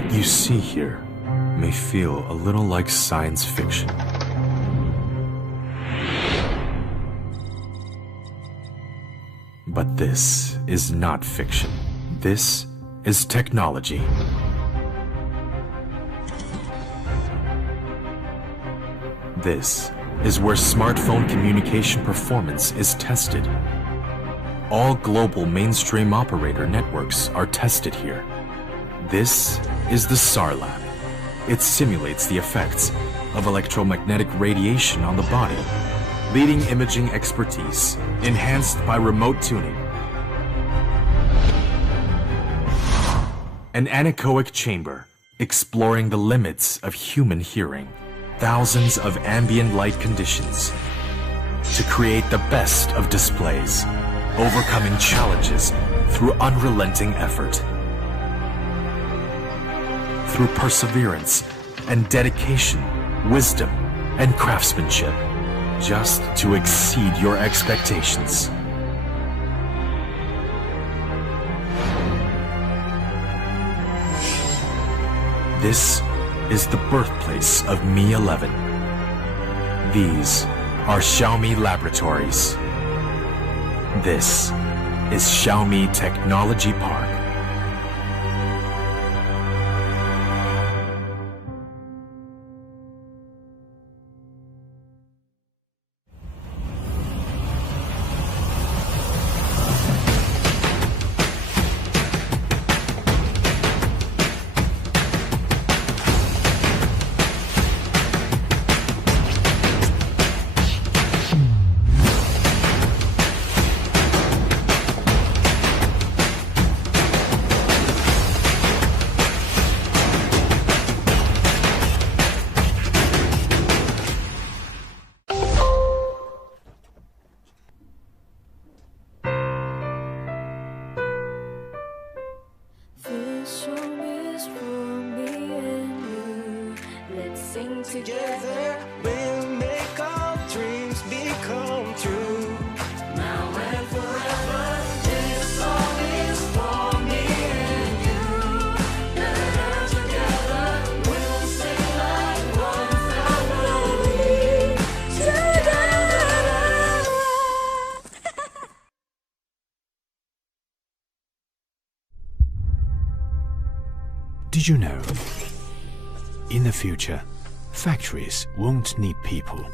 What you see here may feel a little like science fiction. But this is not fiction. This is technology. This is where smartphone communication performance is tested. All global mainstream operator networks are tested here. This is the SAR lab. It simulates the effects of electromagnetic radiation on the body, leading imaging expertise enhanced by remote tuning. An anechoic chamber exploring the limits of human hearing. Thousands of ambient light conditions to create the best of displays, overcoming challenges through unrelenting effort. Through perseverance and dedication, wisdom and craftsmanship, just to exceed your expectations. This is the birthplace of Mi 11. These are Xiaomi laboratories. This is Xiaomi Technology Park. Together we'll make our dreams become true. Now and forever, this song is for me and you. Together we'll sing like one family. Did you know? In the future, factories won't need people.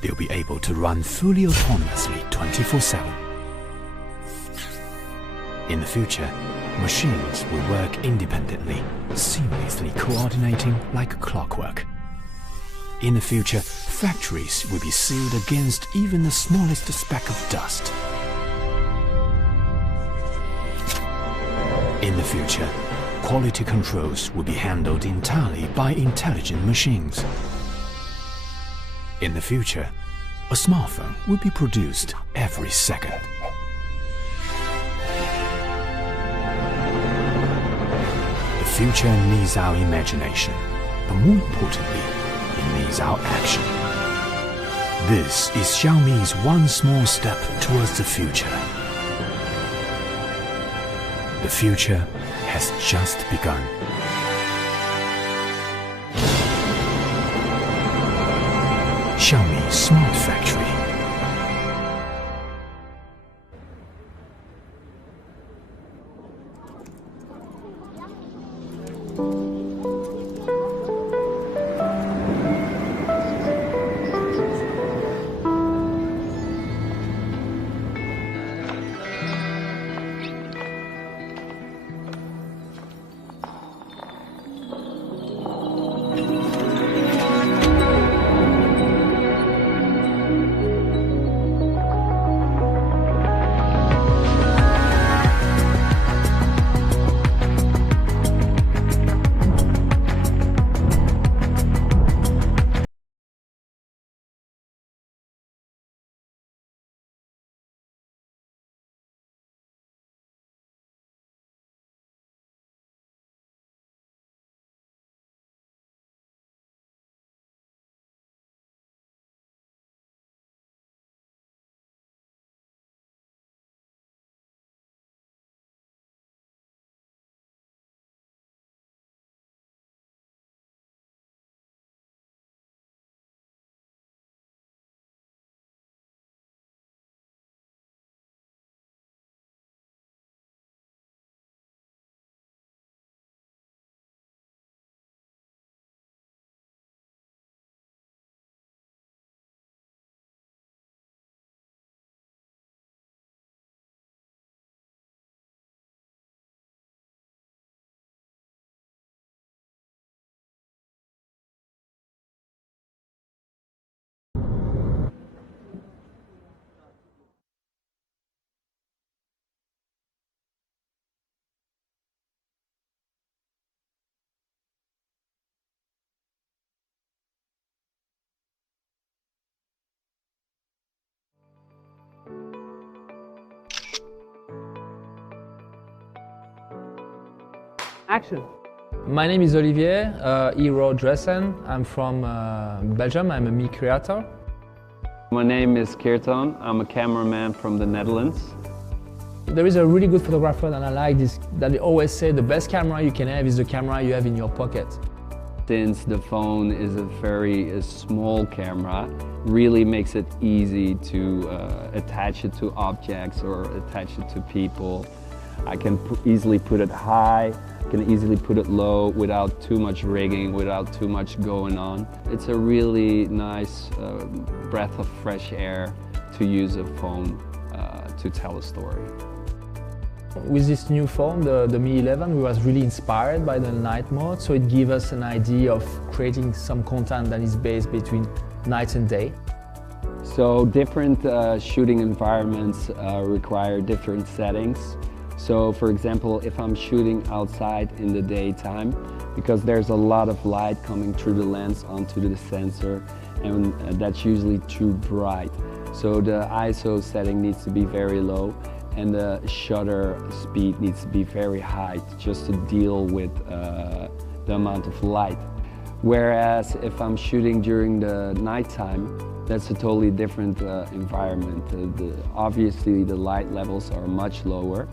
They'll be able to run fully autonomously 24/7. In the future, machines will work independently, seamlessly coordinating like clockwork. In the future, factories will be sealed against even the smallest speck of dust. In the future, quality controls will be handled entirely by intelligent machines. In the future, a smartphone will be produced every second. The future needs our imagination, but more importantly, it needs our action. This is Xiaomi's one small step towards the future. The future has just begun. Xiaomi Smart Factory. Action. My name is Olivier, Hero Dressen. I'm from Belgium. I'm a me creator. My name is Kirtan. I'm a cameraman from the Netherlands. There is a really good photographer that I like this, that they always say the best camera you can have is the camera you have in your pocket. Since the phone is a very small camera, really makes it easy to attach it to objects or attach it to people. I can easily put it high, can easily put it low without too much rigging, without too much going on. It's a really nice breath of fresh air to use a phone to tell a story. With this new phone, the Mi 11, we was really inspired by the night mode, so it gives us an idea of creating some content that is based between night and day. So different shooting environments require different settings. So for example, if I'm shooting outside in the daytime, because there's a lot of light coming through the lens onto the sensor, and that's usually too bright. So the ISO setting needs to be very low, and the shutter speed needs to be very high just to deal with the amount of light. Whereas if I'm shooting during the nighttime, that's a totally different environment. Obviously the light levels are much lower,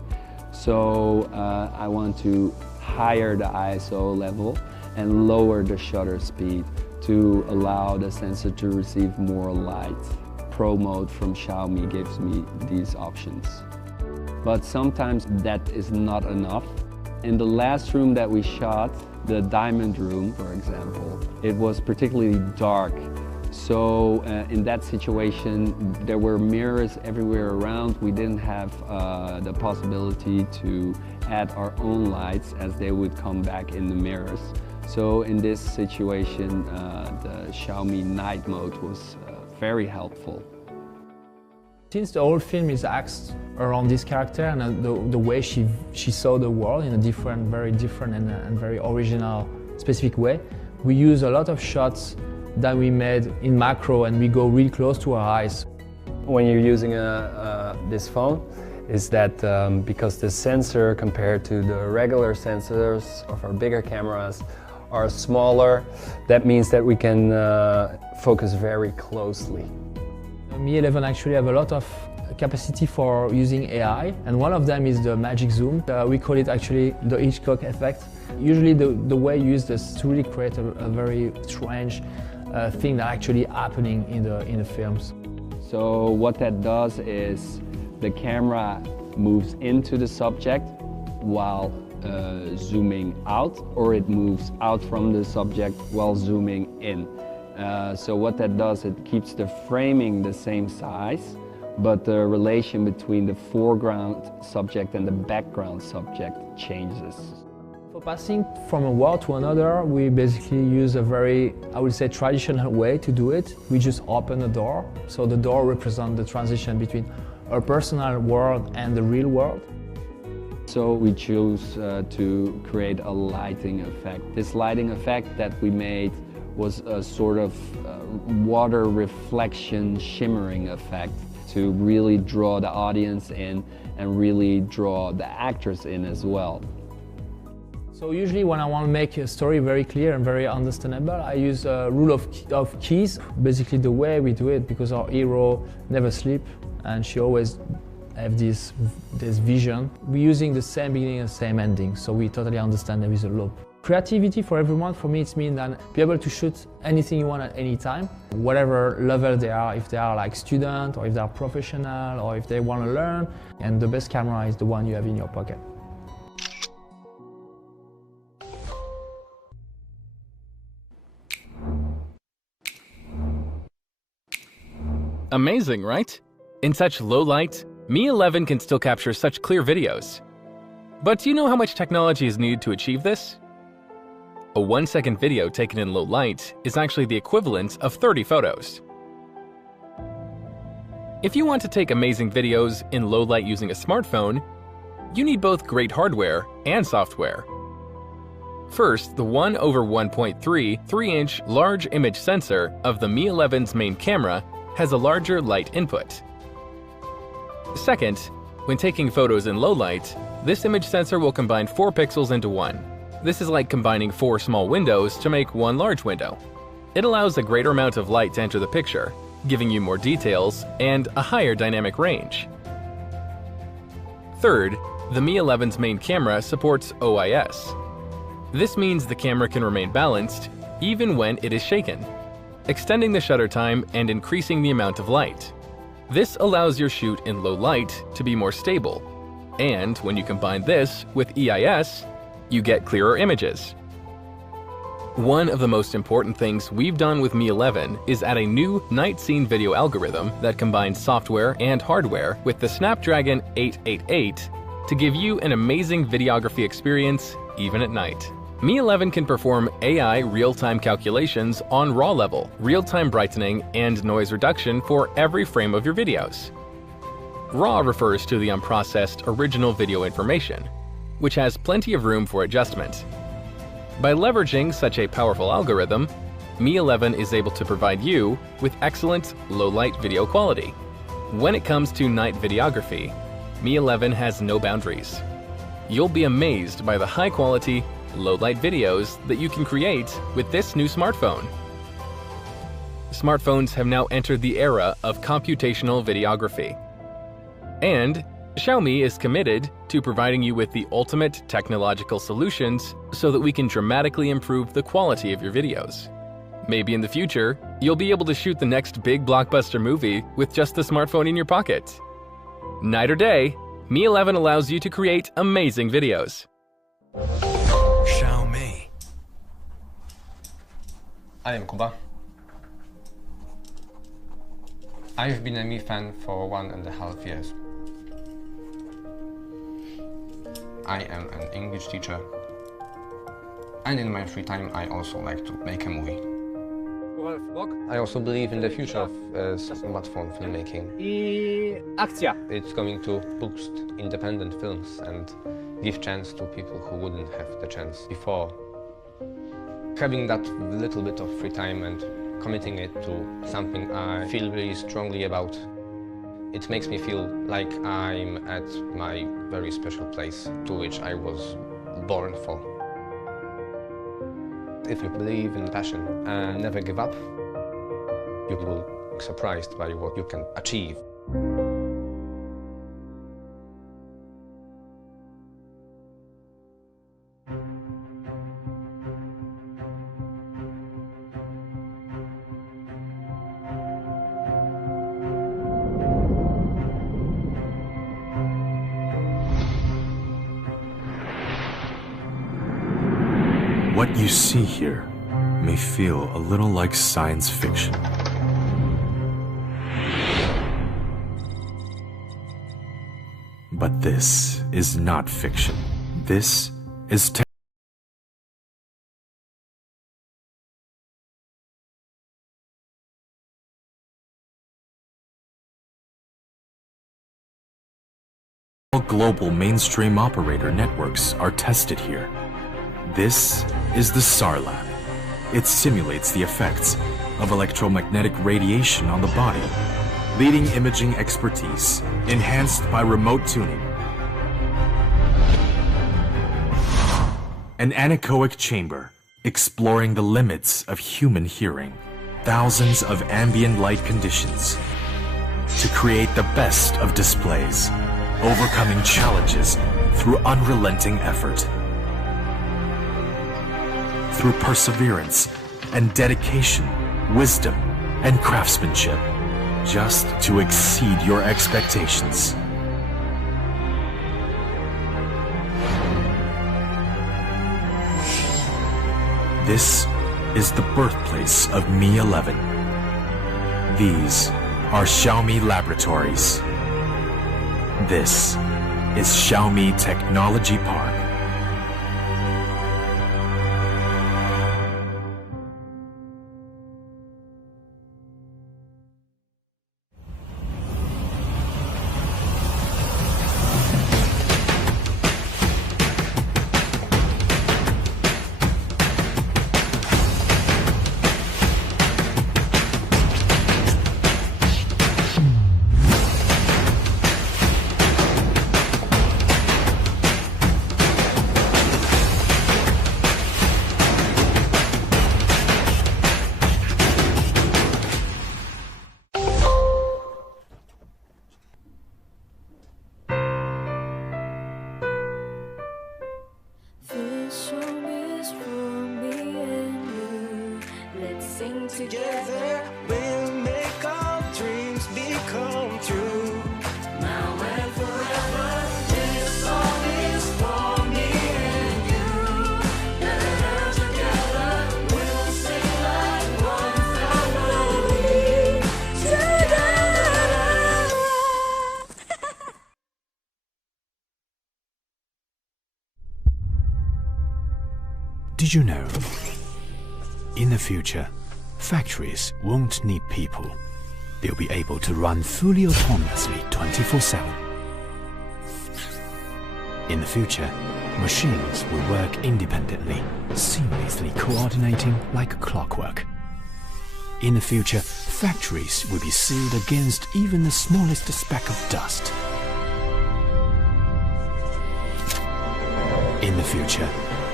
so I want to higher the ISO level and lower the shutter speed to allow the sensor to receive more light. Pro mode from Xiaomi gives me these options. But sometimes that is not enough. In the last room that we shot, the diamond room, for example, it was particularly dark. So in that situation, there were mirrors everywhere around. We didn't have the possibility to add our own lights as they would come back in the mirrors. So in this situation, the Xiaomi night mode was very helpful. Since the whole film is axed around this character and the way she saw the world in a very different and very original, specific way, we use a lot of shots that we made in macro and we go really close to her eyes. When you're using this phone, is that because the sensor compared to the regular sensors of our bigger cameras are smaller, that means that we can focus very closely. Mi 11 actually have a lot of capacity for using AI, and one of them is the magic zoom. We call it actually the Hitchcock effect. Usually the way you use this to really create a very strange thing that actually happening in the films. So what that does is the camera moves into the subject while zooming out, or it moves out from the subject while zooming in. So what that does, it keeps the framing the same size, but the relation between the foreground subject and the background subject changes. For passing from a world to another, we basically use a very, I would say, traditional way to do it. We just open a door, so the door represents the transition between our personal world and the real world. So we choose to create a lighting effect. This lighting effect that we made was a sort of water reflection shimmering effect to really draw the audience in and really draw the actors in as well. So usually when I want to make a story very clear and very understandable, I use a rule of keys. Basically the way we do it, because our hero never sleeps and she always have this vision. We're using the same beginning and same ending, so we totally understand there is a loop. Creativity for everyone, for me, it means that be able to shoot anything you want at any time, whatever level they are, if they are like student or if they are professional or if they want to learn. And the best camera is the one you have in your pocket. Amazing, right? In such low light, Mi 11 can still capture such clear videos. But do you know how much technology is needed to achieve this? A 1-second video taken in low light is actually the equivalent of 30 photos. If you want to take amazing videos in low light using a smartphone, you need both great hardware and software. First, the 1/1.3 3-inch large image sensor of the Mi 11's main camera has a larger light input. Second, when taking photos in low light, this image sensor will combine 4 pixels into one. This is like combining 4 small windows to make one large window. It allows a greater amount of light to enter the picture, giving you more details and a higher dynamic range. Third, the Mi 11's main camera supports OIS. This means the camera can remain balanced even when it is shaken, extending the shutter time and increasing the amount of light. This allows your shoot in low light to be more stable, and when you combine this with EIS, you get clearer images. One of the most important things we've done with Mi 11 is add a new night scene video algorithm that combines software and hardware with the Snapdragon 888 to give you an amazing videography experience even at night. Mi 11 can perform AI real-time calculations on RAW level, real-time brightening, and noise reduction for every frame of your videos. RAW refers to the unprocessed original video information, which has plenty of room for adjustment. By leveraging such a powerful algorithm, Mi 11 is able to provide you with excellent low-light video quality. When it comes to night videography, Mi 11 has no boundaries. You'll be amazed by the high-quality, low-light videos that you can create with this new smartphone. Smartphones have now entered the era of computational videography. And Xiaomi is committed to providing you with the ultimate technological solutions so that we can dramatically improve the quality of your videos. Maybe in the future, you'll be able to shoot the next big blockbuster movie with just the smartphone in your pocket. Night or day, Mi 11 allows you to create amazing videos. Xiaomi. I am Kuba. I've been a Mi fan for 1.5 years. I am an English teacher, and in my free time I also like to make a movie. I also believe in the future of smartphone filmmaking. It's going to boost independent films and give chance to people who wouldn't have the chance before. Having that little bit of free time and committing it to something I feel really strongly about, it makes me feel like I'm at my very special place to which I was born for. If you believe in passion and never give up, you will be surprised by what you can achieve. What you see here may feel a little like science fiction. But this is not fiction. This is all global mainstream operator networks are tested here. This is the SAR lab. It simulates the effects of electromagnetic radiation on the body, leading imaging expertise enhanced by remote tuning. An anechoic chamber exploring the limits of human hearing. Thousands of ambient light conditions to create the best of displays, overcoming challenges through unrelenting effort. Through perseverance and dedication, wisdom and craftsmanship, just to exceed your expectations. This is the birthplace of Mi 11. These are Xiaomi laboratories. This is Xiaomi Technology Park. Together we'll make our dreams become true. Now and forever, this song is for me and you. Together we'll sing like one family. Together. Did you know? In the future, factories won't need people. They'll be able to run fully autonomously 24/7. In the future, machines will work independently, seamlessly coordinating like clockwork. In the future, factories will be sealed against even the smallest speck of dust. In the future,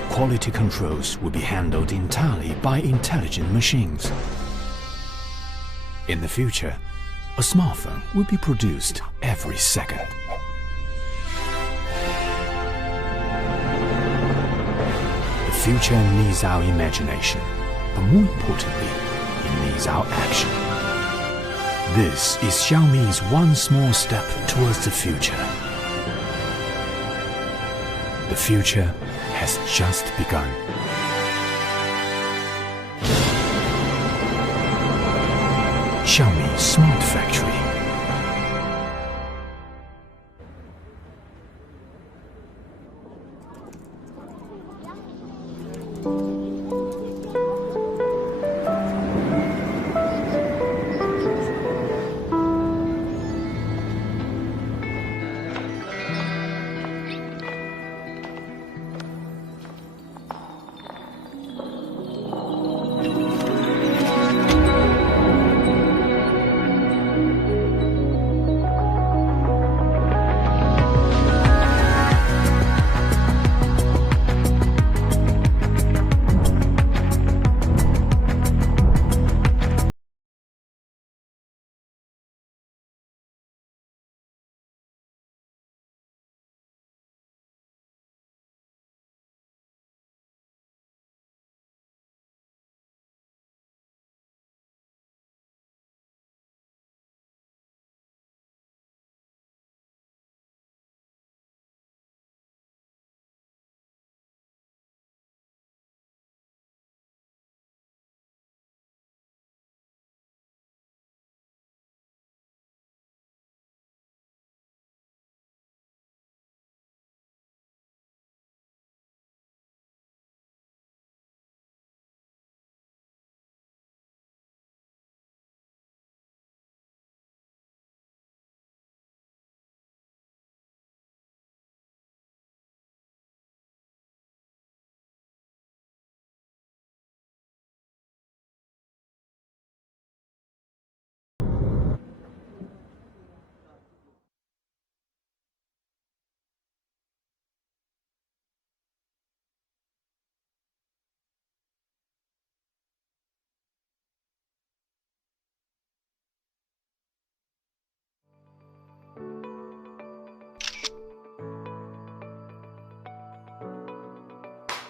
quality controls will be handled entirely by intelligent machines. In the future, a smartphone will be produced every second. The future needs our imagination, but more importantly, it needs our action. This is Xiaomi's one small step towards the future. The future has just begun. Xiaomi Smart Factory.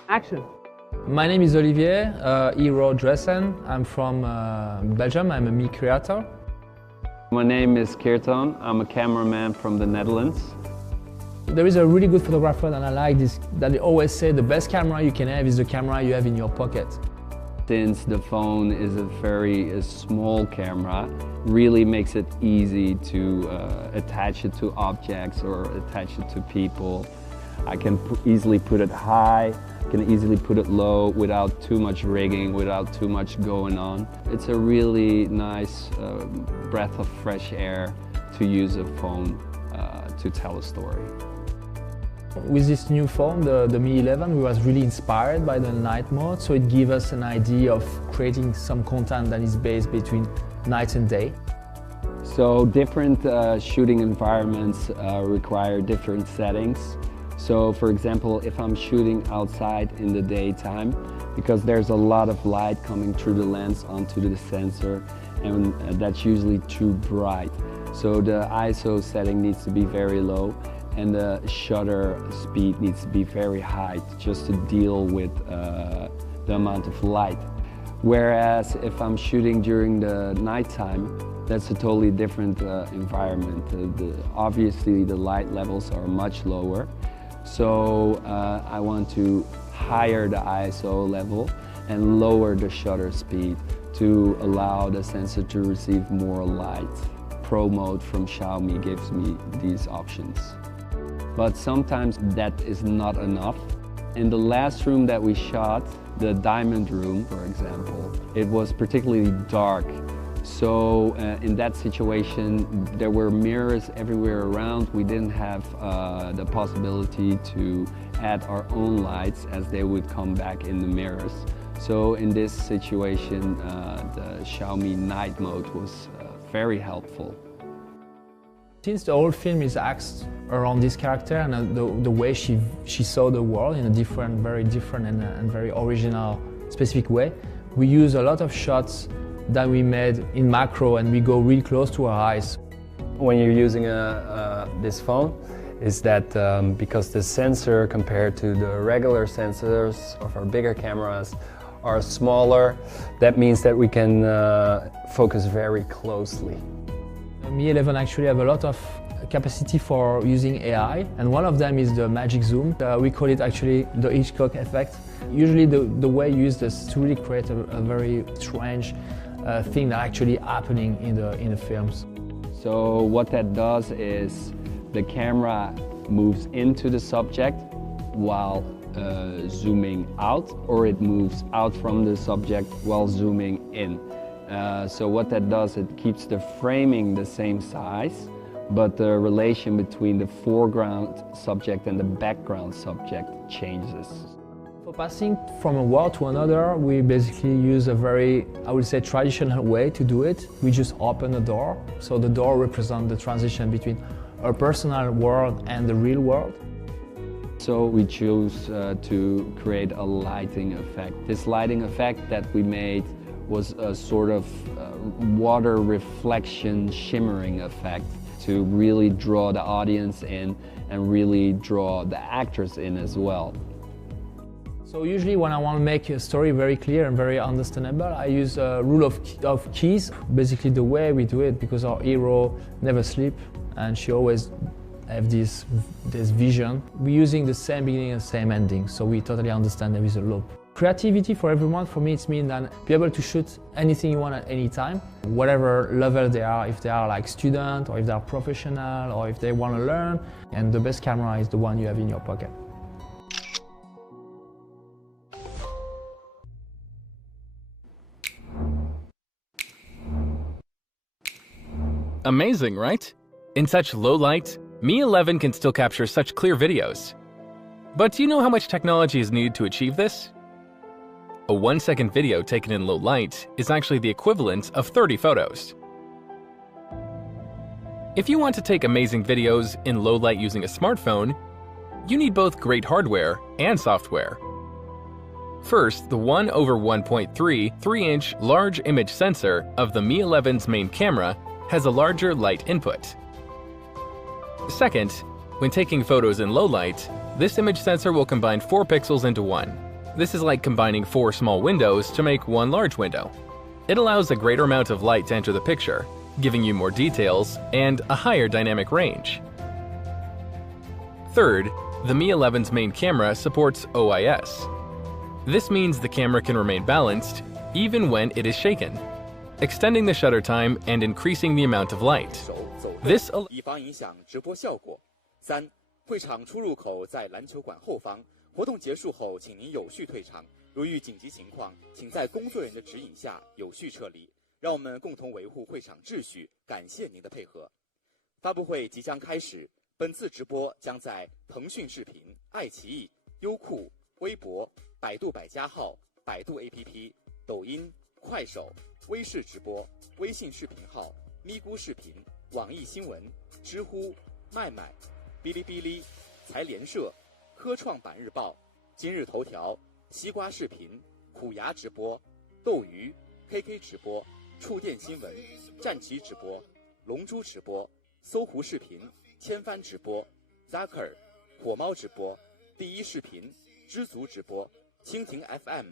Action. My name is Olivier Hero Dressen. I'm from Belgium. I'm a meat creator. My name is Kirtan. I'm a cameraman from the Netherlands. There is a really good photographer that I like this, that they always say the best camera you can have is the camera you have in your pocket. Since the phone is a very small camera, really makes it easy to attach it to objects or attach it to people. I can easily put it high, can easily put it low without too much rigging, without too much going on. It's a really nice breath of fresh air to use a phone to tell a story. With this new phone, the Mi 11, we was really inspired by the night mode, so it gives us an idea of creating some content that is based between night and day. So different shooting environments require different settings. So for example, if I'm shooting outside in the daytime, because there's a lot of light coming through the lens onto the sensor, and that's usually too bright. So the ISO setting needs to be very low, and the shutter speed needs to be very high just to deal with the amount of light. Whereas if I'm shooting during the nighttime, that's a totally different environment. Obviously the light levels are much lower, so I want to higher the ISO level and lower the shutter speed to allow the sensor to receive more light. Pro mode from Xiaomi gives me these options. But sometimes that is not enough. In the last room that we shot, the diamond room, for example, it was particularly dark. So in that situation, there were mirrors everywhere around. We didn't have the possibility to add our own lights as they would come back in the mirrors. So in this situation, the Xiaomi night mode was very helpful. Since the whole film is axed around this character and the way she saw the world in a very different and very original, specific way, we use a lot of shots that we made in macro and we go really close to her eyes. When you're using this phone, is that because the sensor compared to the regular sensors of our bigger cameras are smaller, that means that we can focus very closely. Mi 11 actually have a lot of capacity for using AI, and one of them is the magic zoom. We call it actually the Hitchcock effect. Usually the way you use this to really create a very strange thing that actually happening in the films. So what that does is the camera moves into the subject while zooming out, or it moves out from the subject while zooming in. So what that does, it keeps the framing the same size, but the relation between the foreground subject and the background subject changes. For passing from a world to another, we basically use a very, I would say, traditional way to do it. We just open a door, so the door represents the transition between our personal world and the real world. So we choose to create a lighting effect. This lighting effect that we made was a sort of water reflection shimmering effect to really draw the audience in and really draw the actors in as well. So usually when I want to make a story very clear and very understandable, I use a rule of keys. Basically the way we do it, because our hero never sleeps and she always have this vision. We're using the same beginning and same ending, so we totally understand there is a loop. Creativity for everyone, for me, it means that be able to shoot anything you want at any time, whatever level they are, if they are like student or if they are professional or if they want to learn. And the best camera is the one you have in your pocket. Amazing, right? In such low light, Mi 11 can still capture such clear videos. But do you know how much technology is needed to achieve this? A 1-second video taken in low light is actually the equivalent of 30 photos. If you want to take amazing videos in low light using a smartphone, you need both great hardware and software. First, the 1/1.3 3-inch large image sensor of the Mi 11's main camera has a larger light input. Second, when taking photos in low light, this image sensor will combine 4 pixels into one. This is like combining 4 small windows to make one large window. It allows a greater amount of light to enter the picture, giving you more details and a higher dynamic range. Third, the Mi 11's main camera supports OIS. This means the camera can remain balanced even when it is shaken, extending the shutter time and increasing the amount of light. This 以防影响直播效果。3. 会场出入口在篮球馆后方。活动结束后，请您有序退场。如遇紧急情况，请在工作人员的指引下有序撤离。让我们共同维护会场秩序。感谢您的配合。发布会即将开始，本次直播将在腾讯视频、爱奇艺、优酷、微博、百度百家号、百度 APP、抖音、快手、微视直播、微信视频号、咪咕视频、网易新闻、知乎、麦麦、哔哩哔哩、财联社、科创板日报、今日头条、西瓜视频、虎牙直播、斗鱼、KK 直播、触电新闻、战旗直播、龙珠直播、搜狐视频、千帆直播、Zaker、火猫直播、第一视频、知足直播、蜻蜓 FM、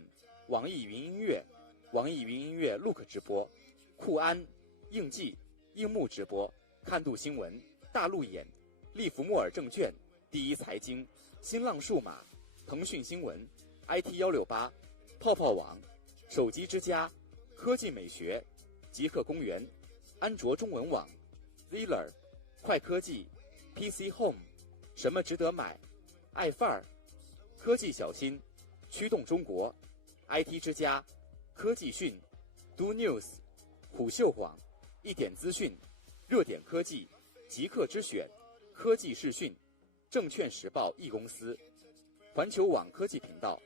网易云音乐、网易云音乐 Look 直播，酷安、应记、应木直播，看度新闻、大路演、利弗莫尔证券、第一财经、新浪数码、腾讯新闻、IT168、泡泡网、手机之家、科技美学、极客公园、安卓中文网、Zeller、快科技、PC Home、什么值得买、爱范儿、科技小新、驱动中国、IT 之家、科技讯、Do News、虎嗅网、一点资讯、热点科技、极客之选、科技视讯、证券时报 E 公司、环球网科技频道、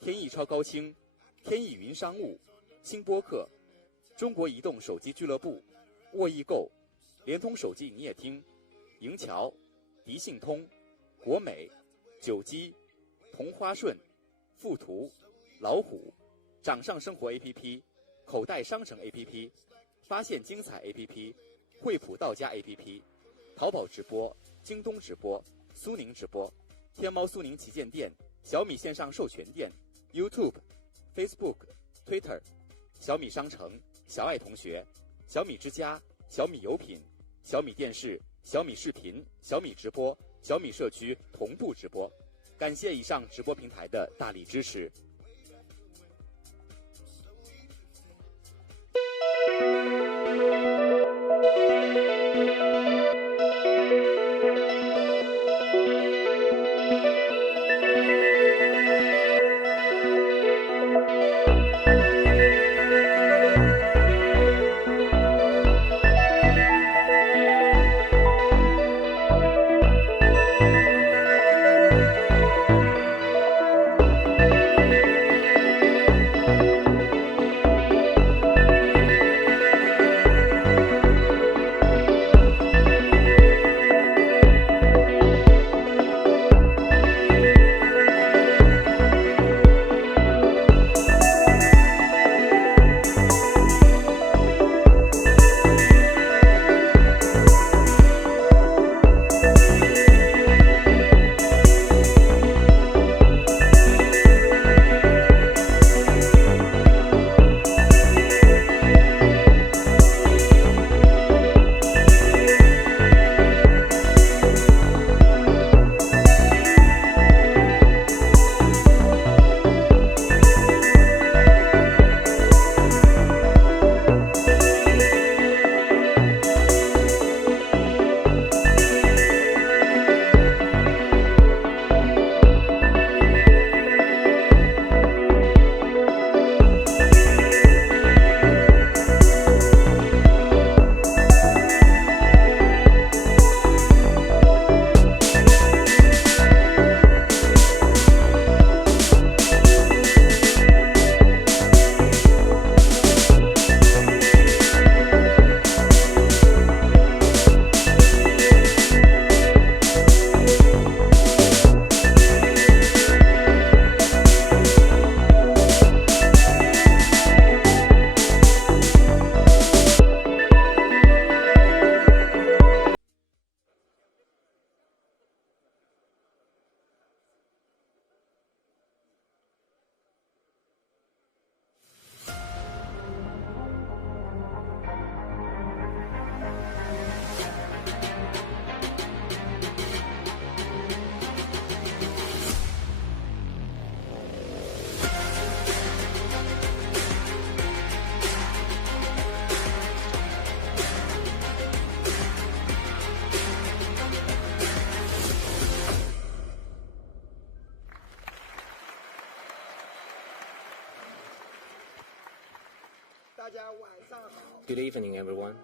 天翼超高清、天翼云商务、新播客、中国移动手机俱乐部、沃易购、联通手机你也听、营桥、迪信通、国美、九机、同花顺、富途、老虎、掌上生活 APP、口袋商城 APP、发现精彩 APP、惠普到家 APP、淘宝直播、京东直播、苏宁直播、天猫苏宁旗舰店、小米线上授权店、YouTube、Facebook、Twitter、小米商城、小爱同学、小米之家、小米有品、小米电视、小米视频、小米直播、小米社区同步直播。感谢以上直播平台的大力支持。Good evening, everyone.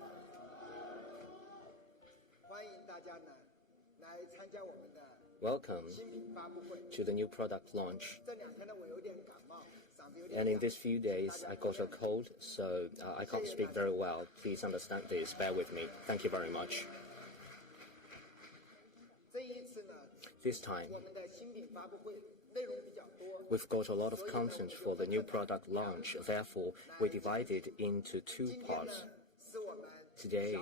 Welcome to the new product launch. And in these few days, I got a cold, so I can't speak very well. Please understand this. Bear with me. Thank you very much. This time, we've got a lot of content for the new product launch. Therefore, we divided into two parts. Today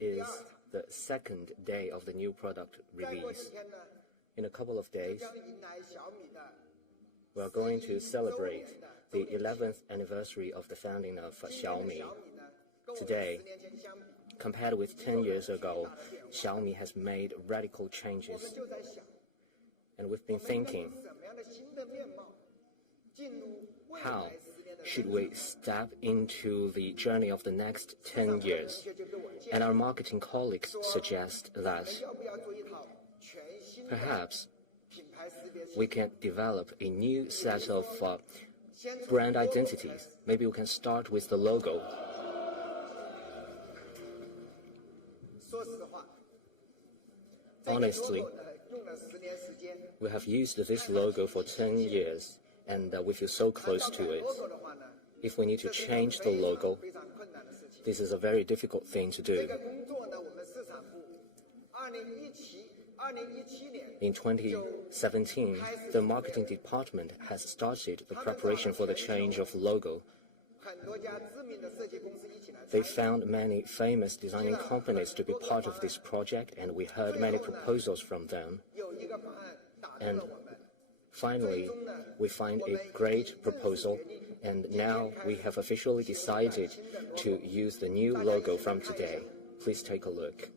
is the second day of the new product release. In a couple of days, We are going to celebrate the 11th anniversary of the founding of Xiaomi. Today, compared with 10 years ago, Xiaomi has made radical changes. And we've been thinking, how should we step into the journey of the next 10 years? And our marketing colleagues suggest that perhaps we can develop a new set of brand identities. Maybe we can start with the logo. Honestly, we have used this logo for 10 years, and we feel so close to it. If we need to change the logo, this is a very difficult thing to do. In 2017, the marketing department has started the preparation for the change of logo. They found many famous designing companies to be part of this project, and we heard many proposals from them. And finally, we find a great proposal, and now we have officially decided to use the new logo from today. Please take a look.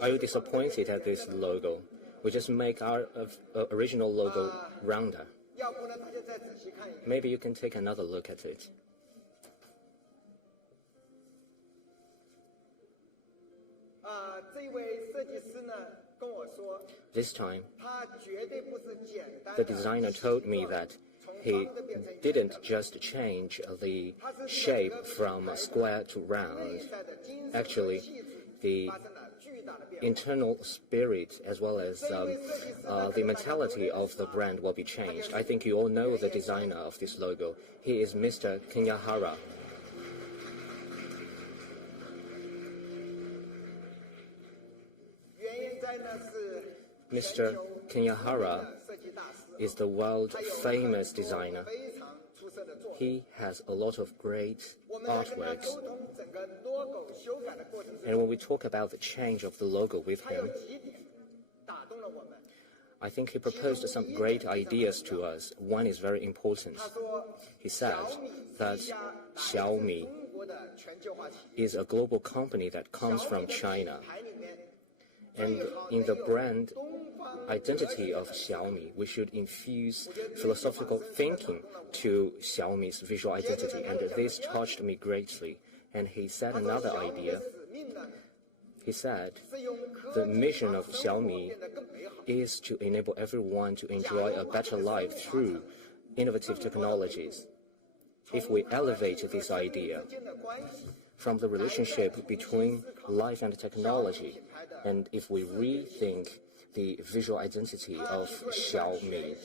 Are you disappointed at this logo? We just make our original logo rounder. Maybe you can take another look at it. This time, the designer told me that he didn't just change the shape from square to round. Actually, the internal spirit as well as the mentality of the brand will be changed. I think you all know the designer of this logo. He is Mr. Kenyahara. Mr. Kenyahara is the world-famous designer. He has a lot of great artworks. And when we talk about the change of the logo with him, I think he proposed some great ideas to us. One is very important. He said that Xiaomi is a global company that comes from China. And in the brand identity of Xiaomi, we should infuse philosophical thinking to Xiaomi's visual identity, and this touched me greatly. And he said another idea. He said the mission of Xiaomi is to enable everyone to enjoy a better life through innovative technologies. If we elevate this idea from the relationship between life and technology, and if we rethink the visual identity of Xiaomi,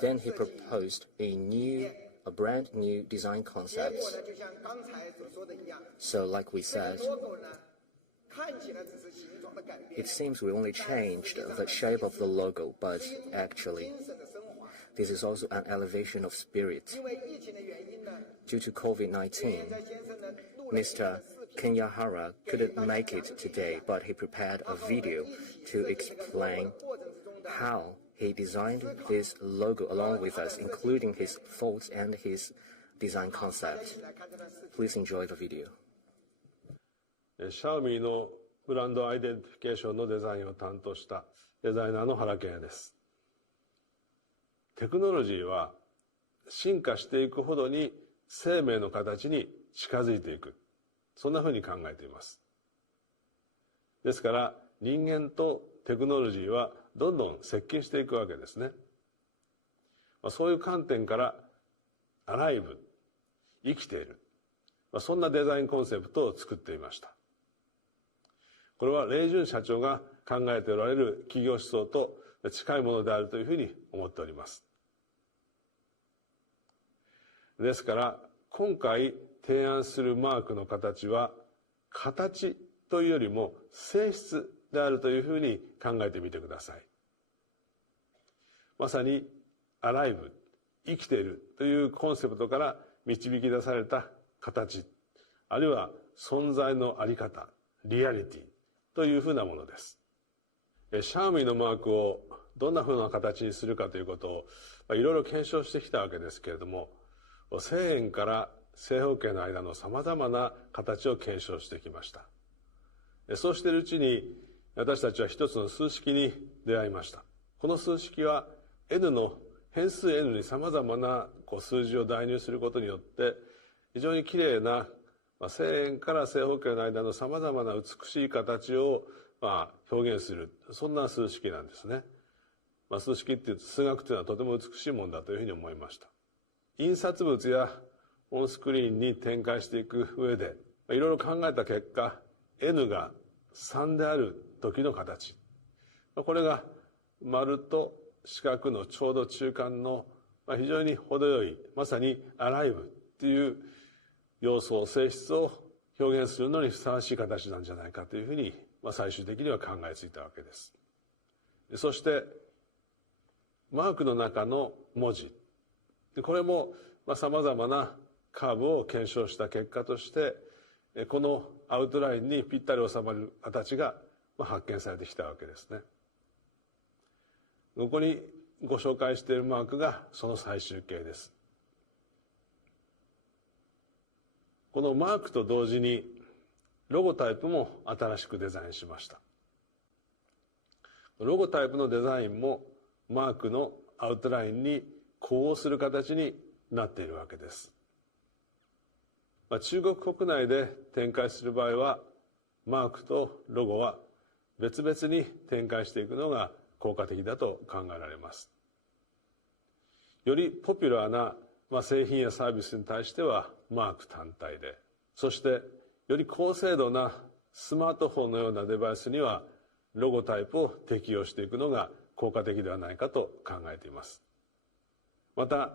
then he proposed a brand new design concept. So like we said, it seems we only changed the shape of the logo, but actually, this is also an elevation of spirit. Due to COVID-19, Mr. Kenyahara couldn't make it today, but he prepared a video to explain how he designed this logo along with us, including his thoughts and his design concept. Please enjoy the video. Xiaomi のブランドアイデンティフィケーションのデザインを担当したデザイナーの原健也です。テクノロジーは進化していくほどに生命の形に近づいていく。そんなふうに考えています。ですから人間とテクノロジーはどんどん接近していくわけですね。そういう観点からアライブ、生きている、そんなデザインコンセプトを作っていました。これはレイ・ジュン社長が考えておられる企業思想と近いものであるというふうに思っております。ですから今回提案するマークの形は形というよりも性質であるというふうに考えてみてください。まさにアライブ、生きているというコンセプトから導き出された形、あるいは存在のあり方、リアリティというふうなものです。シャオミのマークをどんなふうな形にするかということをいろいろ検証してきたわけですけれども、1000円から正方形の間のさまざまな形を検証してきました。そうしているうちに私たちは一つの数式に出会いました。この数式は n の変数 n にさまざまな数字を代入することによって非常にきれいな1000円から正方形の間のさまざまな美しい形を表現する、そんな数式なんですね。数式っていうと数学というのはとても美しいものだというふうに思いました。印刷物やオンスクリーンに展開していく上でいろいろ考えた結果、n が3である時の形、これが丸と四角のちょうど中間の非常に程よい、まさにアライブっていう要素、性質を表現するのにふさわしい形なんじゃないかというふうに最終的には考えついたわけです。そしてマークの中の文字、これもさまざまなカーブを検証した結果としてこのアウトラインにぴったり収まる形が発見されてきたわけですね。ここにご紹介しているマークがその最終形です。このマークと同時にロゴタイプも新しくデザインしました。ロゴタイプのデザインもマークのアウトラインに呼応する形になっているわけです。中国国内で展開する場合はマークとロゴは別々に展開していくのが効果的だと考えられます。よりポピュラーな製品やサービスに対してはマーク単体で、そしてより高精度なスマートフォンのようなデバイスにはロゴタイプを適用していくのが効果的ではないかと考えています。また、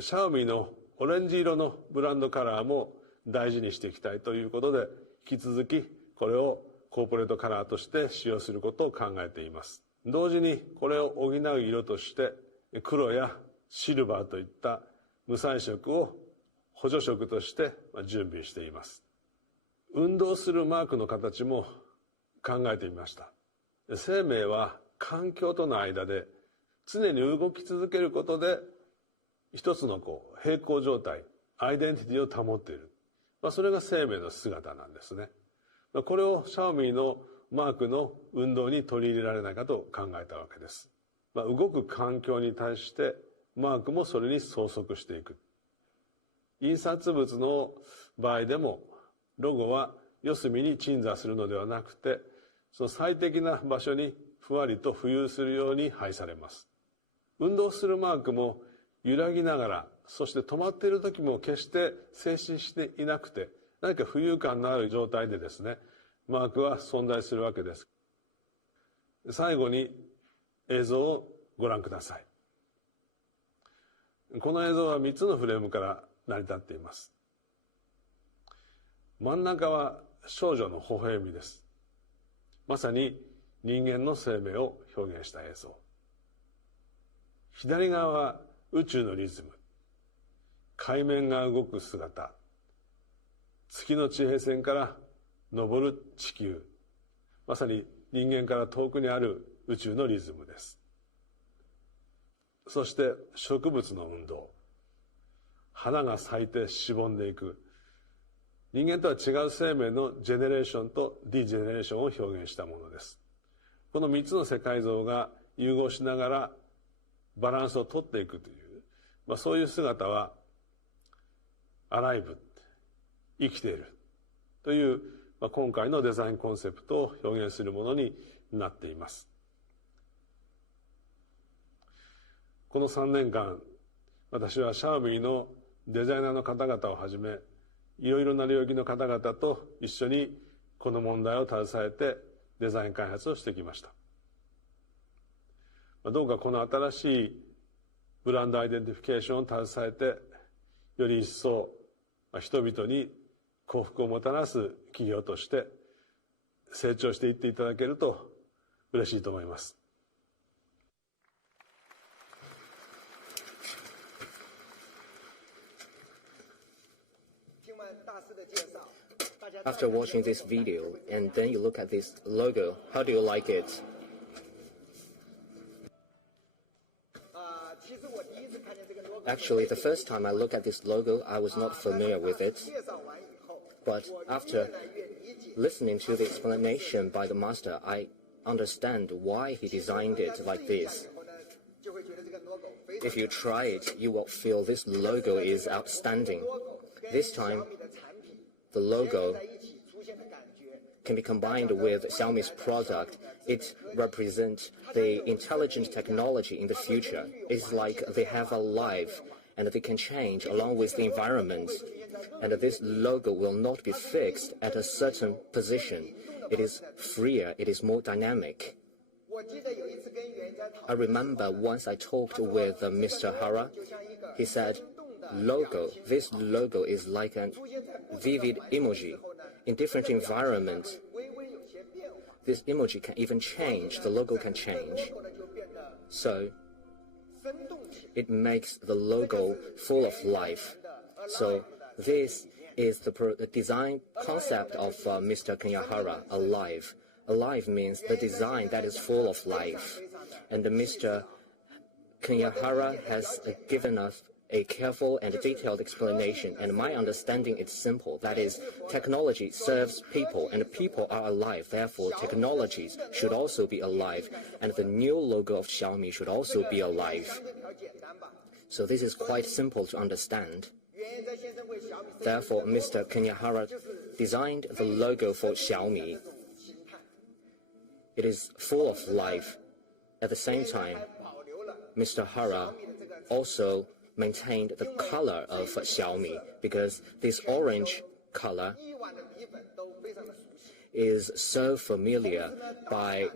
シャオミのオレンジ色のブランドカラーも大事にしていきたいということで、引き続きこれをコーポレートカラーとして使用することを考えています。同時にこれを補う色として黒やシルバーといった無彩色を補助色として準備しています。運動するマークの形も考えてみました。生命は環境との間で常に動き続けることで一つの平行状態、アイデンティティを保っている。それが生命の姿なんですね。これをシャオミのマークの運動に取り入れられないかと考えたわけです。動く環境に対してマークもそれに相続していく。印刷物の場合でもロゴは四隅に鎮座するのではなくて、その最適な場所にふわりと浮遊するように配されます。運動するマークも揺らぎながら、そして止まっている時も決して静止していなくて、何か浮遊感のある状態でですね、マークは存在するわけです。最後に映像をご覧ください。この映像は3つのフレームから成り立っています。真ん中は少女の微笑みです。まさに人間の生命を表現した映像。左側は宇宙のリズム、海面が動く姿、月の地平線から昇る地球、まさに人間から遠くにある宇宙のリズムです。そして植物の運動、花が咲いてしぼんでいく、人間とは違う生命のジェネレーションとディジェネレーションを表現したものです。この3つの世界像が融合しながらバランスを取っていくという、そういう姿はアライブ、生きているという、今回のデザインコンセプトを表現するものになっています。この3年間、私はシャオミのデザイナーの方々をはじめ、いろいろな領域の方々と一緒にこの問題を携えてデザイン開発をしてきました。どうかこの新しいブランドアイデンティフィケーションを携えて、より一層人々に幸福をもたらす企業として成長していっていただけると嬉しいと思います。After watching this video, and then you look at this logo, how do you like it? Actually, the first time I looked at this logo, I was not familiar with it. But after listening to the explanation by the master, I understand why he designed it like this. If you try it, you will feel this logo is outstanding. This time, the logo can be combined with Xiaomi's product. It represents the intelligent technology in the future. It's like they have a life and they can change along with the environment. And this logo will not be fixed at a certain position. It is freer, it is more dynamic. I remember once I talked with Mr. Hara. He said, this logo is like a vivid emoji. In different environments, this emoji can even change, the logo can change. So, it makes the logo full of life. So, this is the design concept of Mr. Kanyahara, alive. Alive means the design that is full of life. And Mr. Kanyahara has given us a careful and detailed explanation, and my understanding is simple. That is, technology serves people, and people are alive. Therefore, technologies should also be alive, and the new logo of Xiaomi should also be alive. So this is quite simple to understand. Therefore, Mr. Kanyahara designed the logo for Xiaomi. It is full of life. At the same time, Mr. Hara also maintained the color of Xiaomi, because this orange color is so familiar by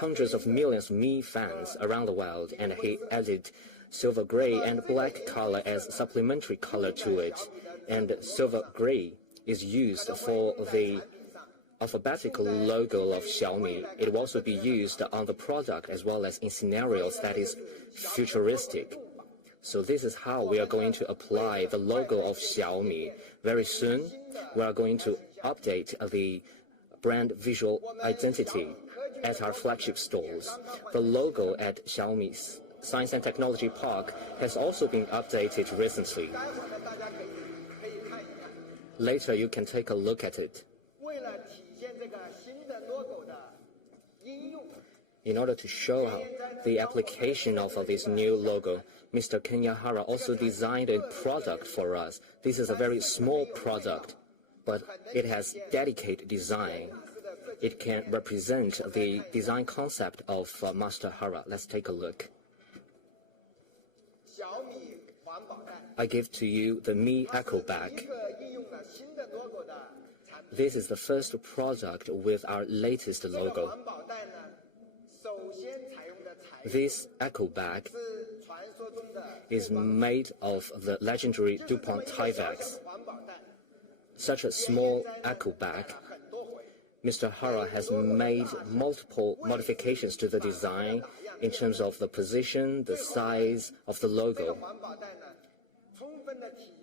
hundreds of millions of Mi fans around the world, and he added silver gray and black color as supplementary color to it. And silver gray is used for the alphabetical logo of Xiaomi. It will also be used on the product as well as in scenarios that is futuristic. So this is how we are going to apply the logo of Xiaomi. Very soon, we are going to update the brand visual identity at our flagship stores. The logo at Xiaomi's Science and Technology Park has also been updated recently. Later, you can take a look at it. In order to show the application of this new logo, Mr. Kanyahara also designed a product for us. This is a very small product, but it has dedicated design. It can represent the design concept of Master Hara. Let's take a look. I give to you the Mi Echo Bag. This is the first product with our latest logo. This Echo Bag is made of the legendary DuPont Tyvek. Such a small Echo Bag, Mr. Hara has made multiple modifications to the design in terms of the position, the size of the logo.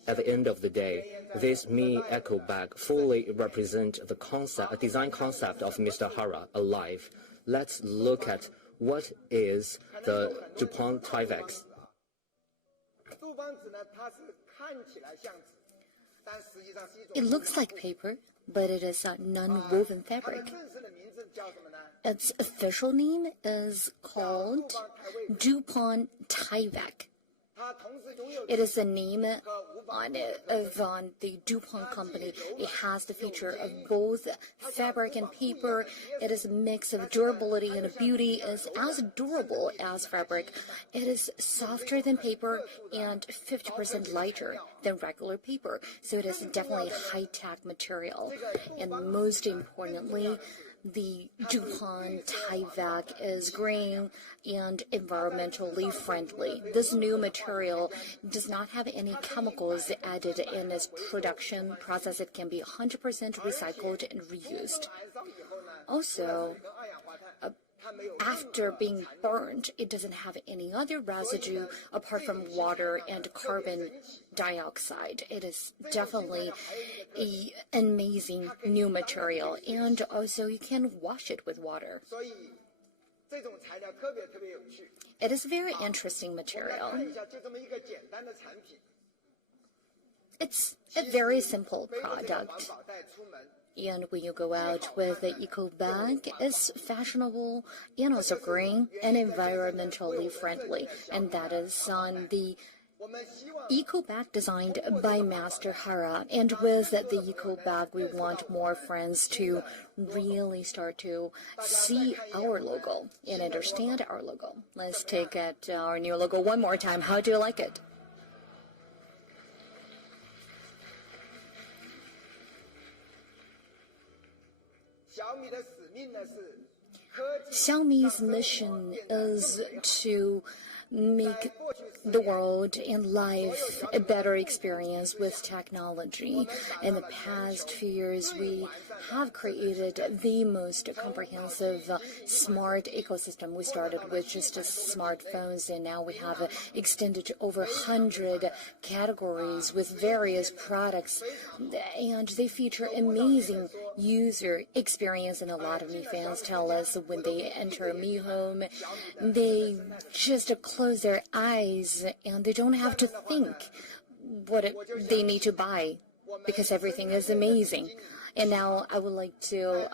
At the end of the day, this Mi Echo Bag fully represents the concept, a design concept of Mr. Hara, alive. Let's look at what is the DuPont Tyvek. It looks like paper, but it is a non-woven fabric. Its official name is called DuPont Tyvek. It is the name on the DuPont company. It has the feature of both fabric and paper. It is a mix of durability and beauty. It is as durable as fabric. It is softer than paper and 50% lighter than regular paper. So it is definitely a high-tech material. And most importantly, the DuPont Tyvek is green and environmentally friendly. This new material does not have any chemicals added in its production process. It can be 100% recycled and reused. Also, after being burned, it doesn't have any other residue apart from water and carbon dioxide. It is definitely an amazing new material, and also you can wash it with water. It is a very interesting material. It's a very simple product. And when you go out with the eco bag, it's fashionable and also green and environmentally friendly. And that is on the eco bag designed by Master Hara. And with the eco bag, we want more friends to really start to see our logo and understand our logo. Let's take at our new logo one more time. How do you like it? Xiaomi's mission is to make the world and life a better experience with technology. In the past few years, we have created the most comprehensive smart ecosystem. We started with just smartphones, and now we have extended to over 100 categories with various products, and they feature amazing user experience. And a lot of Mi fans tell us when they enter Mi Home, they just close their eyes and they don't have to think what they need to buy because everything is amazing. And now I would like to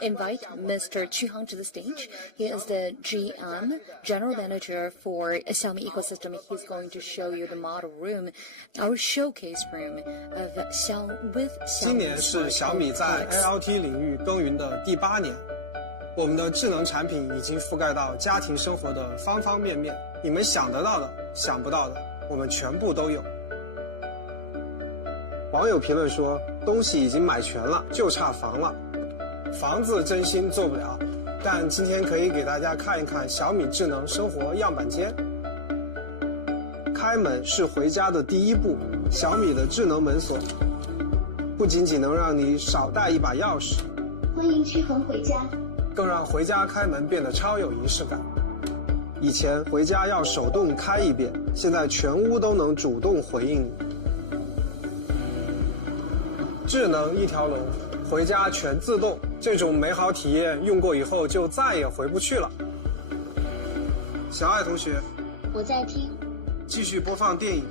invite Mr. Chu Hong to the stage. He is the GM, General Manager for Xiaomi Ecosystem. He's going to show you the model room, our showcase room of Xiaomi. 今年是小米在 IoT 领域耕耘的第8年，我们的智能产品已经覆盖到家庭生活的方方面面，你们想得到的、想不到的，我们全部都有。网友评论说，东西已经买全了，就差房了。房子真心做不了，但今天可以给大家看一看小米智能生活样板间。开门是回家的第一步，小米的智能门锁不仅仅能让你少带一把钥匙，欢迎驱恒回家，更让回家开门变得超有仪式感。以前回家要手动开一遍，现在全屋都能主动回应你。智能一条龙，回家全自动，这种美好体验用过以后就再也回不去了。小爱同学，我在听，继续播放电影，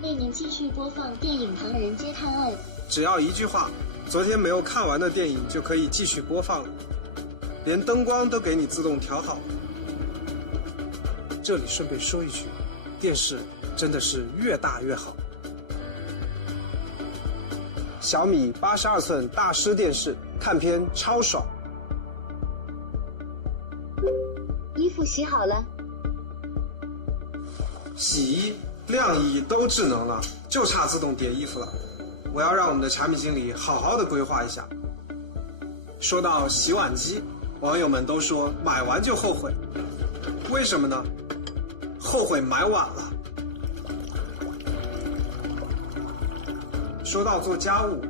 为您继续播放电影《唐人街探案》。只要一句话，昨天没有看完的电影就可以继续播放了，连灯光都给你自动调好。这里顺便说一句，电视真的是越大越好。小米82寸大师电视，看片超爽。衣服洗好了，洗衣、晾衣都智能了，就差自动叠衣服了。我要让我们的产品经理好好的规划一下。说到洗碗机，网友们都说买完就后悔，为什么呢？后悔买晚了。说到做家务，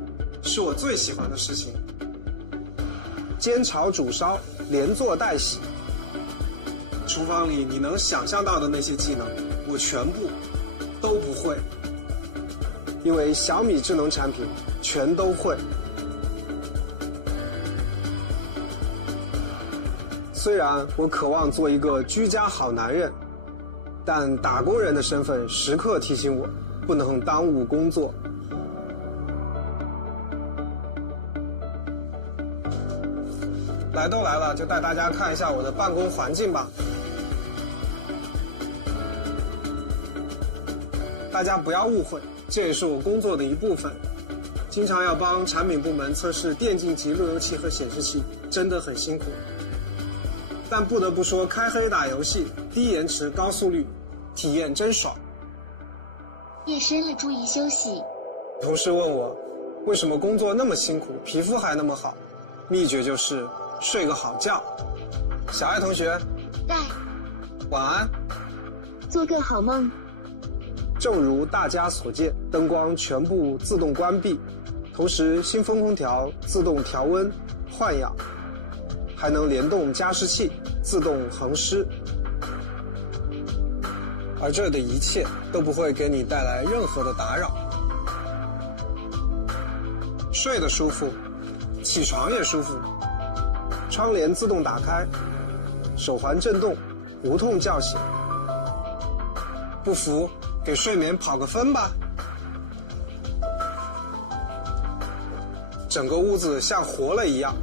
是我最喜欢的事情。煎炒煮烧，连做带洗，厨房里你能想象到的那些技能，我全部都不会。因为小米智能产品全都会。虽然我渴望做一个居家好男人，但打工人的身份时刻提醒我，不能耽误工作。来都来了，就带大家看一下我的办公环境吧。大家不要误会，这也是我工作的一部分。经常要帮产品部门测试电竞级路由器和显示器，真的很辛苦。但不得不说，开黑打游戏，低延迟高速率，体验真爽。夜深了，注意休息。同事问我，为什么工作那么辛苦，皮肤还那么好？秘诀就是睡个好觉。小爱同学，在，晚安，做个好梦。正如大家所见，灯光全部自动关闭，同时新风空调自动调温、换氧，还能联动加湿器。自动恒湿，而这的一切都不会给你带来任何的打扰。睡得舒服，起床也舒服，窗帘自动打开，手环震动，无痛叫醒。不服，给睡眠跑个分吧。整个屋子像活了一样，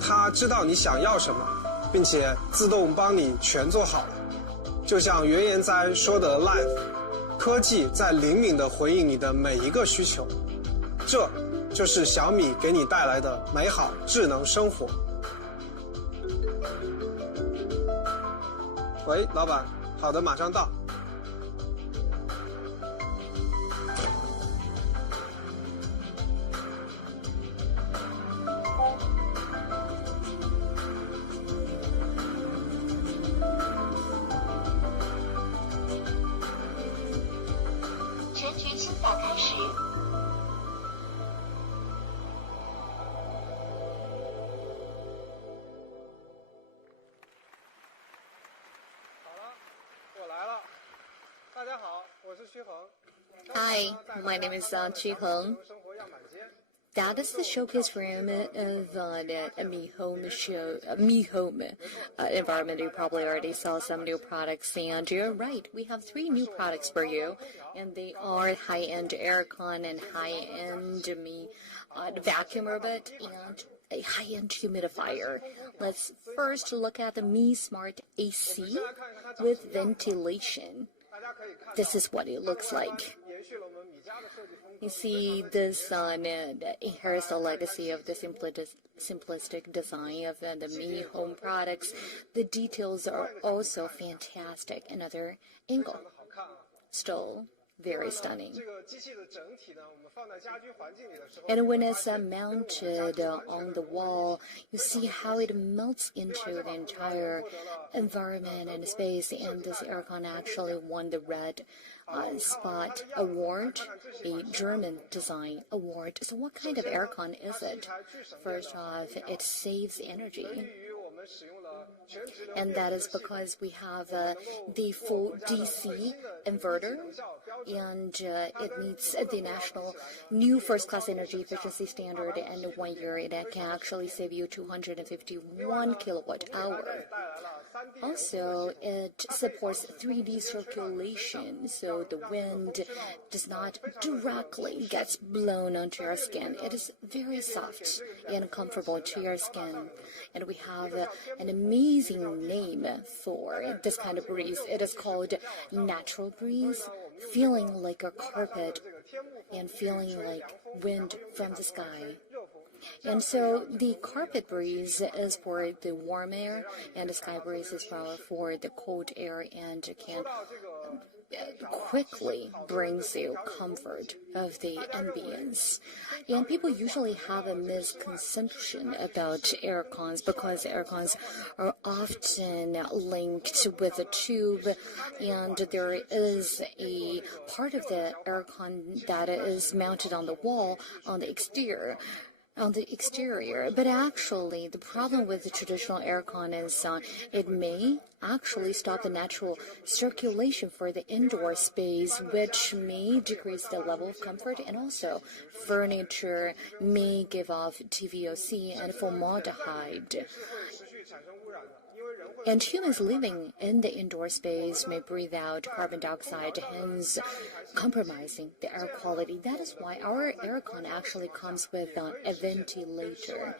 它知道你想要什么，并且自动帮你全做好了。就像原研哉说的 Live， 科技在灵敏地回应你的每一个需求。这就是小米给你带来的美好智能生活。喂，老板，好的，马上到。全局清扫开始。大家好，我是徐恒。Hi, my name is Qu Heng. That is the showcase room of a Mi Home show, Mi Home environment. You probably already saw some new products, and you're right. We have 3 new products for you, and they are high-end aircon and high-end Mi vacuum robot and a high-end humidifier. Let's first look at the Mi Smart AC with ventilation. This is what it looks like. You see, this inherits the legacy of the simplistic design of the Mi Home products. The details are also fantastic. Another angle, still very stunning. And when it's mounted on the wall, you see how it melts into the entire environment and space. And this aircon actually won the Red Spot Award, a German design award. So what kind of aircon is it? First off, it saves energy. And that is because we have the full DC inverter, and it meets the national new first-class energy efficiency standard, and in 1 year it can actually save you 251 kilowatt-hour. Also, it supports 3D circulation, so the wind does not directly get blown onto your skin. It is very soft and comfortable to your skin. And we have an amazing name for this kind of breeze. It is called Natural Breeze, feeling like a carpet and feeling like wind from the sky. And so the carpet breeze is for the warm air, and the sky breeze is for the cold air, and can quickly brings you comfort of the ambience. And people usually have a misconception about aircons because aircons are often linked with a tube, and there is a part of the aircon that is mounted on the wall on the exterior. But actually the problem with the traditional aircon is it may actually stop the natural circulation for the indoor space, which may decrease the level of comfort, and also furniture may give off TVOC and formaldehyde. And humans living in the indoor space may breathe out carbon dioxide, hence compromising the air quality. That is why our aircon actually comes with a ventilator.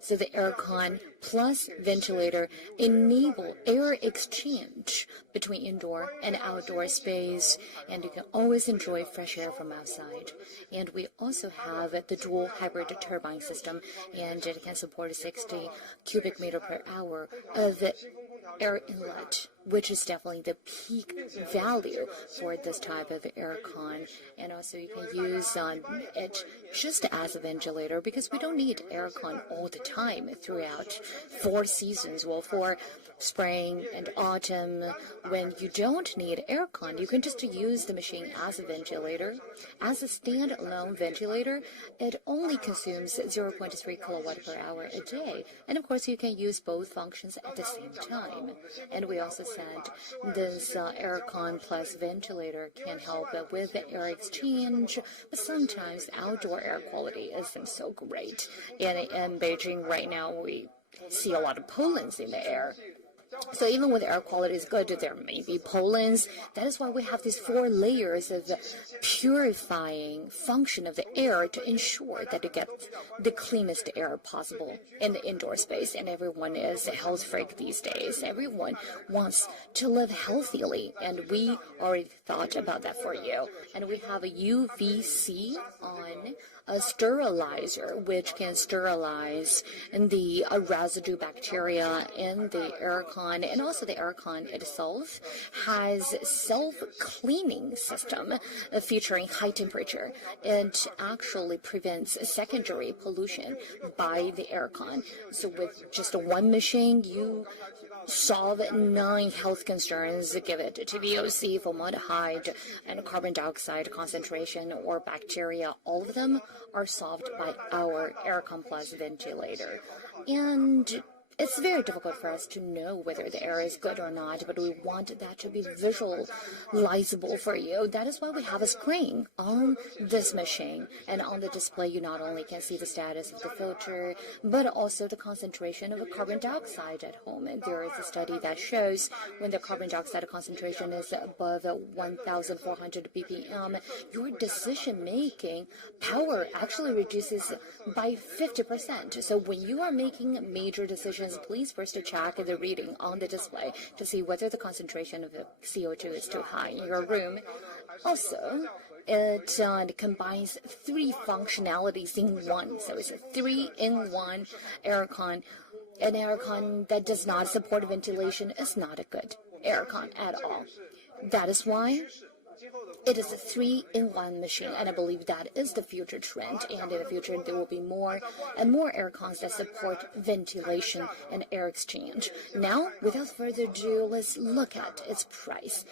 So the aircon plus ventilator enable air exchange between indoor and outdoor space, and you can always enjoy fresh air from outside. And we also have the dual hybrid turbine system, and it can support 60 cubic meter per hour of air inlet which is definitely the peak value for this type of aircon. And also you can use it just as a ventilator, because we don't need aircon all the time throughout 4 seasons. Well, for spring and autumn, when you don't need aircon, you can just use the machine as a ventilator. As a standalone ventilator, it only consumes 0.3 kilowatt per hour a day. And of course, you can use both functions at the same time. And we also said this aircon plus ventilator can help with the air exchange, but sometimes outdoor air quality isn't so great. In Beijing right now, we see a lot of pollens in the air. So even when the air quality is good, there may be pollens. That is why we have these 4 layers of purifying function of the air to ensure that it gets the cleanest air possible in the indoor space. And everyone is a health freak these days. Everyone wants to live healthily, and we already thought about that for you. And we have a UVC on a sterilizer, which can sterilize the residue bacteria in the aircon. And also the aircon itself has self-cleaning system featuring high temperature. It actually prevents secondary pollution by the aircon. So with just one machine, you solve 9 health concerns. Give it to VOC, formaldehyde, and carbon dioxide concentration or bacteria. All of them are solved by our aircon plus ventilator. And it's very difficult for us to know whether the air is good or not, but we want that to be visualizable for you. That is why we have a screen on this machine. And on the display, you not only can see the status of the filter, but also the concentration of the carbon dioxide at home. And there is a study that shows when the carbon dioxide concentration is above 1,400 ppm, your decision-making power actually reduces by 50%. So when you are making major decisions, please first check the reading on the display to see whether the concentration of the CO2 is too high in your room. Also, it combines 3 functionalities in one. So it's a 3-in-1 aircon. An aircon that does not support ventilation is not a good aircon at all. That is why it is a 3-in-1 machine, and I believe that is the future trend. And in the future, there will be more and more aircons that support ventilation and air exchange. Now, without further ado, let's look at its price.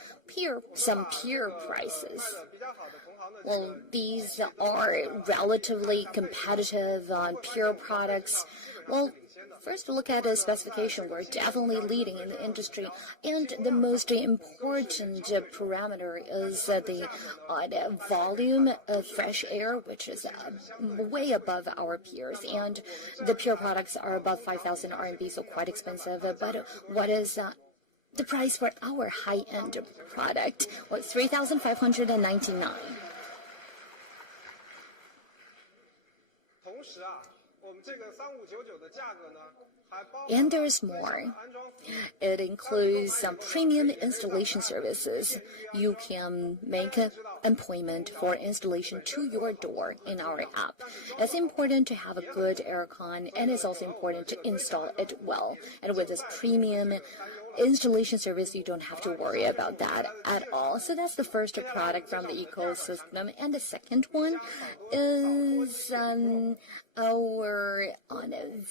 Some peer prices. Well, these are relatively competitive peer products. Well, first, look at the specification. We're definitely leading in the industry. And the most important parameter is the volume of fresh air, which is way above our peers. And the pure products are above 5,000 RMB, so quite expensive. But what is the price for our high-end product? Well, 3,599. And there's more. It includes some premium installation services. You can make an appointment for installation to your door in our app. It's important to have a good aircon, and it's also important to install it well. And with this premium installation service, you don't have to worry about that at all. So that's the first product from the ecosystem. And the second one is our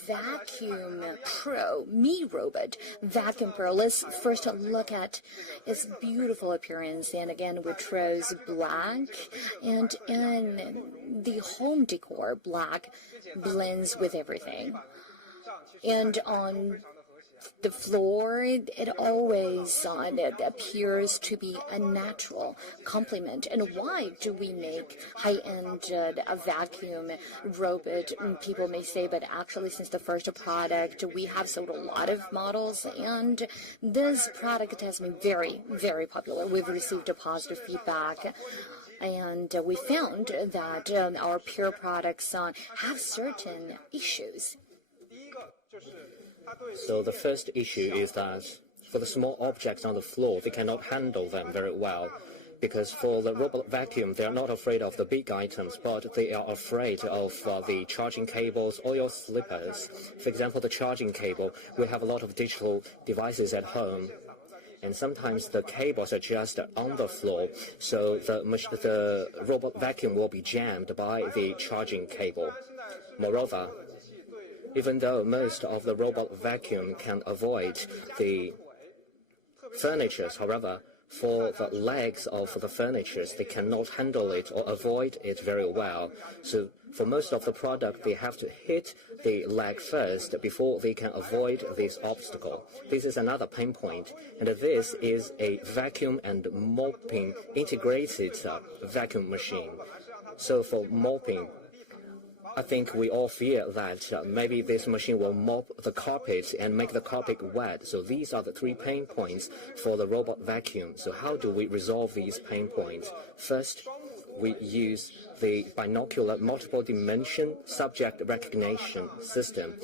Vacuum Pro Mi Robot Vacuum Pro. Let's first look at its beautiful appearance. And again, we chose black, and in the home decor, black blends with everything. And on the floor, it always appears to be a natural complement. And why do we make high-end vacuum robot? People may say, but actually since the first product, we have sold a lot of models, and this product has been very, very popular. We've received a positive feedback. And we found that our pure products have certain issues. So the first issue is that for the small objects on the floor, they cannot handle them very well. Because for the robot vacuum, they are not afraid of the big items, but they are afraid of the charging cables or your slippers. For example, the charging cable, we have a lot of digital devices at home. and sometimes the cables are just on the floor, so the robot vacuum will be jammed by the charging cable. Moreover, even though most of the robot vacuum can avoid the furnitures, however, for the legs of the furnitures, they cannot handle it or avoid it very well. So for most of the product, they have to hit the leg first before they can avoid this obstacle. This is another pain point, and this is a vacuum and mopping integrated vacuum machine. So for mopping, I think we all fear that maybe this machine will mop the carpet and make the carpet wet. So these are the 3 pain points for the robot vacuum. So how do we resolve these pain points? First, we use the binocular multiple dimension subject recognition system.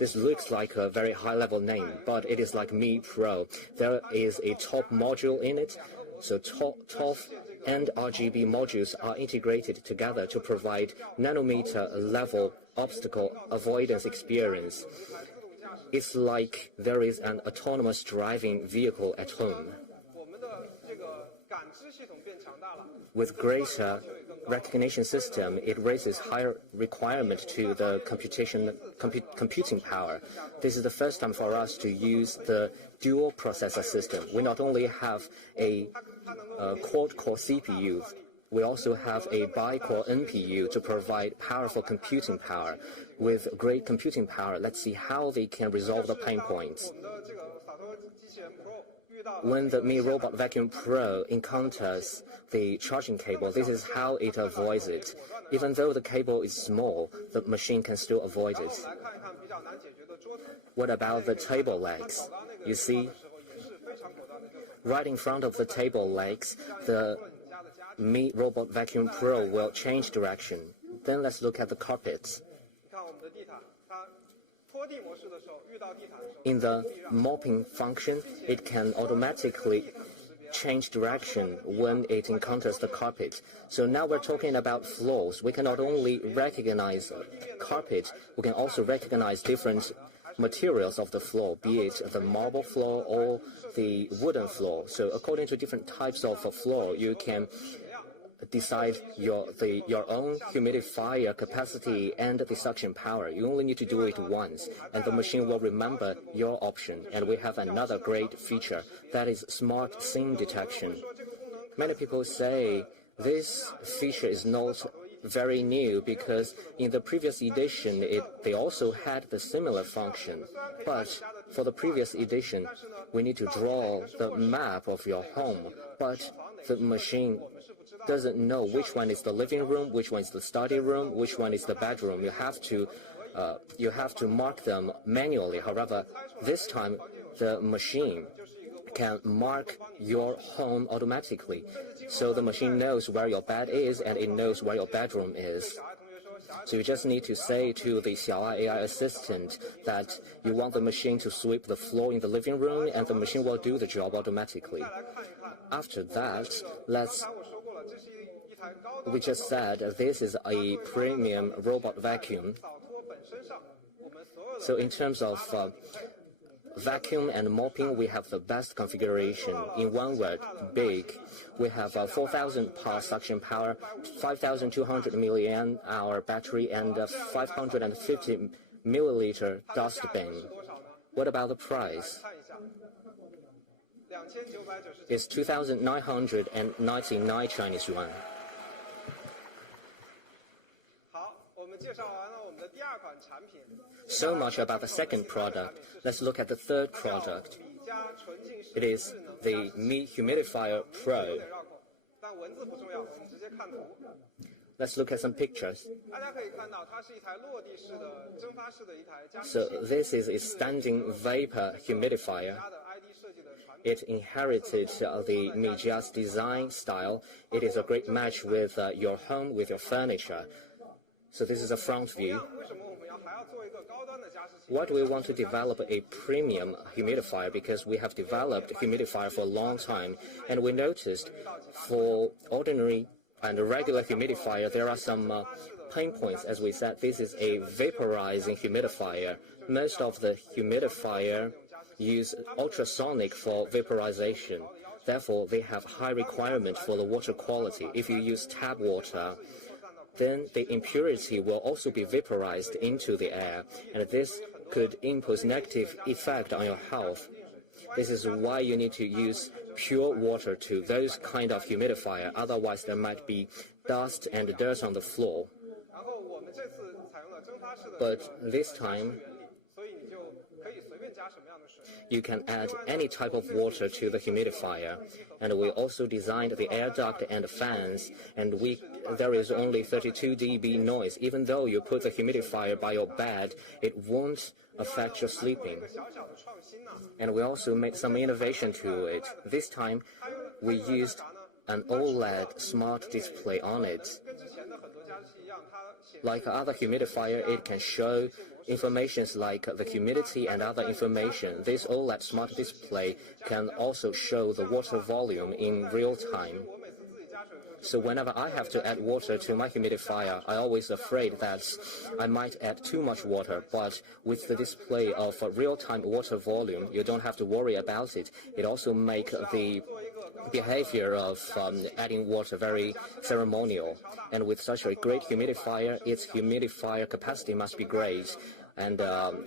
This looks like a very high-level name, but it is like Mi Pro. There is a top module in it. So TOF and RGB modules are integrated together to provide nanometer-level obstacle avoidance experience. It's like there is an autonomous driving vehicle at home. With greater recognition system, it raises higher requirement to the computing power. This is the first time for us to use the dual processor system. We not only have a quad-core CPU, we also have a bi-core NPU to provide powerful computing power. With great computing power, let's see how they can resolve the pain points. When the Mi Robot Vacuum Pro encounters the charging cable, this is how it avoids it. Even though the cable is small, the machine can still avoid it. What about the table legs? You see, right in front of the table legs, the Mi Robot Vacuum Pro will change direction. Then let's look at the carpets. In the mopping function, it can automatically change direction when it encounters the carpet. So now we're talking about floors. We can not only recognize carpet, we can also recognize different materials of the floor, be it the marble floor or the wooden floor. So according to different types of floor, you can decide your own humidifier capacity and the suction power. You only need to do it once, and the machine will remember your option. And we have another great feature, that is smart scene detection. Many people say this feature is not very new because in the previous edition they also had the similar function. But for the previous edition, we need to draw the map of your home, but the machine doesn't know which one is the living room, which one is the study room, which one is the bedroom. You have to mark them manually. However, this time the machine can mark your home automatically. So the machine knows where your bed is and it knows where your bedroom is. So you just need to say to the Xiaomi AI assistant that you want the machine to sweep the floor in the living room, and the machine will do the job automatically. After that, we just said this is a premium robot vacuum. So in terms of vacuum and mopping, we have the best configuration. In one word, big. We have 4,000 par suction power, 5,200 mAh battery, and 550 milliliter dust bin. What about the price? It's 2,999 Chinese yuan. So much about the second product. Let's look at the third product. It is the Mi Humidifier Pro. Let's look at some pictures. So this is a standing vapor humidifier. It inherited the Mijia's design style. It is a great match with your home, with your furniture. So this is a front view. Why do we want to develop a premium humidifier? Because we have developed humidifier for a long time, and we noticed for ordinary and regular humidifier, there are some pain points. As we said, this is a vaporizing humidifier. Most of the humidifier use ultrasonic for vaporization. Therefore, they have high requirement for the water quality. If you use tap water, then the impurity will also be vaporized into the air, and this could impose negative effect on your health. This is why you need to use pure water to those kind of humidifier, otherwise there might be dust and dirt on the floor. But this time, you can add any type of water to the humidifier, and we also designed the air duct and fans, and there is only 32 dB noise. Even though you put the humidifier by your bed, it won't affect your sleeping. And we also made some innovation to it. This time, we used an OLED smart display on it. Like other humidifier, it can show information like the humidity and other information. This OLED smart display can also show the water volume in real time. So whenever I have to add water to my humidifier, I'm always afraid that I might add too much water. But with the display of real-time water volume, you don't have to worry about it. It also makes the behavior of adding water very ceremonial. And with such a great humidifier, its humidifier capacity must be great. And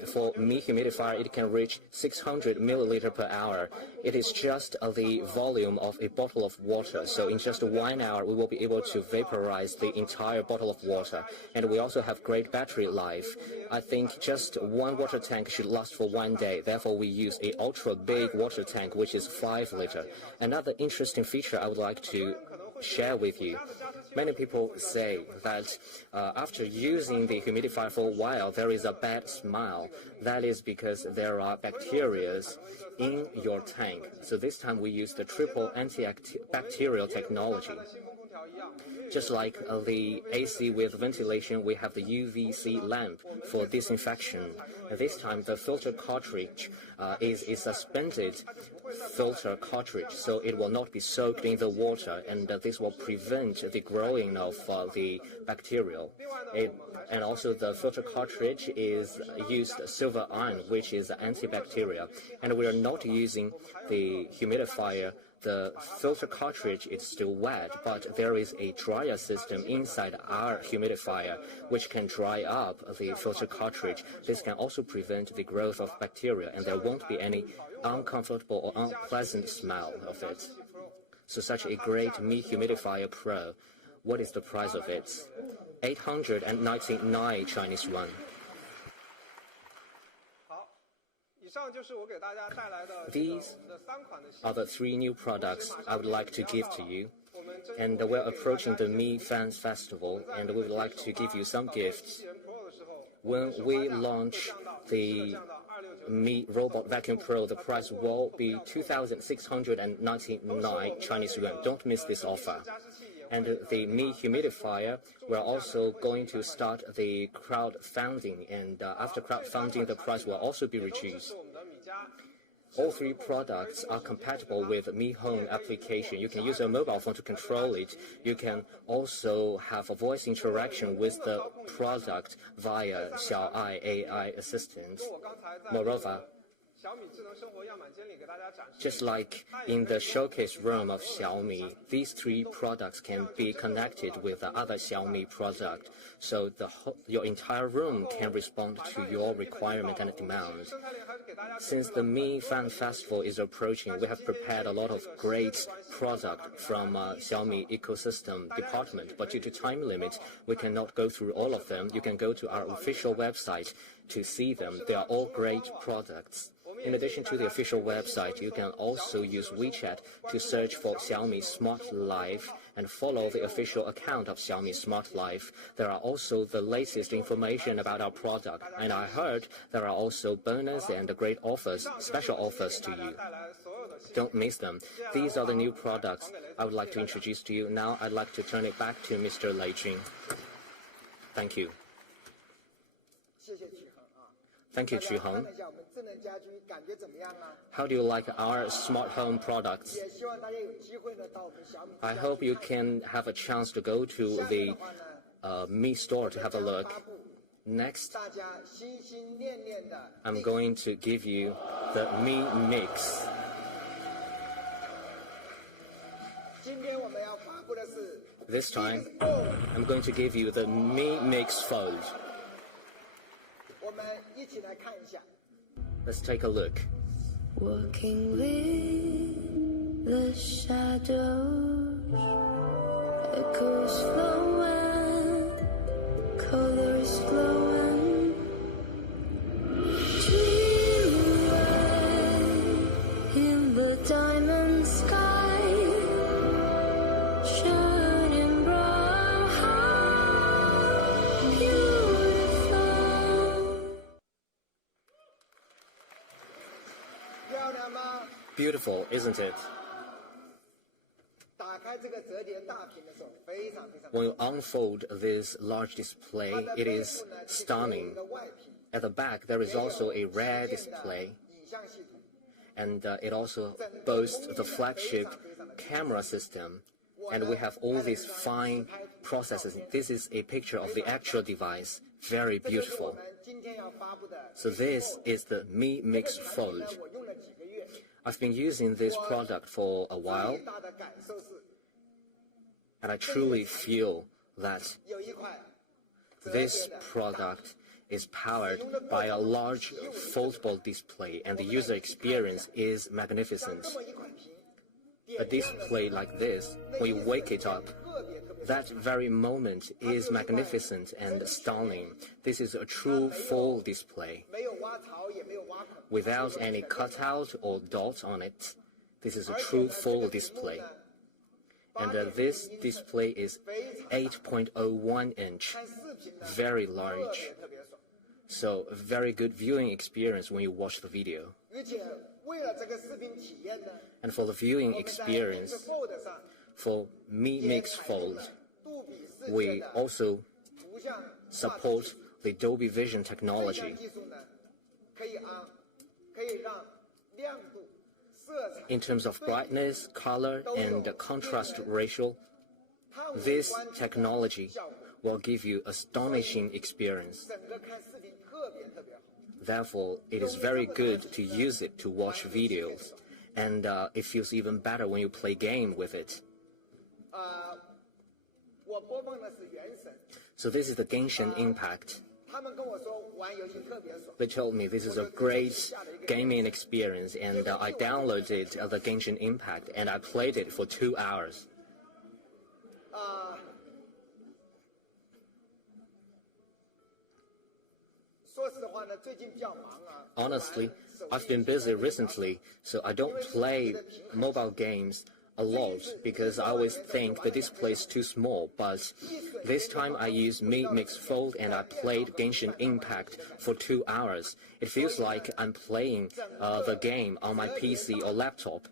for Mi humidifier, it can reach 600 milliliter per hour. It is just the volume of a bottle of water. So in just 1 hour, we will be able to vaporize the entire bottle of water. And we also have great battery life. I think just one water tank should last for 1 day. Therefore, we use a ultra big water tank, which is 5 liter. Another interesting feature I would like to share with you. Many people say that after using the humidifier for a while, there is a bad smell. That is because there are bacteria in your tank. So this time we use the triple antibacterial technology. Just like the AC with ventilation, we have the UVC lamp for disinfection. This time the filter cartridge is a suspended filter cartridge, so it will not be soaked in the water, and this will prevent the growing of the bacteria. And also the filter cartridge is used silver iron, which is antibacterial. And we are not using the humidifier. The filter cartridge is still wet, but there is a dryer system inside our humidifier which can dry up the filter cartridge. This can also prevent the growth of bacteria, and there won't be any uncomfortable or unpleasant smell of it. So such a great Mi Humidifier Pro. What is the price of it? 899 Chinese yuan. These are the 3 new products I would like to give to you. And we're approaching the Mi Fans Festival, and we would like to give you some gifts. When we launch the Mi Robot Vacuum Pro, the price will be 2,699 Chinese yuan. Don't miss this offer. And the Mi Humidifier, we're also going to start the crowdfunding, and after crowdfunding, the price will also be reduced. All 3 products are compatible with Mi Home application. You can use a mobile phone to control it. You can also have a voice interaction with the product via Xiaomi AI assistant. Moreover, just like in the showcase room of Xiaomi, these 3 products can be connected with the other Xiaomi product, so your entire room can respond to your requirement and demand. Since the Mi Fan Festival is approaching, we have prepared a lot of great product from Xiaomi ecosystem department, but due to time limit, we cannot go through all of them. You can go to our official website to see them. They are all great products. In addition to the official website, you can also use WeChat to search for Xiaomi Smart Life and follow the official account of Xiaomi Smart Life. There are also the latest information about our product, and I heard there are also bonus and great offers, special offers to you. Don't miss them. These are the new products I would like to introduce to you. Now I'd like to turn it back to Mr. Lei Jun. Thank you. Thank you, Chu Hong. How do you like our smart home products? I hope you can have a chance to go to the Mi store to have a look. Next, I'm going to give you the Mi Mix. This time, I'm going to give you the Mi Mix Fold. Let's take a look. Walking with the shadows, echoes flowing, colors glowing, dream away in the diamond sky, shining bright, beautiful. Beautiful, isn't it? When you unfold this large display, it is stunning. At the back, there is also a rear display, and it also boasts the flagship camera system, and we have all these fine processes. This is a picture of the actual device, very beautiful. So this is the Mi Mix Fold. I've been using this product for a while, and I truly feel that this product is powered by a large foldable display, and the user experience is magnificent. A display like this, when you wake it up, that very moment is magnificent and stunning. This is a true full display, without any cutout or dot on it. This is a true full display. And this display is 8.01 inch, very large. So a very good viewing experience when you watch the video. And for the viewing experience, for Mi Mix Fold, we also support the Dolby Vision technology. In terms of brightness, color, and contrast ratio, this technology will give you astonishing experience. Therefore, it is very good to use it to watch videos, and it feels even better when you play game with it. So this is the Genshin Impact. They told me this is a great gaming experience, and I downloaded the Genshin Impact and I played it for 2 hours. Honestly, I've been busy recently, so I don't play mobile games a lot because I always think the display is too small, but this time I used Mi Mix Fold and I played Genshin Impact for 2 hours. It feels like I'm playing the game on my PC or laptop.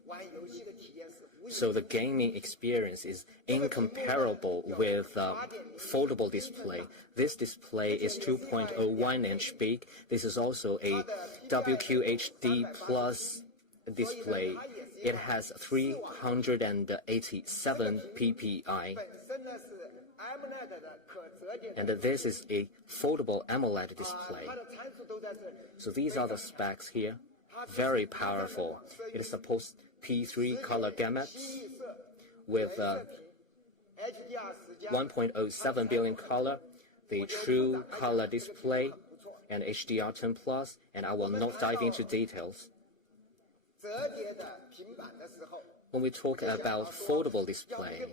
So the gaming experience is incomparable with foldable display. This display is 2.01 inch big. This is also a WQHD plus display. It has 387 ppi. And this is a foldable AMOLED display. So these are the specs here. Very powerful. It supports P3 color gamuts with 1.07 billion color, the true color display, and HDR10+, and I will not dive into details. When we talk about foldable display,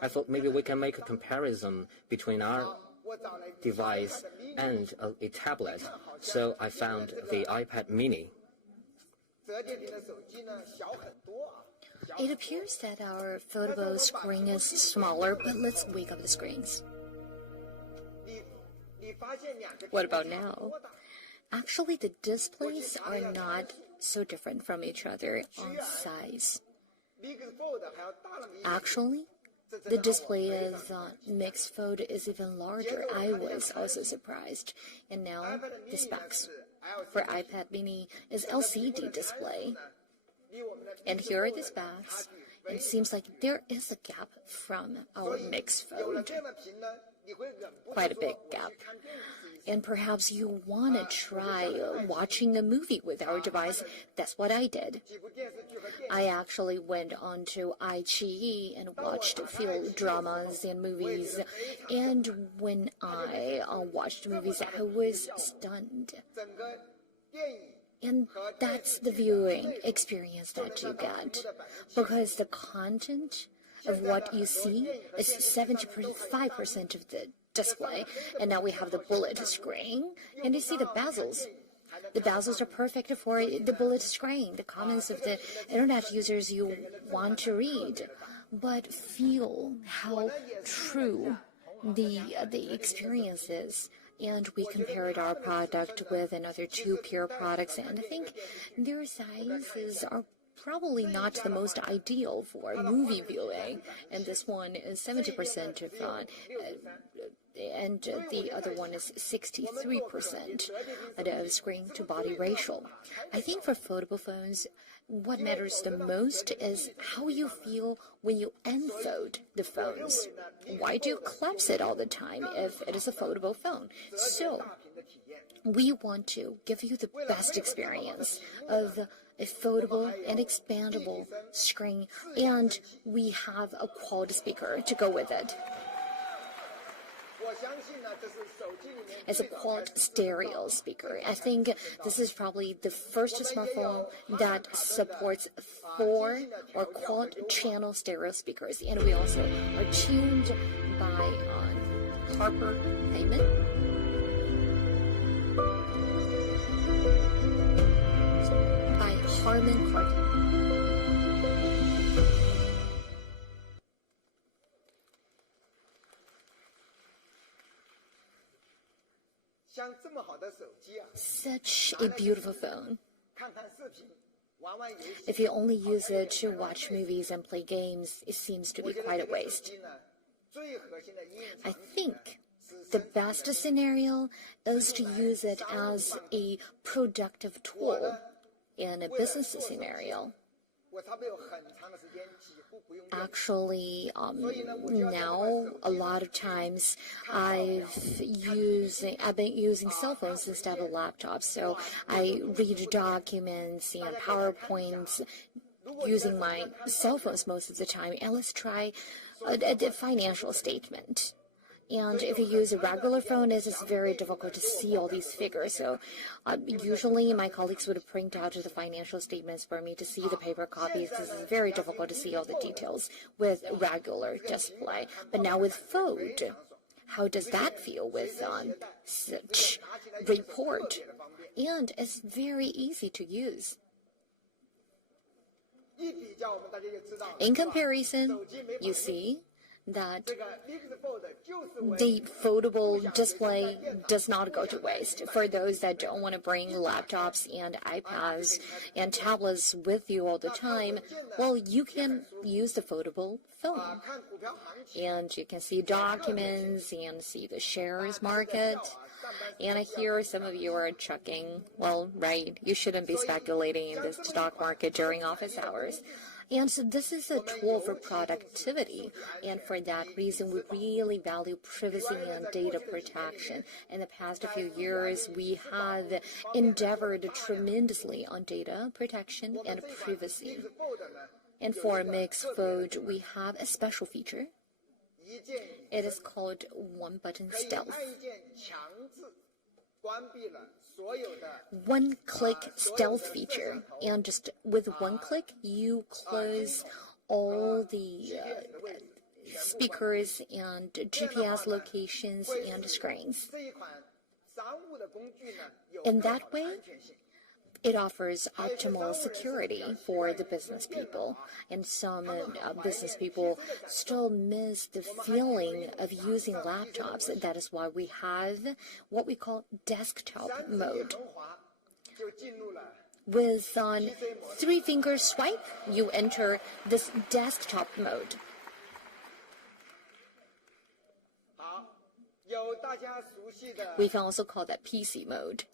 I thought maybe we can make a comparison between our device and a tablet. So I found the iPad mini. It appears that our foldable screen is smaller, but let's wake up the screens. What about now? Actually, the displays are not so different from each other on size. Actually, the display of Mixed Fold is even larger. I was also surprised. And now, the specs. For iPad mini is LCD display. And here are the specs. It seems like there is a gap from our Mixed Fold. quite a big gap. And perhaps you want to try watching a movie with our device. That's what I did. I actually went onto iQIYI and watched a few dramas and movies. And when I watched movies, I was stunned. And that's the viewing experience that you get, because the content of what you see is 75% of the display, and now we have the bullet screen, and you see the bezels. The bezels are perfect for the bullet screen, the comments of the internet users you want to read, but feel how true the experience is. And we compared our product with another two peer products, and I think their sizes are probably not the most ideal for movie viewing. And this one is 70% of and the other one is 63% of screen to body ratio. I think for foldable phones, what matters the most is how you feel when you unfold the phones. Why do you collapse it all the time if it is a foldable phone? So we want to give you the best experience of a foldable and expandable screen, and we have a quad speaker to go with it. It's a quad stereo speaker. I think this is probably the first smartphone that supports 4 or quad channel stereo speakers, and we also are tuned by Harper Heyman. By Harman Kardon. 像这么好的手机啊 Such a beautiful phone. 看看视频 玩玩游戏 If you only use it to watch movies and play games, it seems to be quite a waste. 最核心的应用 I think the best scenario is to use it as a productive tool in a business scenario. 我差不多有很长的时间几乎不用电 Actually, now a lot of times I've been using cell phones instead of laptops. So I read documents and PowerPoints using my cell phones most of the time. And let's try a financial statement. And if you use a regular phone, it is very difficult to see all these figures. So usually my colleagues would print out the financial statements for me to see the paper copies. This is very difficult to see all the details with regular display. But now with Fold, how does that feel with such report? And it's very easy to use. 一比较我们大家就知道 In comparison, you see that 这个 Live Fold 就是为 the foldable display does not go to waste. For those that don't want to bring laptops and iPads and tablets with you all the time, well, you can use the foldable phone. 看股票行情 And you can see documents and see the shares market. And I hear some of you are checking. Well, right, you shouldn't be speculating in the stock market during office hours. And so this is a tool for productivity, and for that reason, we really value privacy and data protection. In the past few years, we have endeavored tremendously on data protection and privacy. And for Mix Fold, we have a special feature. It is called one-button 可以 stealth. 按一键强制关闭了所有的 One-click stealth feature, and just with one click, you close all the speakers and GPS locations and screens. 这一款商务的工具呢有 In 更 that 好的 way, 安全性 it offers optimal security for the business people, and some business people still miss the feeling of using laptops. That is why we have what we call desktop 3 次 mode. 横滑就进入了 With 3-finger swipe, you enter this desktop mode. 好有大家熟悉的 We can also call that PC mode,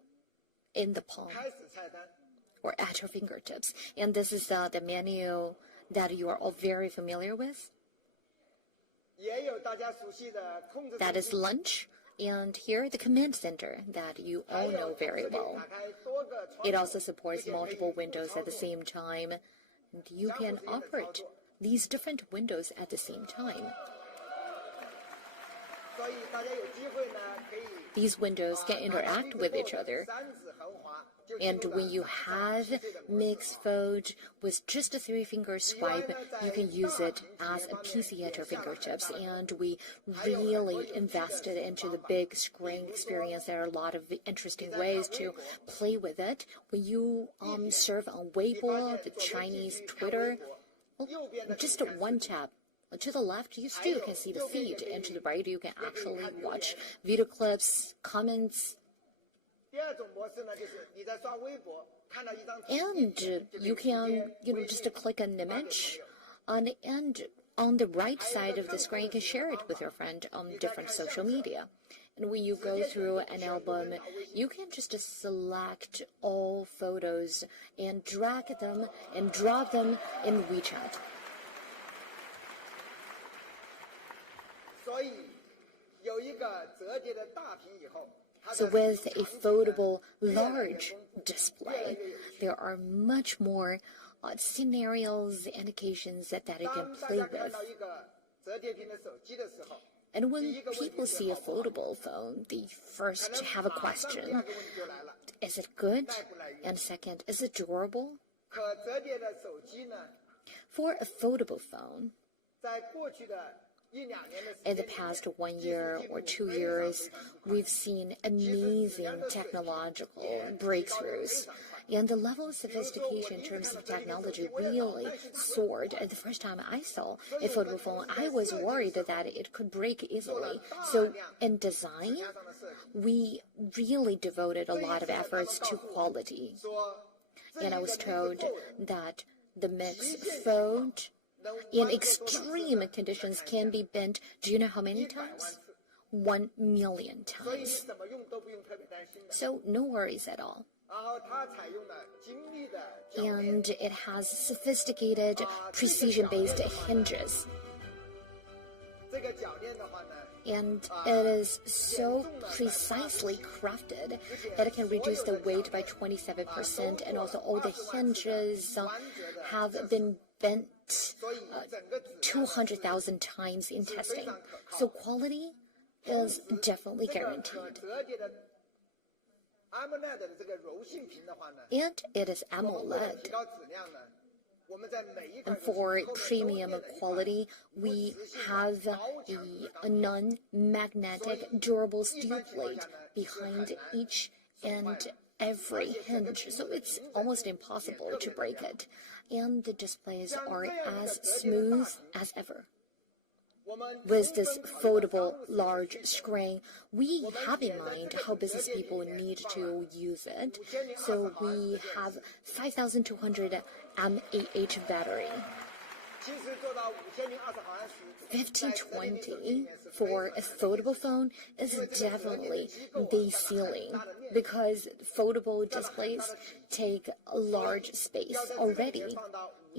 in the palm 开始菜单 or at your fingertips. And this is the menu that you are all very familiar with. That is lunch. And here, the command center that you all know very well. It also supports multiple windows at the same time, and you can operate these different windows at the same time. These windows can interact with each other. And when you have mixed fold with just a 3-finger swipe, you can use it as a PC at your fingertips. And we really invested into the big screen experience. There are a lot of interesting ways to play with it. When you surf on Weibo, the Chinese Twitter, well, just one tap. To the left, you still can see the feed, and to the right, you can actually watch video clips, comments. And you can, just click an image, and on the right side of the screen, you can share it with your friend on different social media. And when you go through an album, you can just select all photos and drag them and drop them in WeChat. So with a foldable large display, there are much more scenarios and occasions that you can play with. And when people see a foldable phone, they first have a question. Is it good? And second, is it durable? For a foldable phone, in the past 1 year or 2 years, we've seen amazing technological breakthroughs. And the level of sophistication in terms of technology really soared. And the first time I saw a foldable phone, I was worried that it could break easily. So in design, we really devoted a lot of efforts to quality. And I was told that the mixed fold in extreme conditions can be bent, do you know how many times? 1 million times. So no worries at all. And it has sophisticated, precision-based hinges. And it is so precisely crafted that it can reduce the weight by 27%, and also all the hinges have been bent 200,000 times in testing. So quality is definitely guaranteed. And it is AMOLED. And for premium quality, we have a non-magnetic durable steel plate behind each and every hinge, so it's almost impossible to break it. And the displays are as smooth as ever. With this foldable large screen, we have in mind how business people need to use it. So we have 5,200 mAh battery. 1520 for a foldable phone is definitely the ceiling, because foldable displays take a large space already.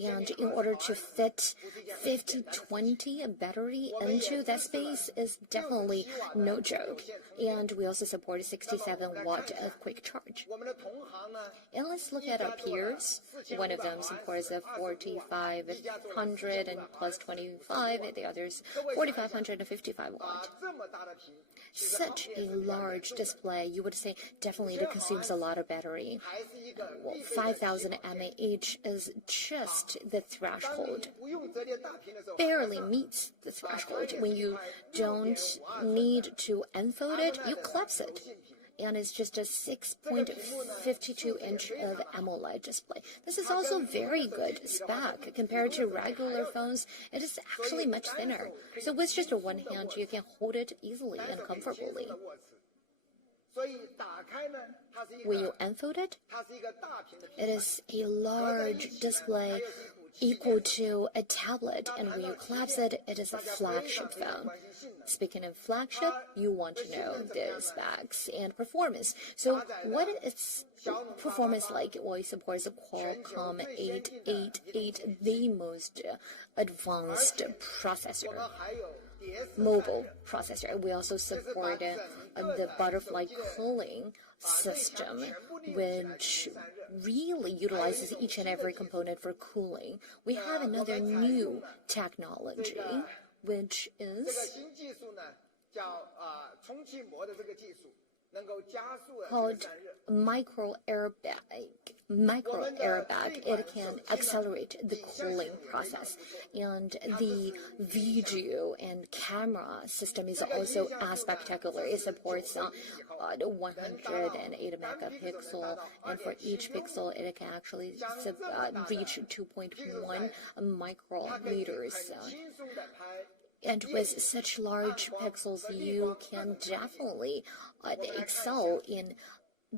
And in order to fit 5020 battery into that space is definitely no joke. And we also support 67 watt of quick charge. And let's look at our peers. One of them supports a 4500 and plus 25, the others 4500 and 55 watt. Such a large display, you would say definitely it consumes a lot of battery. Well, 5,000 mAh is just the threshold. Barely meets the threshold. When you don't need to unfold it, you collapse it. And it's just a 6.52 inch of AMOLED display. This is also very good spec compared to regular phones. It is actually much thinner. So with just one hand, you can hold it easily and comfortably. When you unfold it, it is a large display equal to a tablet, and when you collapse it, it is a flagship phone. Speaking of flagship, you want to know the specs and performance. So what is performance like? Well, it supports a Qualcomm 888, the most advanced processor. mobile processor. We also support the butterfly cooling system, which really utilizes each and every component for cooling. We have another new technology, which is called micro airbag. It can accelerate the cooling process, and the video and camera system is also as spectacular. It supports 108 megapixel, and for each pixel it can actually reach 2.1 micrometers. And with such large pixels, you can definitely excel in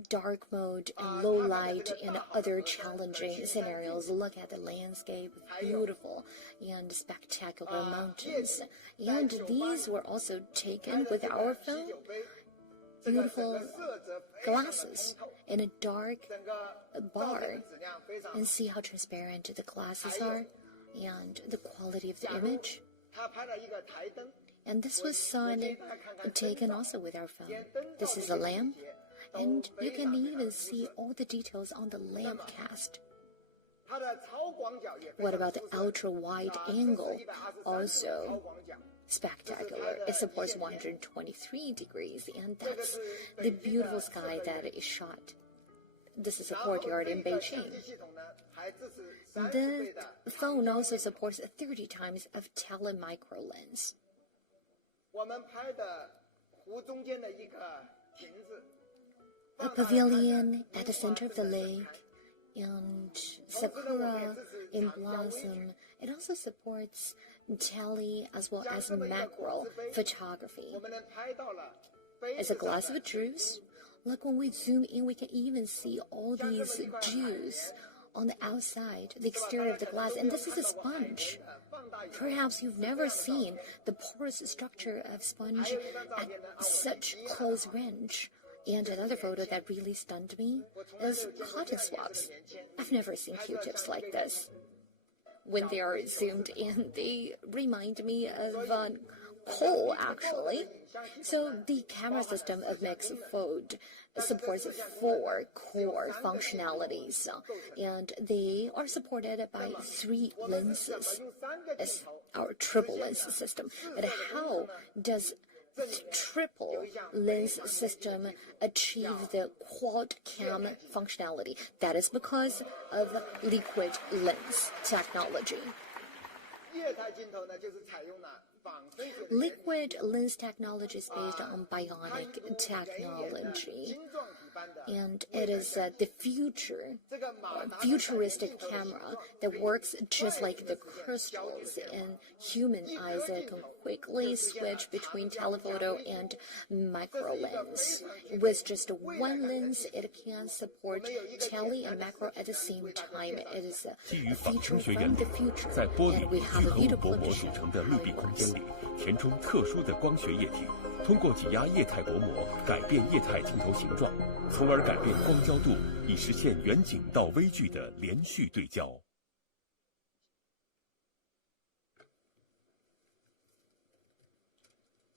dark mode and low light and other challenging scenarios. Look at the landscape, beautiful and spectacular mountains. And these were also taken with our phone. Beautiful glasses in a dark bar, and see how transparent the glasses are and the quality of the image. And this was taken also with our phone. This is a lamp, and you can even see all the details on the lamp cast. What about the ultra-wide angle? Also spectacular. It supports 123 degrees, and that's the beautiful sky that is shot. This is a courtyard in Beijing. The phone also supports 30 times of telemicro lens. A pavilion at the center of the lake and sakura in blossom. It also supports tele as well as macro photography. It's a glass of juice. Look, when we zoom in, we can even see all these juice on the outside, the exterior of the glass, and this is a sponge. Perhaps you've never seen the porous structure of sponge at such close range. And another photo that really stunned me is cotton swabs. I've never seen Q-tips like this. When they are zoomed in, they remind me of coal, actually. So the camera system of Mixfold supports 4 core functionalities, and they are supported by 3 lenses. It's our triple lens system. But how does triple lens system achieve the quad cam functionality? That is because of liquid lens technology. Liquid lens technology is based on bionic technology, and it is the futuristic camera that works just like the crystals in human eyes that can quickly switch between telephoto and micro lens. With just one lens, it can support tele and macro at the same time. It is a feature from the future, and we have a beautiful picture. 填充特殊的光学液体，通过挤压液态薄膜改变液态镜头形状，从而改变光焦度，以实现远景到微距的连续对焦。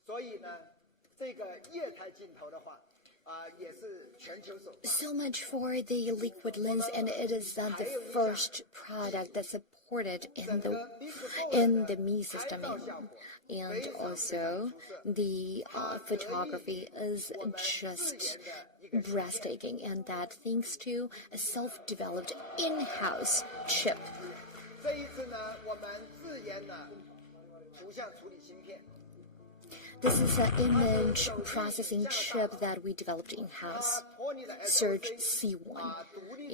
所以呢，这个液态镜头的话。So much for the liquid lens, and it is the first product that's supported in the Mi system, and also the photography is just breathtaking, and that thanks to a self-developed in-house chip. This is an image processing chip that we developed in-house, Surge C1,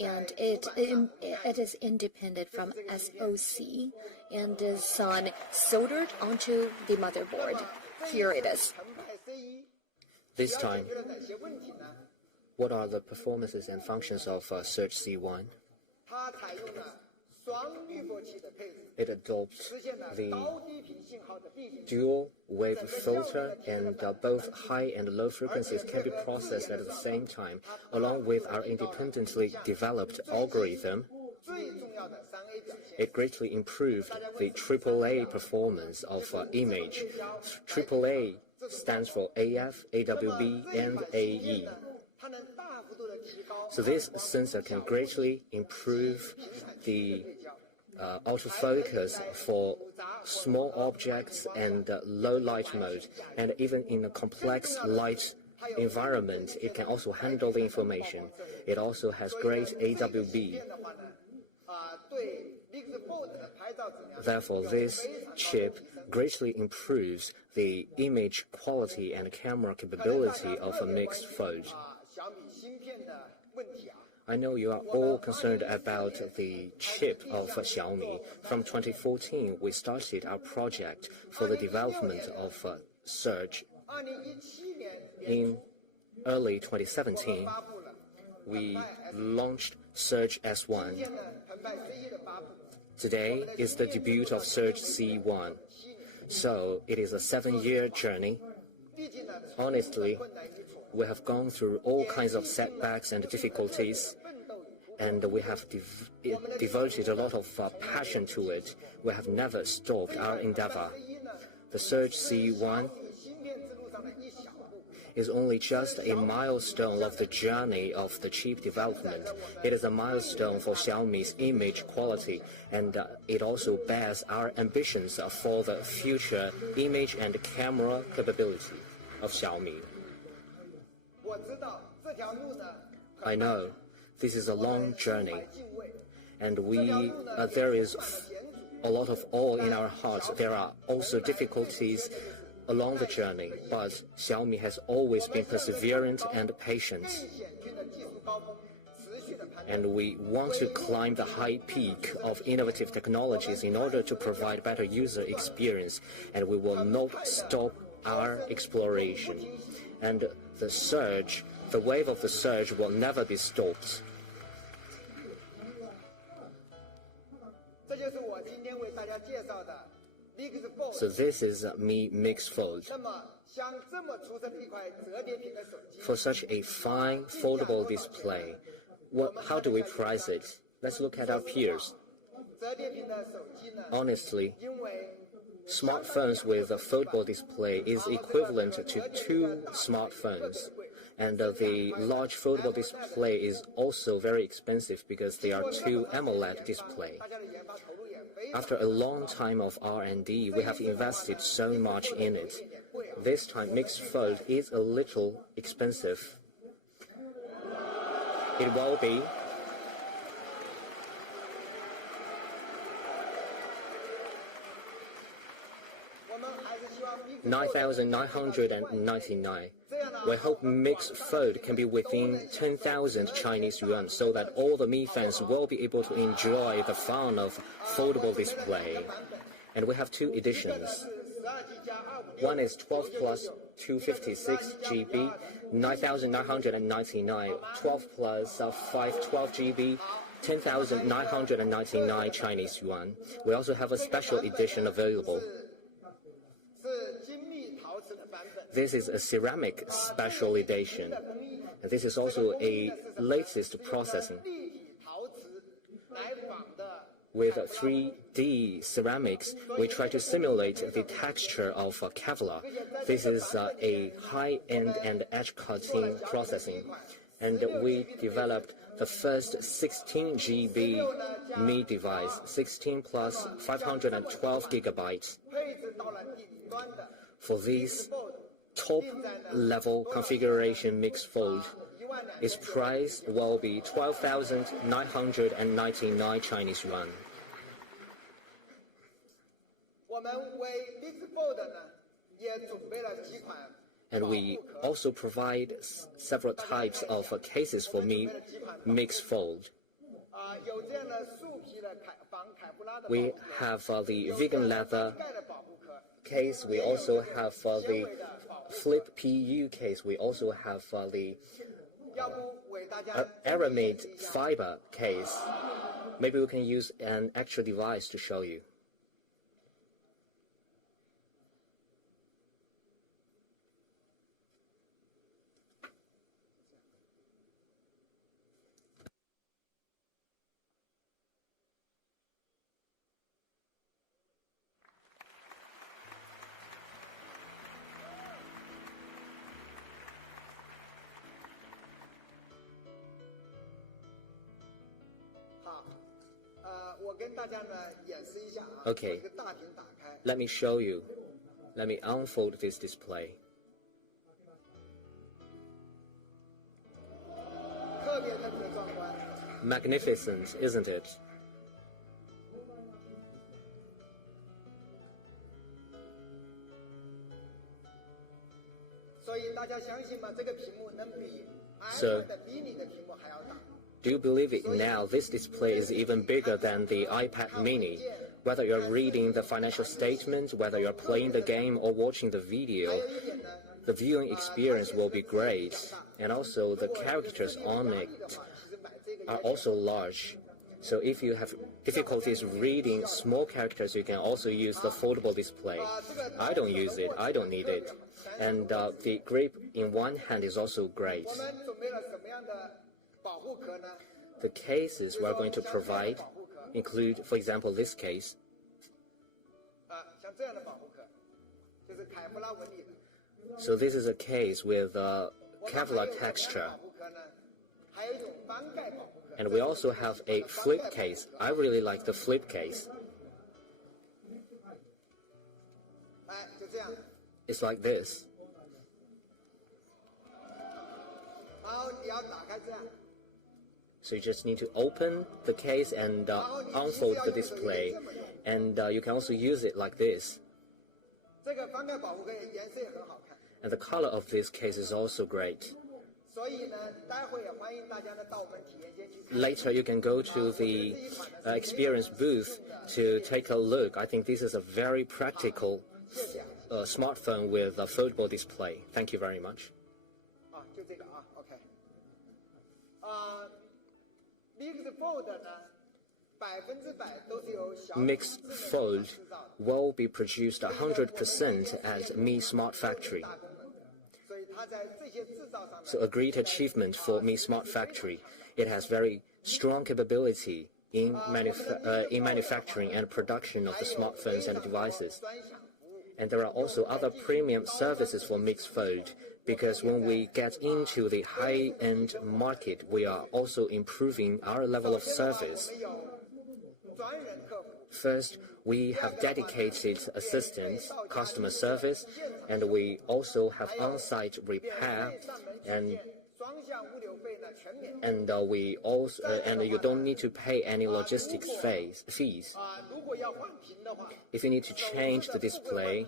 and it is independent from SoC and is soldered onto the motherboard. Here it is. This time, what are the performances and functions of Surge C1? It adopts the dual wave filter, and both high and low frequencies can be processed at the same time, along with our independently developed algorithm. It greatly improved the AAA performance of image. AAA stands for AF, AWB, and AE. So this sensor can greatly improve the autofocus for small objects and low light mode, and even in a complex light environment, it can also handle the information. It also has great AWB. Therefore, this chip greatly improves the image quality and camera capability of a mixed fold. I know you are all concerned about the chip of Xiaomi. From 2014, we started our project for the development of Surge. In early 2017, we launched Surge S1. Today is the debut of Surge C1. So it is a 7-year journey. Honestly, we have gone through all kinds of setbacks and difficulties, and we have devoted a lot of passion to it. We have never stopped our endeavor. The Surge C1 is only just a milestone of the journey of the chip development. It is a milestone for Xiaomi's image quality, and it also bears our ambitions for the future image and camera capability of Xiaomi. I know this is a long journey, and there is a lot of awe in our hearts. There are also difficulties along the journey, but Xiaomi has always been perseverant and patient. And we want to climb the high peak of innovative technologies in order to provide better user experience, and we will not stop our exploration. And the wave of the surge will never be stopped. So this is Mi Mix Fold. For such a fine foldable display, how do we price it? Let's look at our peers. Honestly, smartphones with a foldable display is equivalent to 2 smartphones. And the large foldable display is also very expensive because they are 2 AMOLED display. After a long time of R&D, we have invested so much in it. This time, mixed fold is a little expensive. It will be. $9,999. We hope mixed fold can be within 10,000 Chinese yuan, so that all the Mi fans will be able to enjoy the fun of foldable display. And we have 2 editions. One is 12 plus 256 GB, 9,999. 12 plus 512 GB, 10,999 Chinese yuan. We also have a special edition available. This is a ceramic special edition. And this is also a latest processing. With 3D ceramics, we try to simulate the texture of Kevlar. This is a high-end and edge-cutting processing. And we developed the first 16 GB Mi device, 16 plus 512 gigabytes. For this top-level configuration mixed fold, its price will be 12,999 Chinese yuan. And we also provide several types of cases for Mi Mixed Fold. We have the vegan leather case. We also have the flip PU case. We also have the aramid fiber case. Maybe we can use an actual device to show you. Okay, let me show you. Let me unfold this display. Magnificent, isn't it? So, do you believe it now? This display is even bigger than the iPad mini. Whether you're reading the financial statement, whether you're playing the game or watching the video, the viewing experience will be great. And also the characters on it are also large. So if you have difficulties reading small characters, you can also use the foldable display. I don't use it, I don't need it. And the grip in one hand is also great. The cases we're going to provide include, for example, this case. So this is a case with Kevlar texture. And we also have a flip case. I really like the flip case. It's like this. So you just need to open the case and unfold the display. And you can also use it like this. And the color of this case is also great. Later you can go to the experience booth to take a look. I think this is a very practical smartphone with a foldable display. Thank you very much. Mixed Fold will be produced 100% at Mi Smart Factory. So a great achievement for Mi Smart Factory. It has very strong capability in manufacturing and production of the smartphones and devices. And there are also other premium services for Mixed Fold, because when we get into the high-end market, we are also improving our level of service. First, we have dedicated assistance, customer service, and we also have on-site repair, and you don't need to pay any logistics fees. If you need to change the display,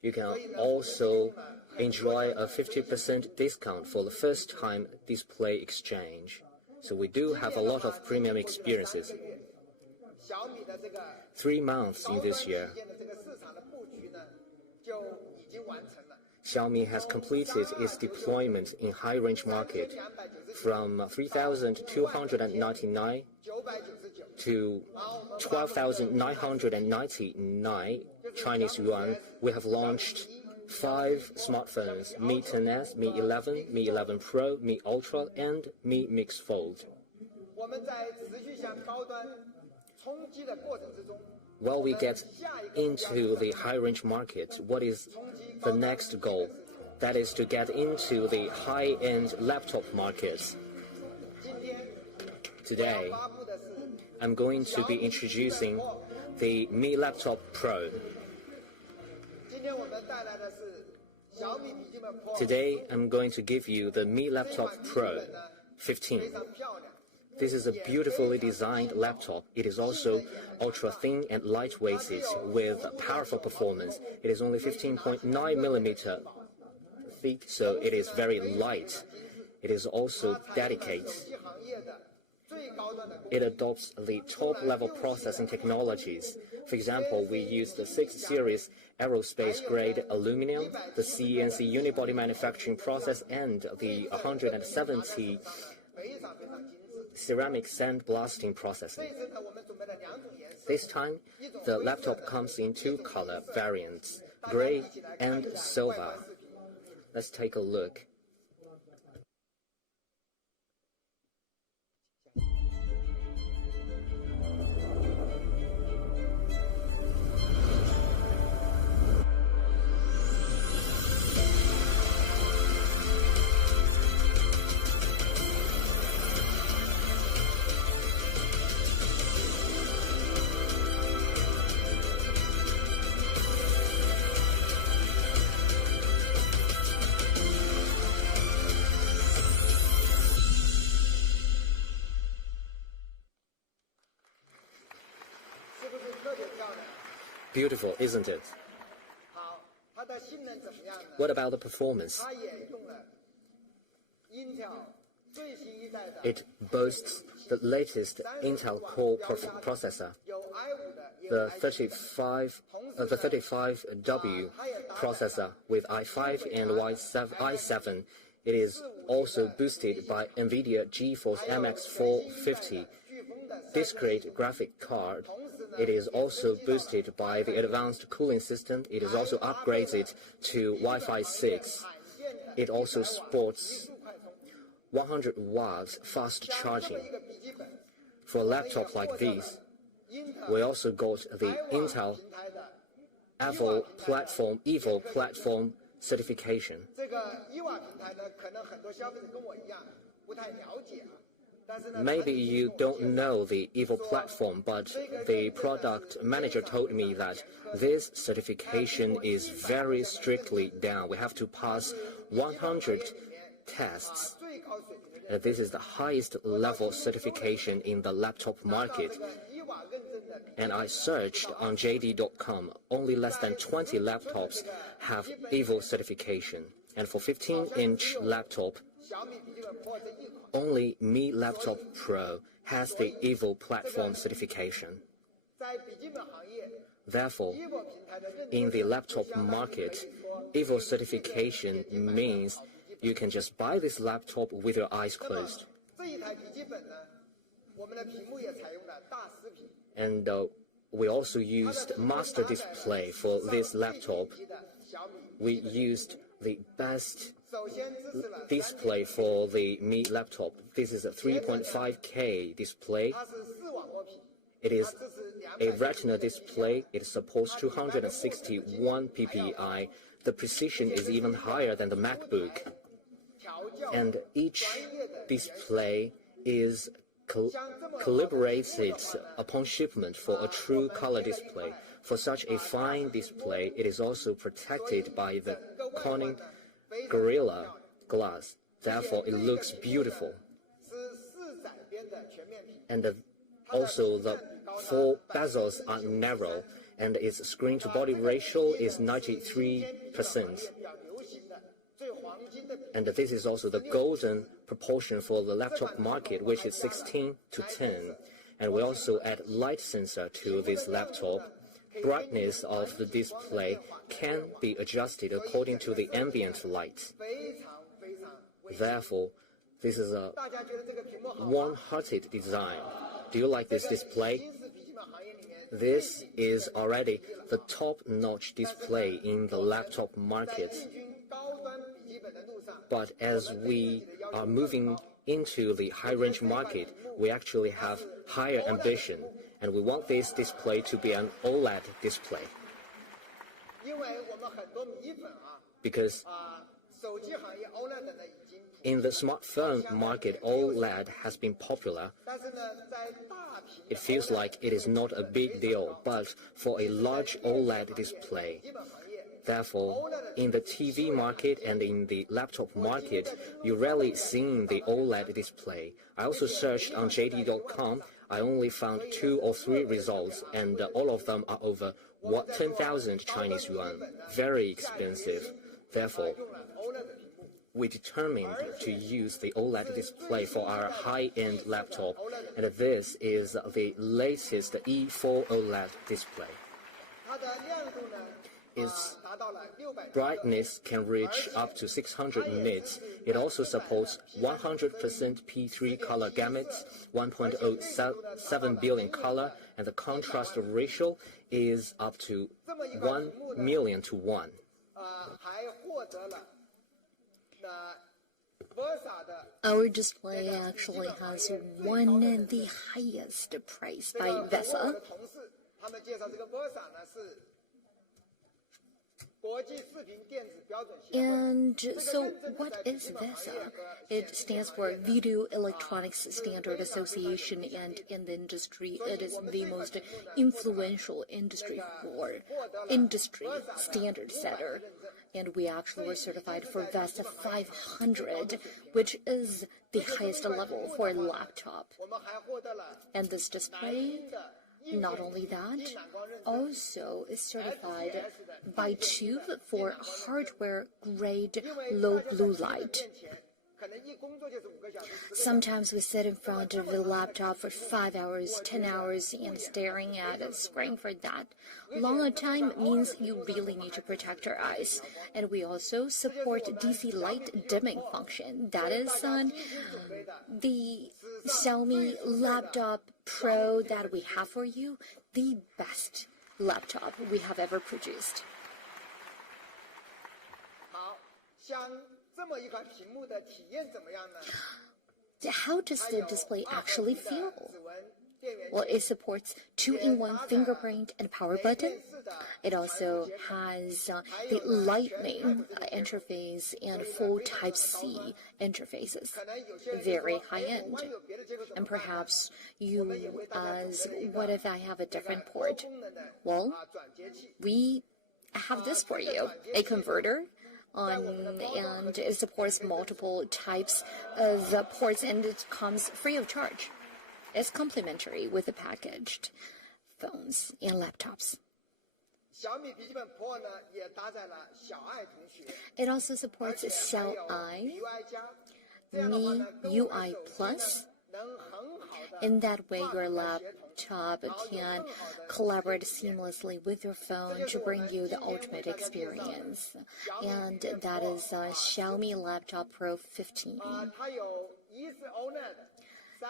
you can also enjoy a 50% discount for the first-time display exchange. So we do have a lot of premium experiences. 3 months in this year, Xiaomi has completed its deployment in high-range market from 3,299 to 12,999 Chinese yuan. We have launched 5 smartphones: Mi 10s, Mi 11, Mi 11 Pro, Mi Ultra, and Mi Mix Fold. While we get into the high-range market, what is the next goal? That is to get into the high-end laptop markets. Today, I'm going to be introducing the Mi Laptop Pro. Today, I'm going to give you the Mi Laptop Pro 15. This is a beautifully designed laptop. It is also ultra-thin and lightweighted with powerful performance. It is only 15.9 millimeter thick, so it is very light. It is also dedicated. It adopts the top-level processing technologies. For example, we use the 6 series aerospace-grade aluminum, the CNC unibody manufacturing process, and the 170 ceramic sandblasting processing. This time, the laptop comes in 2 color variants, gray and silver. Let's take a look. beautiful, isn't it? What about the performance? It boasts the latest Intel Core processor, the 35W processor with i5 and i7. It is also boosted by NVIDIA GeForce MX 450 discrete graphic card. It is also boosted by the advanced cooling system. It is also upgraded to Wi-Fi 6. It also sports 100 watts fast charging. For a laptop like this, we also got the Intel Evo platform certification. Maybe you don't know the Evo platform, but the product manager told me that this certification is very strictly done. We have to pass 100 tests. This is the highest level certification in the laptop market. And I searched on JD.com. Only less than 20 laptops have Evo certification. And for 15-inch laptop, only Mi Laptop Pro has the Evo platform certification. Therefore, in the laptop market, Evo certification means you can just buy this laptop with your eyes closed. And we also used master display for this laptop. We used the best display for the Mi laptop. This is a 3.5K display. It is a retina display. It supports 261 ppi. The precision is even higher than the MacBook. And each display is calibrated upon shipment for a true color display. For such a fine display, it is also protected by the Corning Gorilla Glass. Therefore, it looks beautiful. And also, the four bezels are narrow, and its screen-to-body ratio is 93%. And this is also the golden proportion for the laptop market, which is 16:10. And we also add light sensor to this laptop. Brightness of the display can be adjusted according to the ambient light. Therefore, this is a warm-hearted design. Do you like this display? This is already the top-notch display in the laptop market. But as we are moving into the high-range market, we actually have higher ambition, and we want this display to be an OLED display. Because in the smartphone market, OLED has been popular. It feels like it is not a big deal, but for a large OLED display, therefore, in the TV market and in the laptop market, you rarely see the OLED display. I also searched on JD.com. I only found 2 or 3 results, and all of them are over 10,000 Chinese yuan. Very expensive. Therefore, we determined to use the OLED display for our high-end laptop, and this is the latest E4 OLED display. Its brightness can reach up to 600 nits. It also supports 100% P3 color gamuts, 1.07 billion color, and the contrast ratio is up to 1,000,000 to 1. Our display actually has won the highest prize by VESA. And so what is VESA? It stands for Video Electronics Standard Association, and in the industry, it is the most influential industry standard setter. And we actually were certified for VESA 500, which is the highest level for a laptop. And this display Not only that, also is certified by Tube for hardware-grade low blue light. Sometimes we sit in front of the laptop for 5 hours, 10 hours, and staring at a screen for that long a time means you really need to protect your eyes. And we also support DC light dimming function. That is on the Xiaomi Laptop Pro that we have for you, the best laptop we have ever produced. How does the display actually feel? Well, it supports 2-in-1 fingerprint and power button. It also has the Lightning interface and full Type-C interfaces. Very high-end. And perhaps you ask, what if I have a different port? Well, we have this for you, a converter. And it supports multiple types of ports, and it comes free of charge. It's complimentary with the packaged phones and laptops. It also supports Xiaomi UI Plus. In that way, your laptop can collaborate seamlessly with your phone to bring you the ultimate experience. And that is Xiaomi Laptop Pro 15.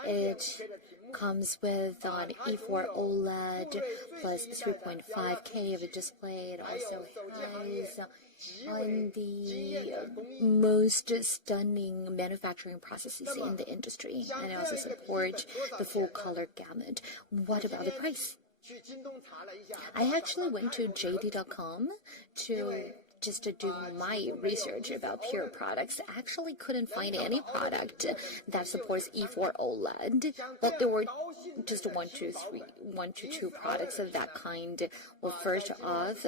It comes with an E4 OLED plus 3.5K of a display. It also has on the most stunning manufacturing processes in the industry, and it also supports the full color gamut. What about the price? I actually went to JD.com just to do my research about Pure products. I actually couldn't find any product that supports E4 OLED, but there were just one to two products of that kind. Well, first off,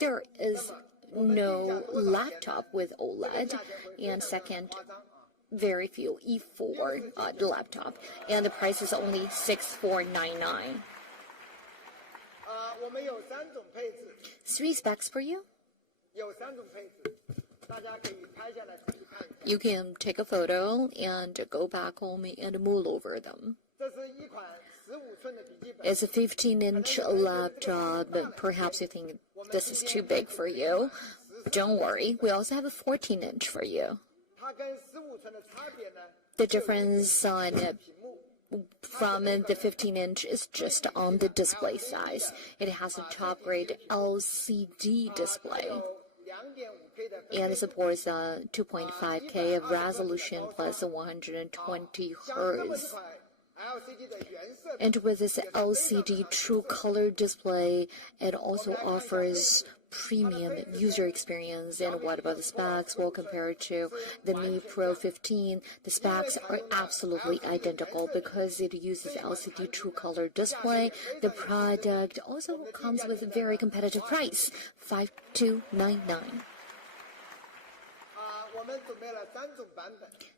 there is no laptop with OLED, and second, very few E4 laptop, and the price is only $6,499. 3 specs for you. You can take a photo and go back home and mull over them. It's a 15-inch laptop. Perhaps you think this is too big for you. Don't worry, we also have a 14-inch for you. The difference from the 15-inch is just on the display size. It has a top-grade LCD display, and it supports 2.5K of resolution plus 120 Hz. And with this LCD true color display, it also offers premium user experience. And what about the specs? Well, compared to the Mi Pro 15, the specs are absolutely identical because it uses LCD true color display. The product also comes with a very competitive price, $5,299.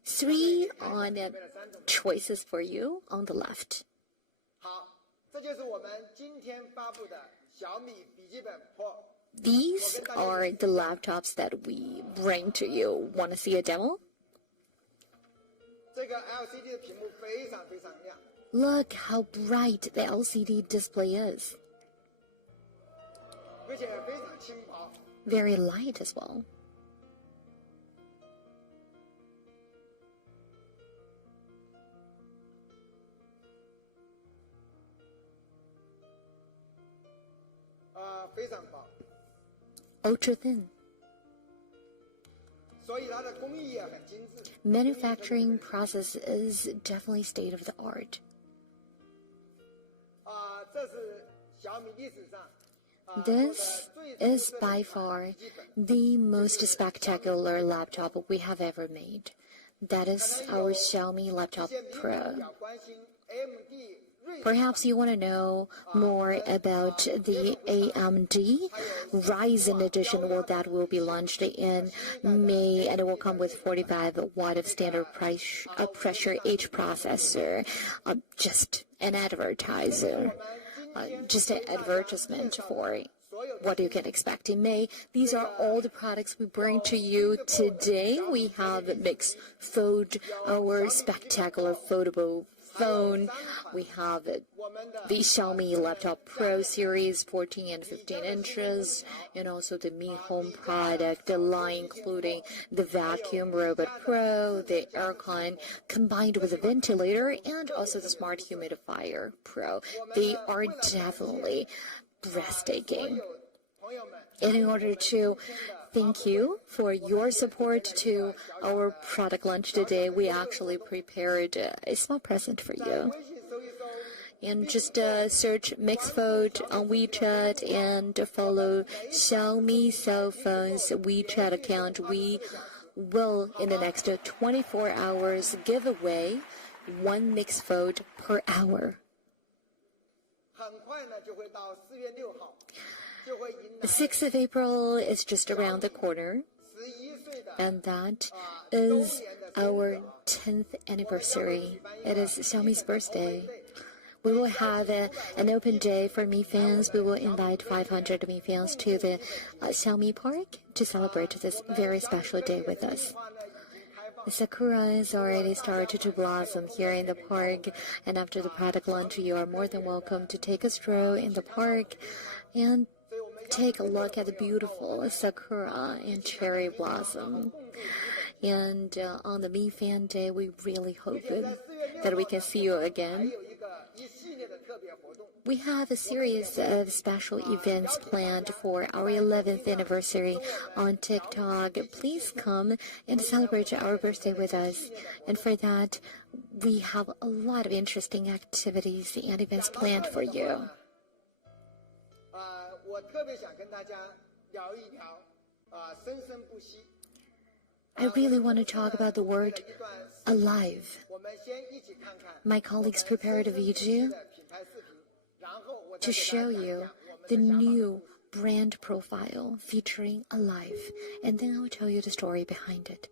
3 on choices for you on the left. These are the laptops that we bring to you. Want to see a demo? Look how bright the LCD display is. Very light as well. Ultra thin. Manufacturing process is definitely state of the art. This is by far the most spectacular laptop we have ever made. That is our Xiaomi Laptop Pro. Perhaps you want to know more about the AMD Ryzen edition. Well, that will be launched in May, and it will come with 45 watt of standard pressure H processor. Just an advertiser, just an advertisement for what you can expect in May. These are all the products we bring to you today. We have Mix Fold, our spectacular foldable phone. We have the Xiaomi Laptop Pro series, 14 and 15 inches, and also the Mi Home product line, including the Vacuum Robot Pro, the Aircon, combined with a ventilator, and also the Smart Humidifier Pro. They are definitely breathtaking. In order to thank you for your support to our product launch today, we actually prepared a small present for you. And just search Mixfold on WeChat and follow Xiaomi Cell Phone's WeChat account. We will, in the next 24 hours, give away 1 Mixfold per hour. The 6th of April is just around the corner, and that is our 10th anniversary. It is Xiaomi's birthday. We will have an open day for Mi fans. We will invite 500 Mi fans to the Xiaomi Park to celebrate this very special day with us. The sakura has already started to blossom here in the park, and after the product launch, you are more than welcome to take a stroll in the park and take a look at the beautiful sakura and cherry blossom. And on the Mi Fan Day, we really hope that we can see you again. We have a series of special events planned for our 11th anniversary on TikTok. Please come and celebrate our birthday with us. And for that, we have a lot of interesting activities and events planned for you. I really want to talk about the word alive. My colleagues prepared a video to show you the new brand profile featuring alive, and then I'll tell you the story behind it.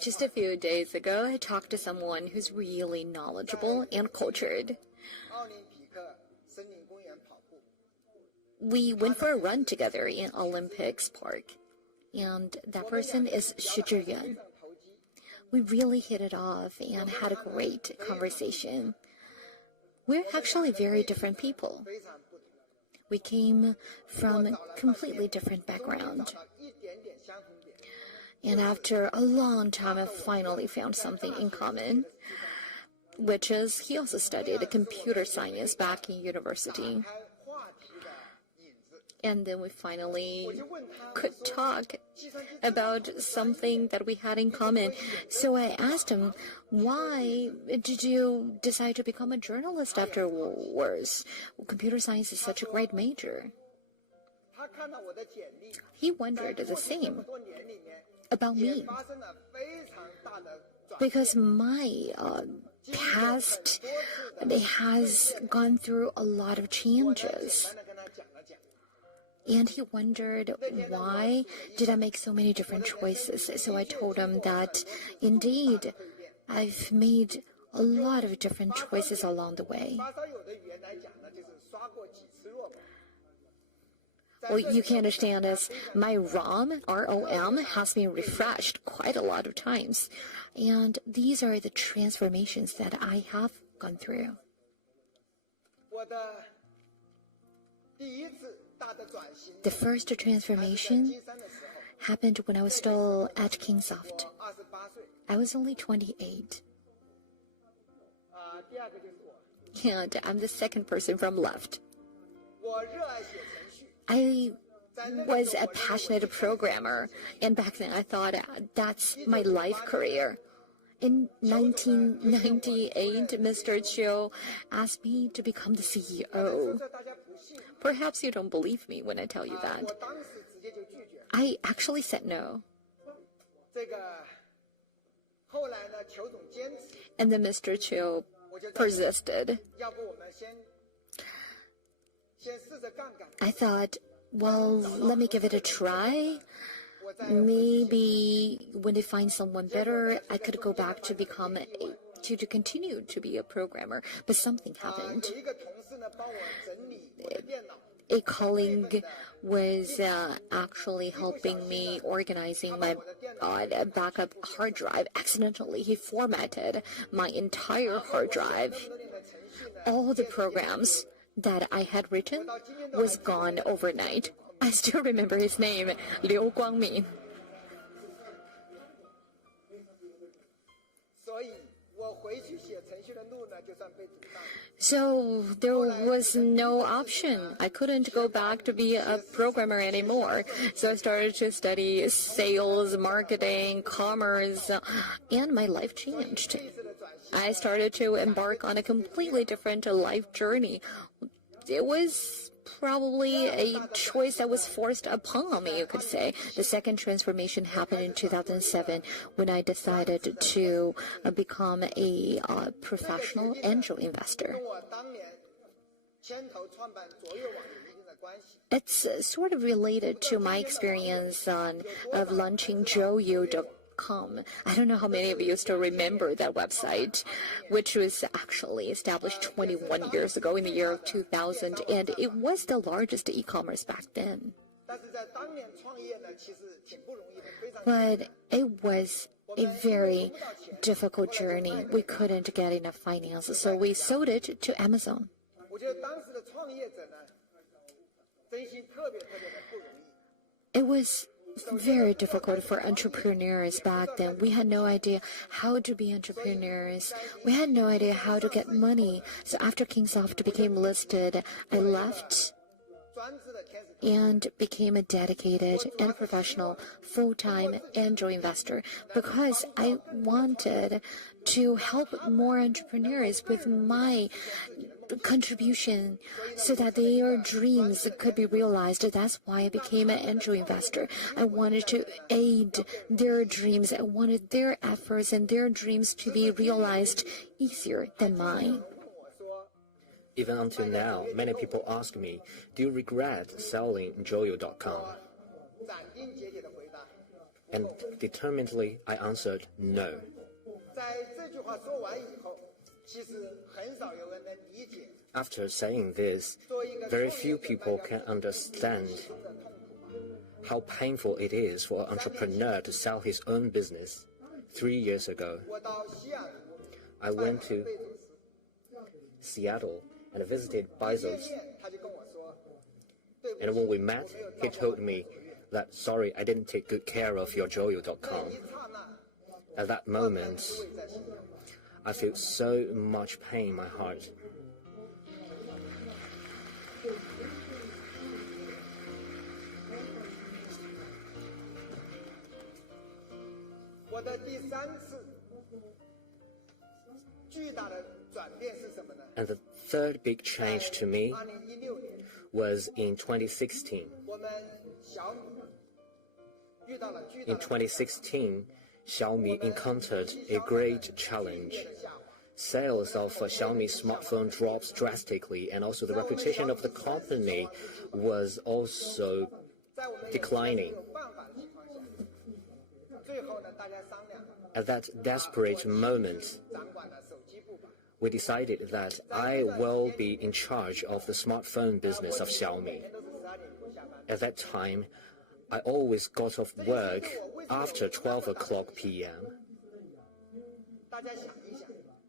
Just a few days ago, I talked to someone who's really knowledgeable and cultured. We went for a run together in Olympics Park. and that person is Xu Zhiyuan. We really hit it off and had a great conversation. We're actually very different people. We came from a completely different background. And after a long time, I finally found something in common, which is he also studied computer science back in university. And then we finally could talk about something that we had in common. So I asked him, why did you decide to become a journalist afterwards? Computer science is such a great major. He wondered the same about me. Because my past has gone through a lot of changes. And he wondered, why did I make so many different choices? So I told him that, indeed, I've made a lot of different choices along the way. Well, you can understand as my ROM, R-O-M, has been refreshed quite a lot of times. And these are the transformations that I have gone through. The first transformation happened when I was still at Kingsoft. I was only 28. And I'm the second person from left. I was a passionate programmer, and back then I thought that's my life career. In 1998, Mr. Chiu asked me to become the CEO. Perhaps you don't believe me when I tell you that. I actually said no. And then Mr. Chiu persisted. I thought, well, let me give it a try. Maybe when they find someone better, I could go back to become to continue to be a programmer. But something happened. A colleague was actually helping me organizing my backup hard drive. Accidentally, he formatted my entire hard drive. All the programs that I had written was gone overnight. I still remember his name, Liu Guangmin. So there was no option. I couldn't go back to be a programmer anymore. So I started to study sales, marketing, commerce, and my life changed. I started to embark on a completely different life journey. It was probably a choice that was forced upon me, you could say. The second transformation happened in 2007 when I decided to become a professional angel investor. It's sort of related to my experience of launching Joyu.com. I don't know how many of you still remember that website, which was actually established 21 years ago in the year of 2000, and it was the largest e-commerce back then. But it was a very difficult journey. We couldn't get enough finances, so we sold it to Amazon. It was very difficult for entrepreneurs back then. We had no idea how to be entrepreneurs. We had no idea how to get money. So after Kingsoft became listed, I left and became a dedicated and professional full-time angel investor because I wanted to help more entrepreneurs with my contribution so that their dreams could be realized. That's why I became an angel investor. I wanted to aid their dreams. I wanted their efforts and their dreams to be realized easier than mine. Even until now, many people ask me, do you regret selling Joyu.com? And determinedly, I answered no. After saying this, very few people can understand how painful it is for an entrepreneur to sell his own business. 3 years ago, I went to Seattle and visited Bezos. And when we met, he told me that, sorry, I didn't take good care of your Joyo.com. At that moment, I felt so much pain in my heart. And the third big change to me was in 2016. In 2016, Xiaomi encountered a great challenge. Sales of Xiaomi smartphone drops drastically, and also the reputation of the company was also declining. At that desperate moment, we decided that I will be in charge of the smartphone business of Xiaomi. At that time, I always got off work after 12 o'clock p.m.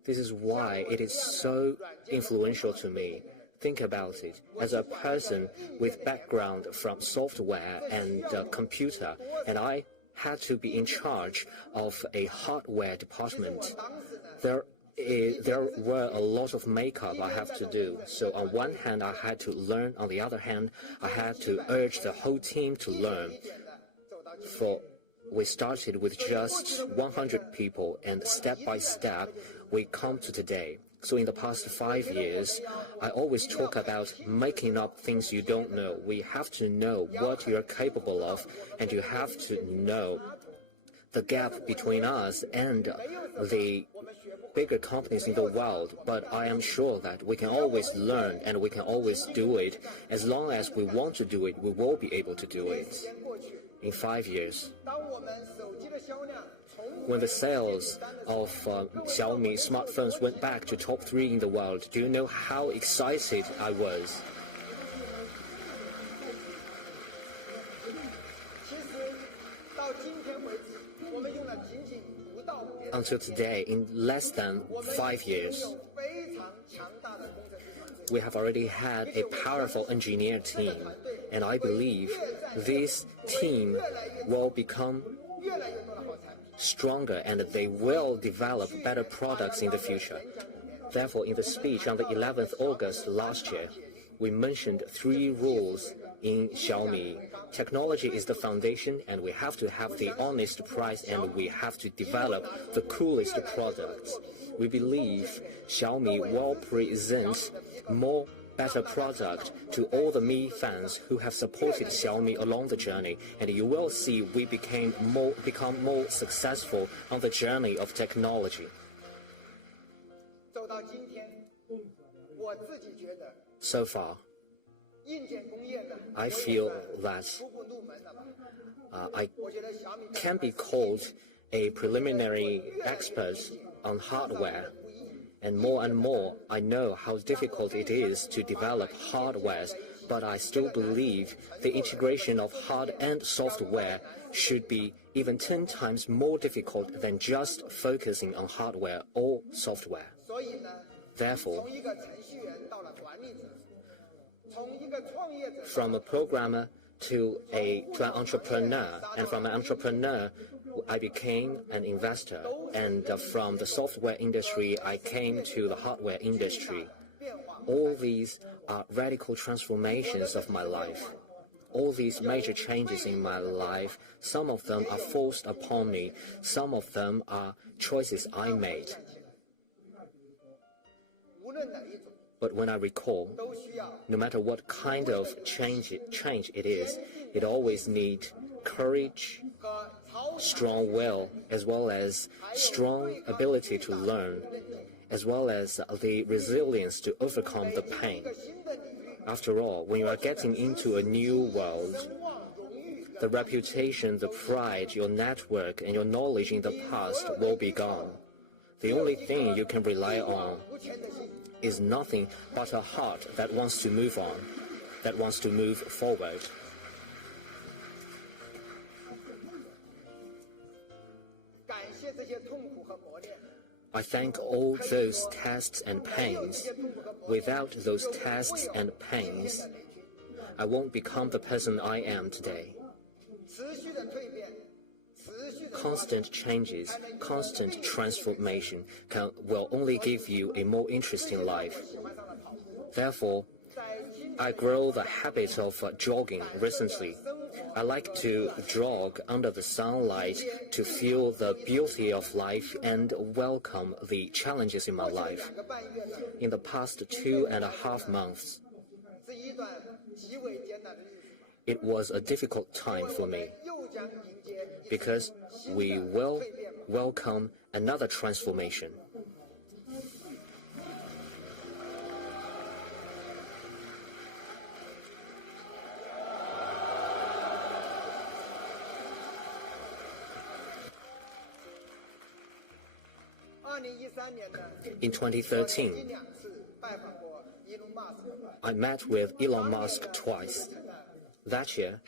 This is why it is so influential to me. Think about it. As a person with background from software and computer, and I had to be in charge of a hardware department. There were a lot of makeup I have to do. So on one hand, I had to learn. On the other hand, I had to urge the whole team to learn. We started with just 100 people, and step by step, we come to today. So in the past 5 years, I always talk about making up things you don't know. We have to know what you're capable of, and you have to know the gap between us and the bigger companies in the world. But I am sure that we can always learn and we can always do it. As long as we want to do it, we will be able to do it. In 5 years, when the sales of Xiaomi smartphones went back to top 3 in the world, do you know how excited I was? Until today, in less than 5 years, we have already had a powerful engineer team, and I believe this team will become stronger and they will develop better products in the future. Therefore, in the speech on the 11th August last year, we mentioned 3 rules in Xiaomi. Technology is the foundation, and we have to have the honest price, and we have to develop the coolest products. We believe Xiaomi will present more better product to all the Mi fans who have supported Xiaomi along the journey, and you will see we become more successful on the journey of technology. So far, I feel that I can be called a preliminary expert on hardware. And more, I know how difficult it is to develop hardware, but I still believe the integration of hard and software should be even 10 times more difficult than just focusing on hardware or software. Therefore, from a programmer to an entrepreneur, and from an entrepreneur, I became an investor, and from the software industry, I came to the hardware industry. All these are radical transformations of my life. All these major changes in my life, some of them are forced upon me, some of them are choices I made. But when I recall, no matter what kind of change it is, it always needs courage, strong will, as well as strong ability to learn, as well as the resilience to overcome the pain. After all, when you are getting into a new world, the reputation, the pride, your network, and your knowledge in the past will be gone. The only thing you can rely on is nothing but a heart that wants to move on, that wants to move forward. I thank all those tests and pains. Without those tests and pains, I won't become the person I am today. Constant changes, constant transformation will only give you a more interesting life. Therefore, I grow the habit of jogging recently. I like to jog under the sunlight to feel the beauty of life and welcome the challenges in my life. In the past 2.5 months, it was a difficult time for me because we will welcome another transformation. In 2013, I met with Elon Musk twice. That year,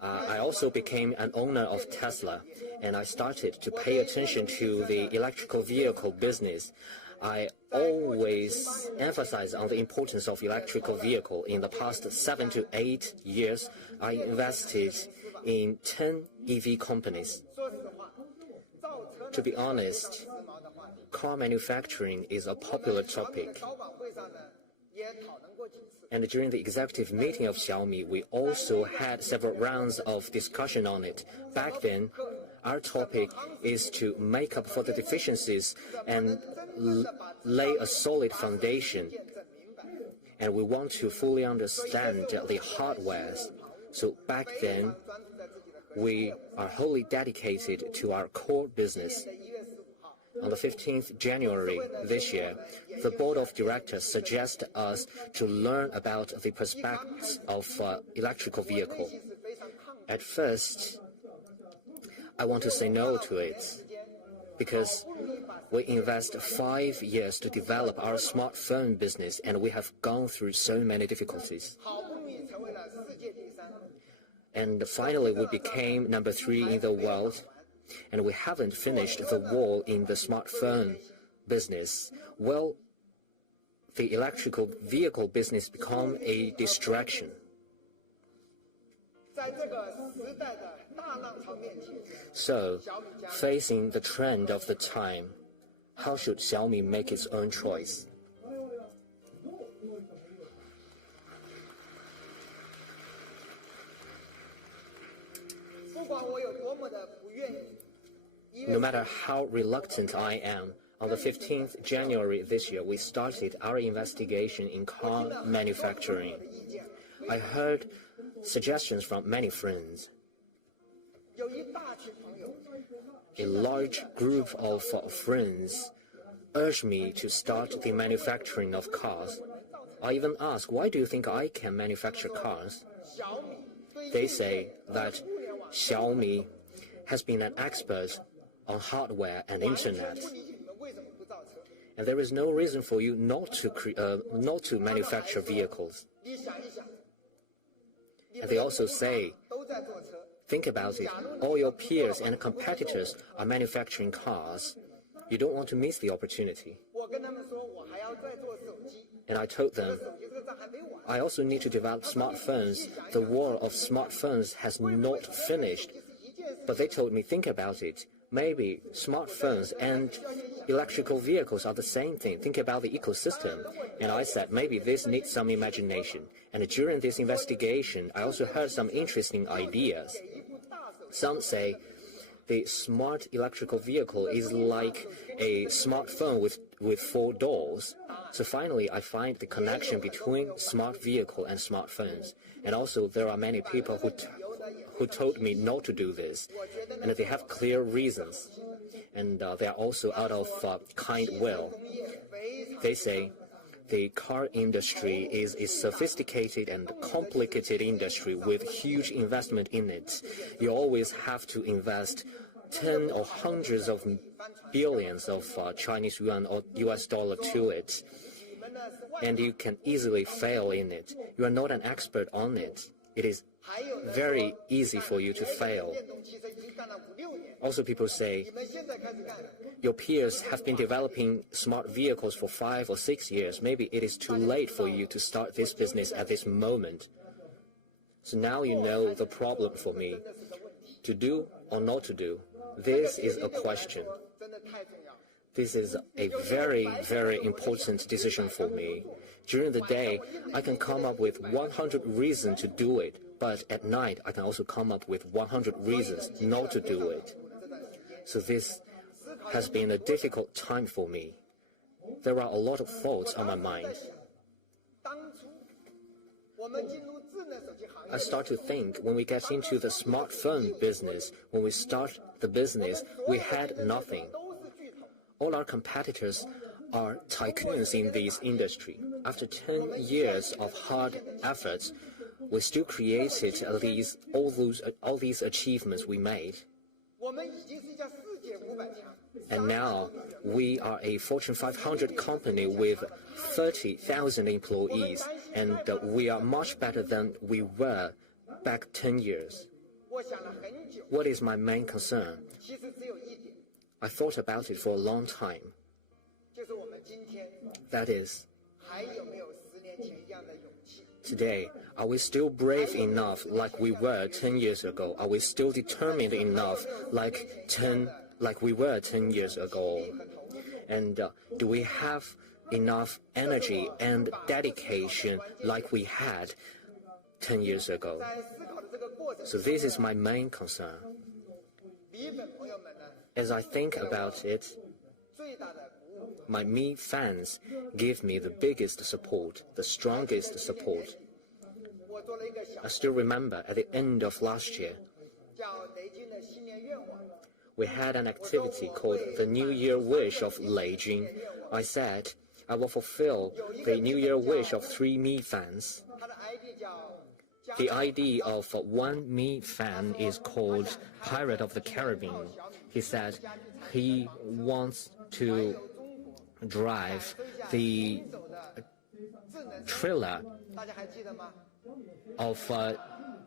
I also became an owner of Tesla, and I started to pay attention to the electrical vehicle business. I always emphasize on the importance of electrical vehicle. In the past 7 to 8 years, I invested in 10 EV companies. To be honest, car manufacturing is a popular topic. And during the executive meeting of Xiaomi, we also had several rounds of discussion on it. Back then, our topic is to make up for the deficiencies and lay a solid foundation. And we want to fully understand the hardware. So back then, we are wholly dedicated to our core business. On the 15th January this year, the board of directors suggested us to learn about the prospects of electrical vehicle. At first, I want to say no to it because we invest 5 years to develop our smartphone business and we have gone through so many difficulties. And finally, we became number 3 in the world. And we haven't finished the war in the smartphone business. Well, the electrical vehicle business become a distraction. So, facing the trend of the time, how should Xiaomi make its own choice? No matter how reluctant I am, on the 15th January this year, we started our investigation in car manufacturing. I heard suggestions from many friends. A large group of friends urged me to start the manufacturing of cars. I even asked, why do you think I can manufacture cars? They say that Xiaomi has been an expert on hardware and internet, and there is no reason for you not to manufacture vehicles. And they also say, think about it, all your peers and competitors are manufacturing cars. You don't want to miss the opportunity. And I told them, I also need to develop smartphones. The war of smartphones has not finished. But they told me, think about it. Maybe smartphones and electrical vehicles are the same thing. Think about the ecosystem. And I said, maybe this needs some imagination. And during this investigation, I also heard some interesting ideas. Some say the smart electrical vehicle is like a smartphone with 4 doors. So finally, I find the connection between smart vehicle and smartphones. And also, there are many people who told me not to do this, and they have clear reasons, and they are also out of kind will. They say the car industry is a sophisticated and complicated industry with huge investment in it. You always have to invest 10 or hundreds of billions of Chinese yuan or US dollar to it, and you can easily fail in it. You are not an expert on it. it is very easy for you to fail. Also, people say, your peers have been developing smart vehicles for 5 or 6 years. Maybe it is too late for you to start this business at this moment. So now you know the problem for me. To do or not to do, this is a question. This is a very, very important decision for me. During the day, I can come up with 100 reasons to do it, but at night, I can also come up with 100 reasons not to do it. So this has been a difficult time for me. There are a lot of thoughts on my mind. I start to think when we get into the smartphone business, when we start the business, we had nothing. All our competitors are tycoons in this industry. After 10 years of hard efforts, we still created all these achievements we made. And now we are a Fortune 500 company with 30,000 employees, and we are much better than we were back 10 years. What is my main concern? I thought about it for a long time. That is, today, are we still brave enough like we were 10 years ago? Are we still determined enough like we were 10 years ago? And do we have enough energy and dedication like we had 10 years ago? So this is my main concern. As I think about it, my Me fans give me the biggest support, the strongest support. I still remember at the end of last year, we had an activity called the New Year Wish of Leijing. I said, I will fulfill the New Year wish of 3 Me fans. The ID of one Me fan is called Pirate of the Caribbean. He said he wants to drive the trailer of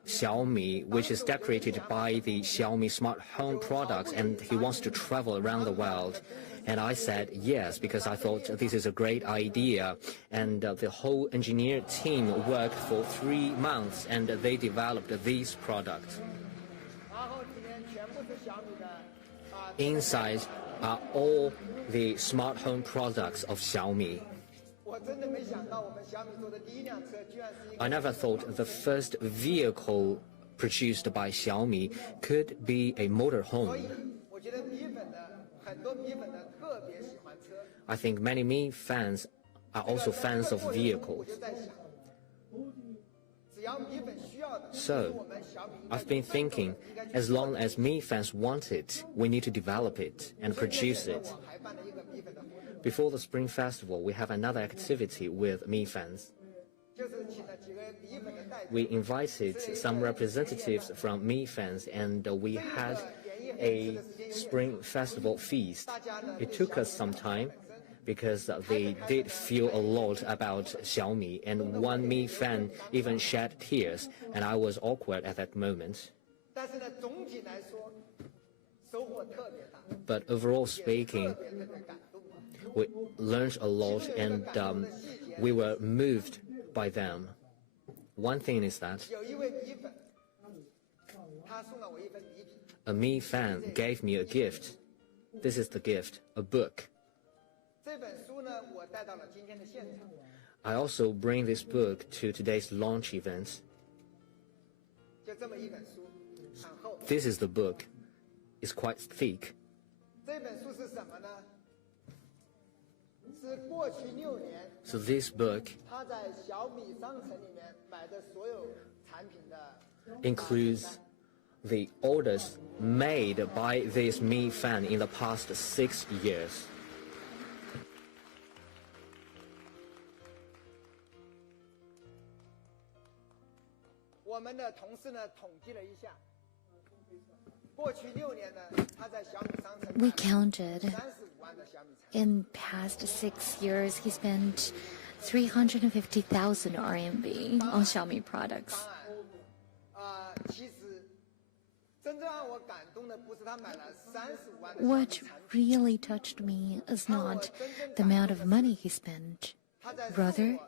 Xiaomi, which is decorated by the Xiaomi smart home products, and he wants to travel around the world. And I said yes, because I thought this is a great idea. And the whole engineer team worked for 3 months, and they developed these products. Inside are all the smart home products of Xiaomi. I never thought the first vehicle produced by Xiaomi could be a motorhome. I think many Me fans are also fans of vehicles. So, I've been thinking, as long as Me fans want it, we need to develop it and produce it. Before the Spring Festival, we have another activity with Me fans. We invited some representatives from Me fans, and we had a Spring Festival feast. It took us some time because they did feel a lot about Xiaomi, and one Me fan even shed tears, and I was awkward at that moment. But overall speaking, we learned a lot, and we were moved by them. One thing is that a Me fan gave me a gift. This is the gift, a book. I also bring this book to today's launch event. This is the book. It's quite thick. So this book includes the orders made by this Me fan in the past 6 years. We counted. In past 6 years, he spent 350,000 RMB on Xiaomi products. What really touched me is not the amount of money he spent, rather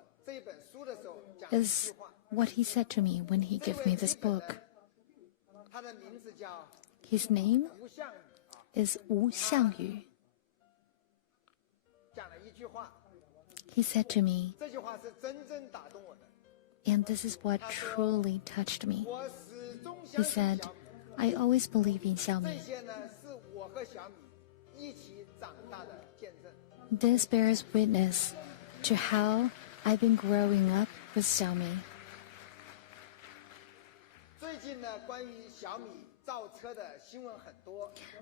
is what he said to me when he gave me this book. His name is Wu Xiangyu. He said to me, and this is what truly touched me. He said, I always believe in Xiaomi. This bears witness to how I've been growing up with Xiaomi.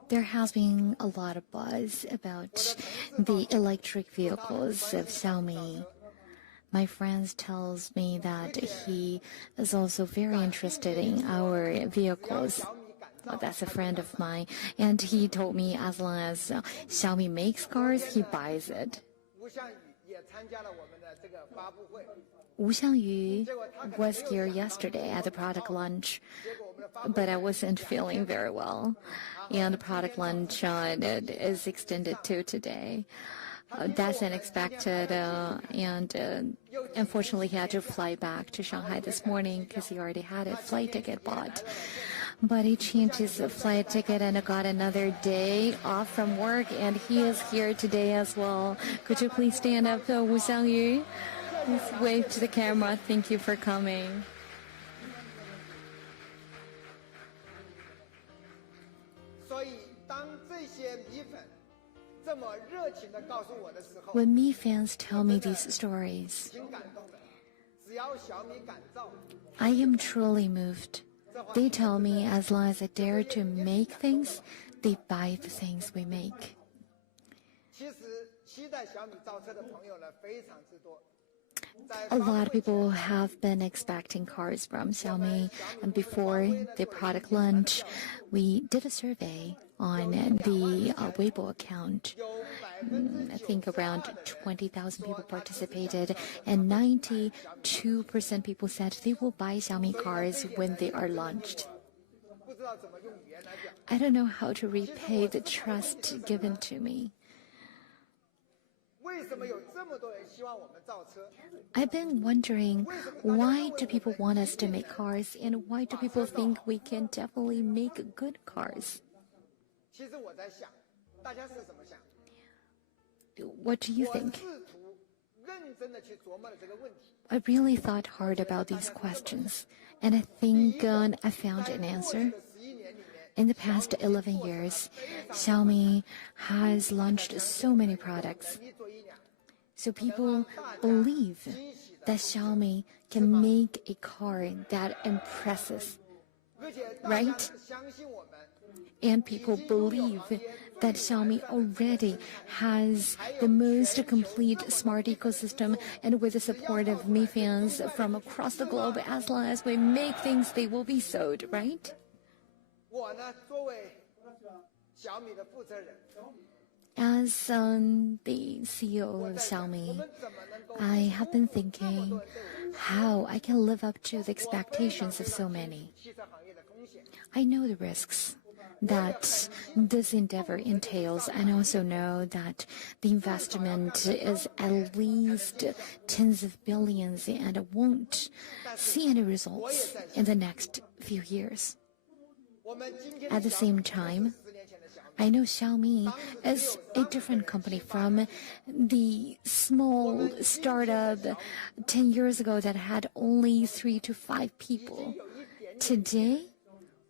There has been a lot of buzz about the electric vehicles of Xiaomi. My friend tells me that he is also very interested in our vehicles. Well, that's a friend of mine, and he told me as long as Xiaomi makes cars, he buys it. Wu Xiangyu was here yesterday at the product launch, but I wasn't feeling very well, and the product launch is extended to today. That's unexpected, and unfortunately he had to fly back to Shanghai this morning because he already had a flight ticket bought. But he changed his flight ticket and got another day off from work, and he is here today as well. Could you please stand up, Wu Xiangyu? Please wave to the camera. Thank you for coming. When Mi fans tell me these stories, I am truly moved. They tell me as long as I dare to make things, they buy the things we make. A lot of people have been expecting cars from Xiaomi, and before the product launch, we did a survey on the Weibo account. I think around 20,000 people participated, and 92% people said they will buy Xiaomi cars when they are launched. I don't know how to repay the trust given to me. I've been wondering, why do people want us to make cars, and why do people think we can definitely make good cars? What do you think? I really thought hard about these questions, and I think I found an answer. In the past 11 years, Xiaomi has launched so many products. So people believe that Xiaomi can make a car that impresses, right? And people believe that Xiaomi already has the most complete smart ecosystem, and with the support of Mi fans from across the globe, as long as we make things, they will be sold, right? As the CEO of Xiaomi, I have been thinking how I can live up to the expectations of so many. I know the risks that this endeavor entails, and also know that the investment is at least tens of billions and won't see any results in the next few years. At the same time, I know Xiaomi is a different company from the small startup 10 years ago that had only 3 to 5 people. Today,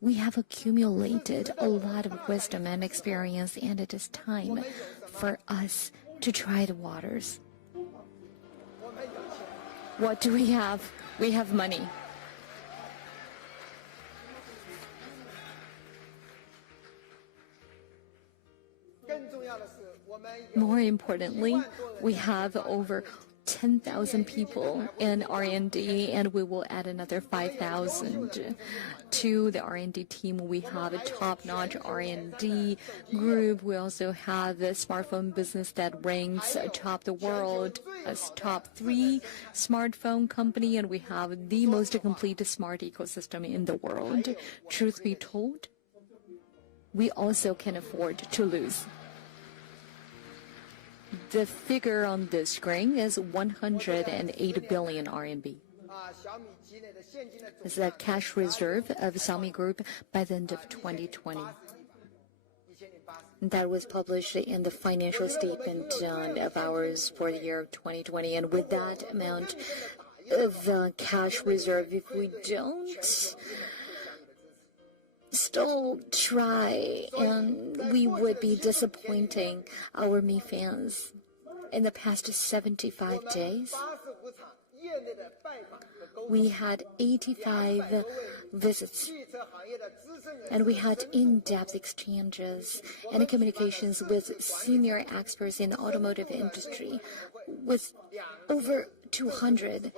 we have accumulated a lot of wisdom and experience, and it is time for us to try the waters. What do we have? We have money. More importantly, we have over 10,000 people in R&D, and we will add another 5,000 to the R&D team. We have a top-notch R&D group. We also have the smartphone business that ranks atop the world as top 3 smartphone company, and we have the most complete smart ecosystem in the world. Truth be told, we also can afford to lose. The figure on the screen is 108 billion RMB. Is the cash reserve of Xiaomi Group by the end of 2020. That was published in the financial statement of ours for the year of 2020. And with that amount of cash reserve, if we don't still try, and we would be disappointing our Mi fans. In the past 75 days, we had 85 visits, and we had in-depth exchanges and communications with senior experts in the automotive industry, with over 200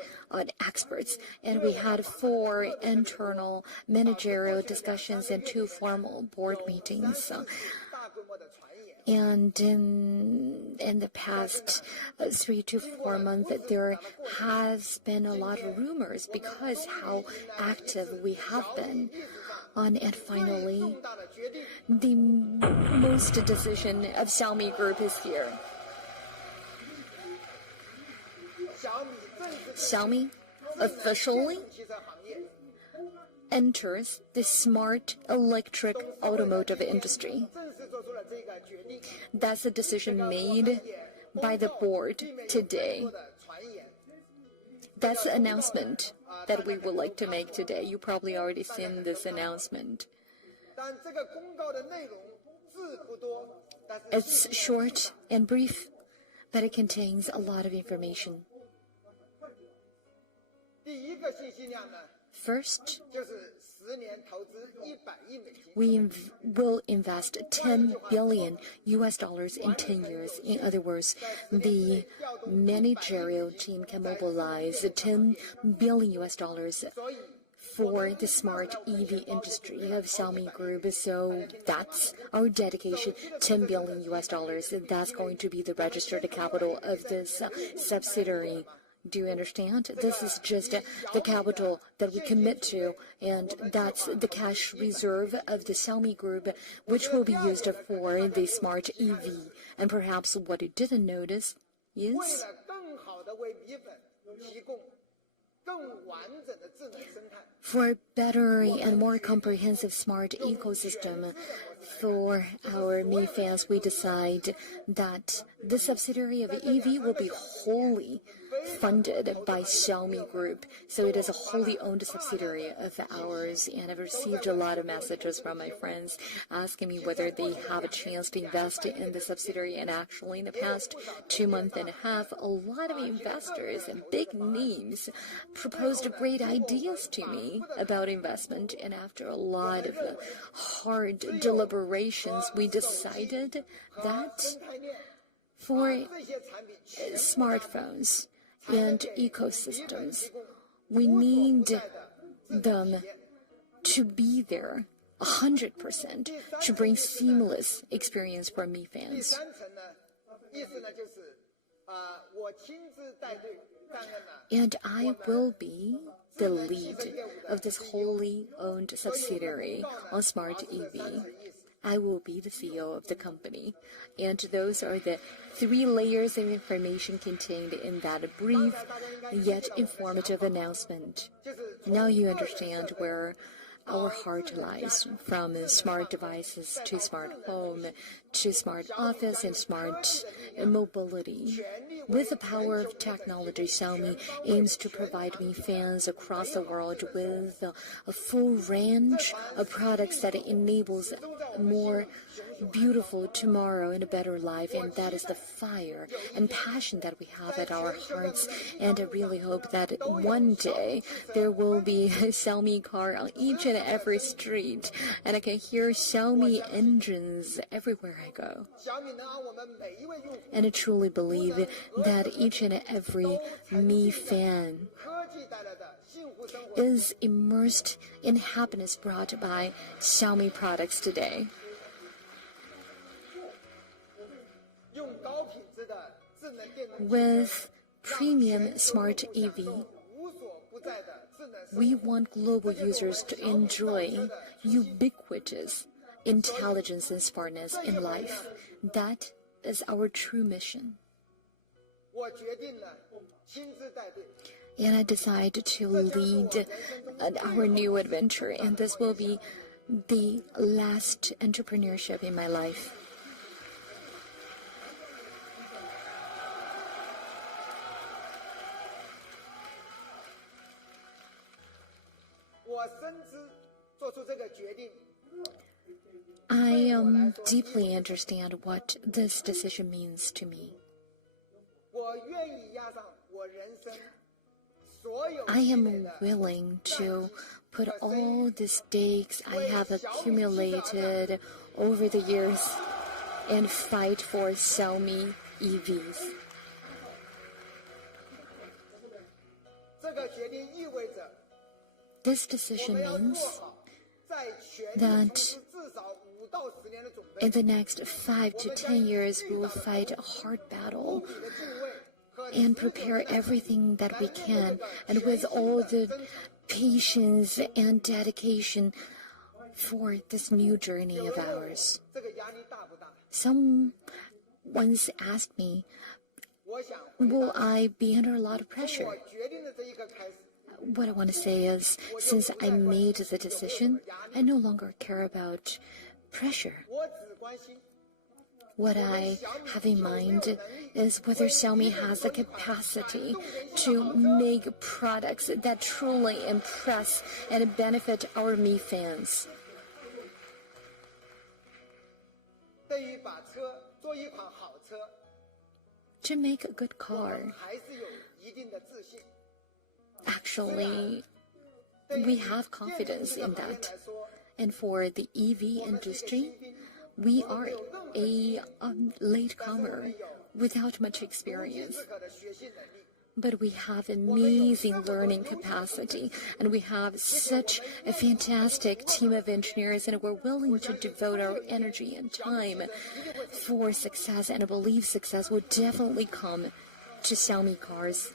experts, and we had 4 internal managerial discussions and 2 formal board meetings. And in the past 3 to 4 months, there has been a lot of rumors because how active we have been. And finally, the most decision of Xiaomi Group is here. Xiaomi officially enters the smart electric automotive industry. That's a decision made by the board today. That's the announcement that we would like to make today. You probably already seen this announcement. It's short and brief, but it contains a lot of information. First, we will invest $10 billion in 10 years. In other words, the managerial team can mobilize $10 billion for the smart EV industry of Xiaomi Group. So that's our dedication, $10 billion. That's going to be the registered capital of this subsidiary. Do you understand? This is just the capital that we commit to, and that's the cash reserve of the Xiaomi Group, which will be used for the smart EV. And perhaps what you didn't notice is for a better and more comprehensive smart ecosystem for our Mi fans, we decide that the subsidiary of EV will be wholly funded by Xiaomi Group. So it is a wholly owned subsidiary of ours, and I've received a lot of messages from my friends asking me whether they have a chance to invest in the subsidiary. And actually, in the past 2.5 months, a lot of investors and big names proposed great ideas to me about investment. And after a lot of hard deliberations, we decided that for smartphones and ecosystems, we need them to be there 100% to bring seamless experience for Mi fans. And I will be the lead of this wholly owned subsidiary on smart EV. I will be the CEO of the company. And those are the 3 layers of information contained in that brief yet informative announcement. Now you understand where our heart lies, from smart devices to smart home to smart office and smart mobility. With the power of technology, Xiaomi aims to provide Mi fans across the world with a full range of products that enables a more beautiful tomorrow and a better life, and that is the fire and passion that we have at our hearts. And I really hope that one day there will be a Xiaomi car on each and every street, and I can hear Xiaomi engines everywhere I go. And I truly believe that each and every Mi fan is immersed in happiness brought by Xiaomi products today. With premium smart EV, we want global users to enjoy ubiquitous intelligence and smartness in life. That is our true mission. And I decided to lead our new adventure, and this will be the last entrepreneurship in my life. I deeply understand what this decision means to me. I am willing to put all the stakes I have accumulated over the years and fight for Xiaomi EVs. This decision means that in the next 5 to 10 years we will fight a hard battle and prepare everything that we can, and with all the patience and dedication for this new journey of ours. Someone once asked me, will I be under a lot of pressure? What I want to say is, since I made the decision, I no longer care about pressure. What I have in mind is whether Xiaomi has the capacity to make products that truly impress and benefit our Mi fans. To make a good car, actually, we have confidence in that. And for the EV industry, we are a latecomer without much experience. But we have amazing learning capacity, and we have such a fantastic team of engineers, and we're willing to devote our energy and time for success, and I believe success will definitely come to Xiaomi cars.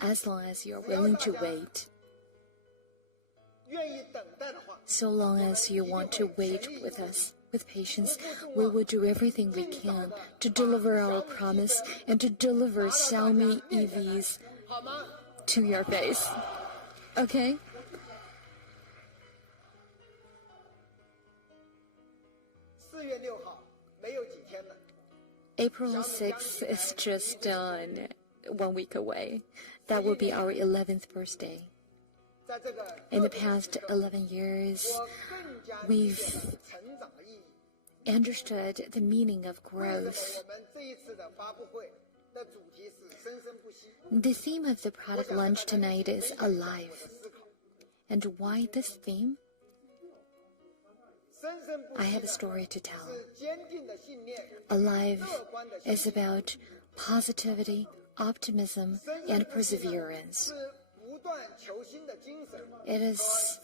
As long as you're willing to wait. So long as you want to wait with us, with patience, we will do everything we can to deliver our promise and to deliver Xiaomi EVs to your face. Okay? April 6th is just 1 week away. That will be our 11th birthday. In the past 11 years, we've understood the meaning of growth. The theme of the product launch tonight is alive. And why this theme? I have a story to tell. Alive is about positivity, optimism, and perseverance. It is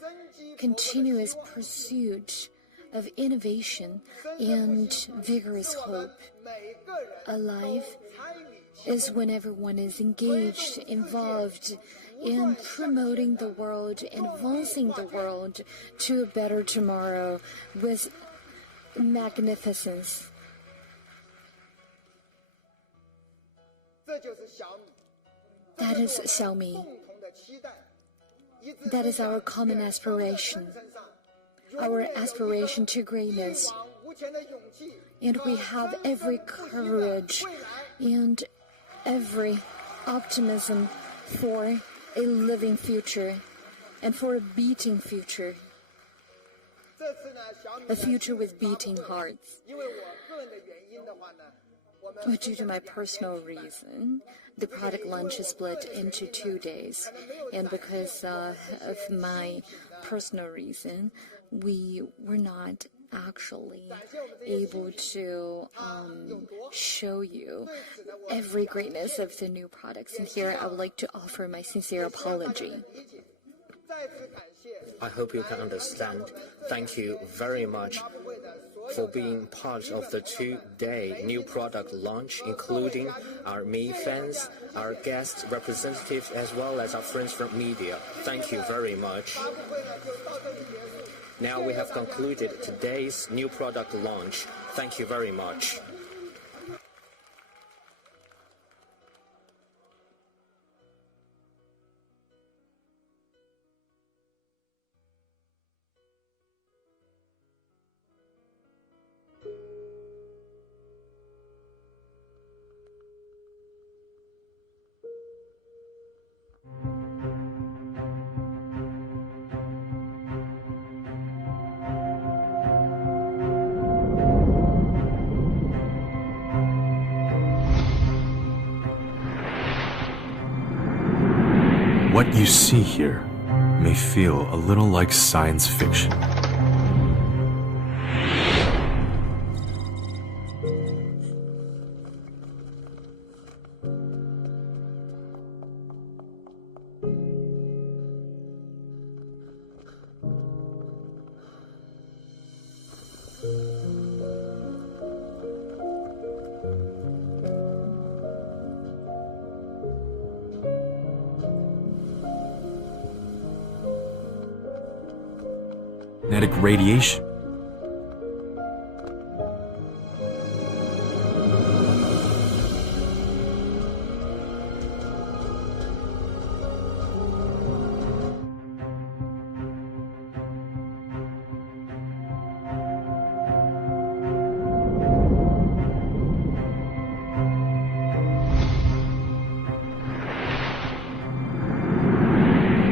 continuous pursuit of innovation and vigorous hope. Alive is when everyone is engaged, involved in promoting the world, advancing the world to a better tomorrow with magnificence. That is Xiaomi. That is our common aspiration, our aspiration to greatness. And we have every courage and every optimism for a living future and for a beating future. A future with beating hearts. Due to my personal reason, the product launch is split into 2 days. And because of my personal reason, we were not actually able to show you every greatness of the new products. And here I would like to offer my sincere apology. I hope you can understand. Thank you very much for being part of the 2-day new product launch, including our Mi fans, our guest representatives, as well as our friends from media. Thank you very much. Now we have concluded today's new product launch. Thank you very much. What you see here may feel a little like science fiction. Magnetic radiation.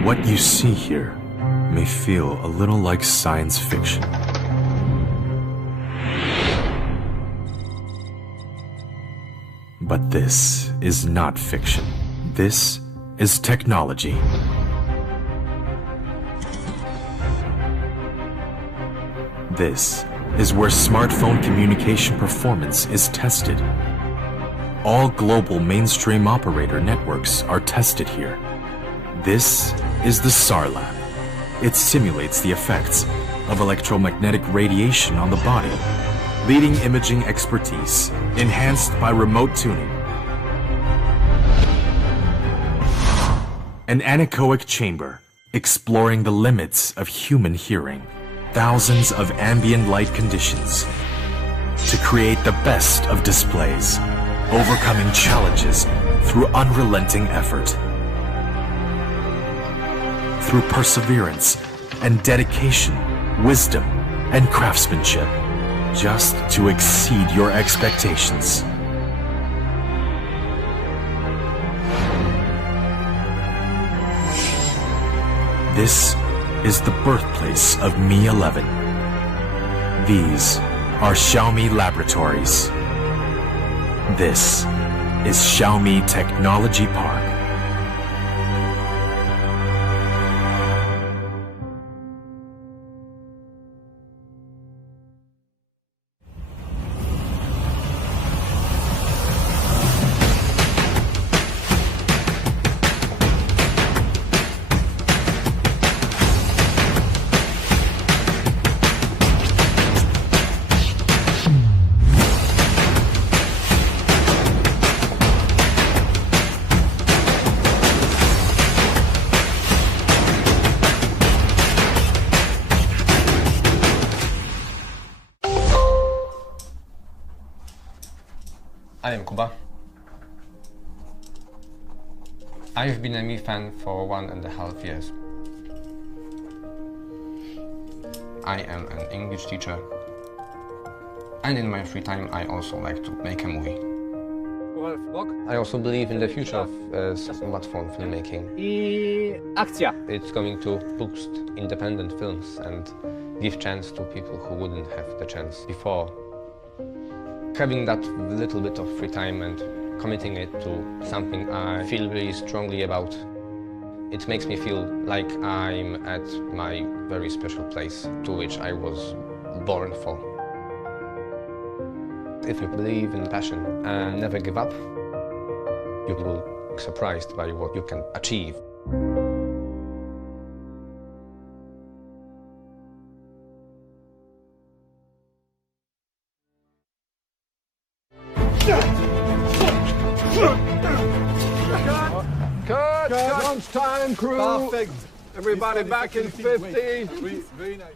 What you see here may feel a little like science fiction. But this is not fiction. This is technology. This is where smartphone communication performance is tested. All global mainstream operator networks are tested here. This is the SAR lab. It simulates the effects of electromagnetic radiation on the body, leading imaging expertise, enhanced by remote tuning. An anechoic chamber, exploring the limits of human hearing, thousands of ambient light conditions, to create the best of displays, overcoming challenges through unrelenting effort. Through perseverance and dedication, wisdom and craftsmanship, just to exceed your expectations. This is the birthplace of Mi 11. These are Xiaomi laboratories. This is Xiaomi Technology Park. I am Kuba. I've been a Mi fan for 1.5 years. I am an English teacher, and in my free time I also like to make a movie. I also believe in the future of smartphone filmmaking. Akcja! It's going to boost independent films and give chance to people who wouldn't have the chance before. Having that little bit of free time and committing it to something I feel really strongly about, it makes me feel like I'm at my very special place to which I was born for. If you believe in passion and never give up, you will be surprised by what you can achieve. Cut! Lunchtime, crew! Perfect. Everybody back in 50. Very nice.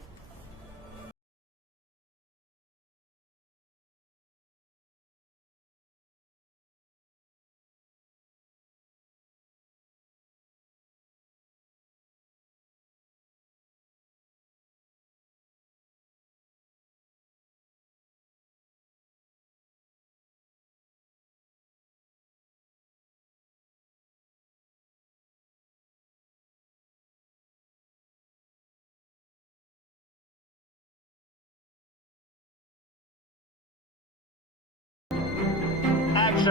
Did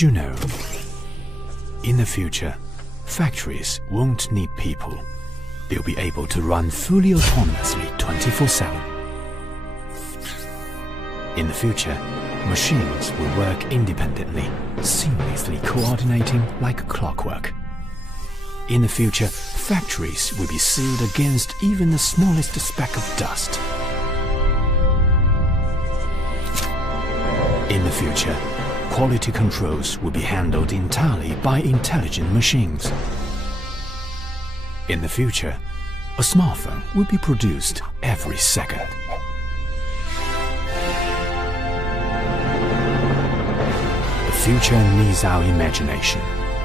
you know? In the future, factories won't need people. They'll be able to run fully autonomously 24/7. In the future, machines will work independently, seamlessly coordinating like clockwork. In the future, factories will be sealed against even the smallest speck of dust. In the future, quality controls will be handled entirely by intelligent machines. In the future, a smartphone will be produced every second. The future needs our imagination,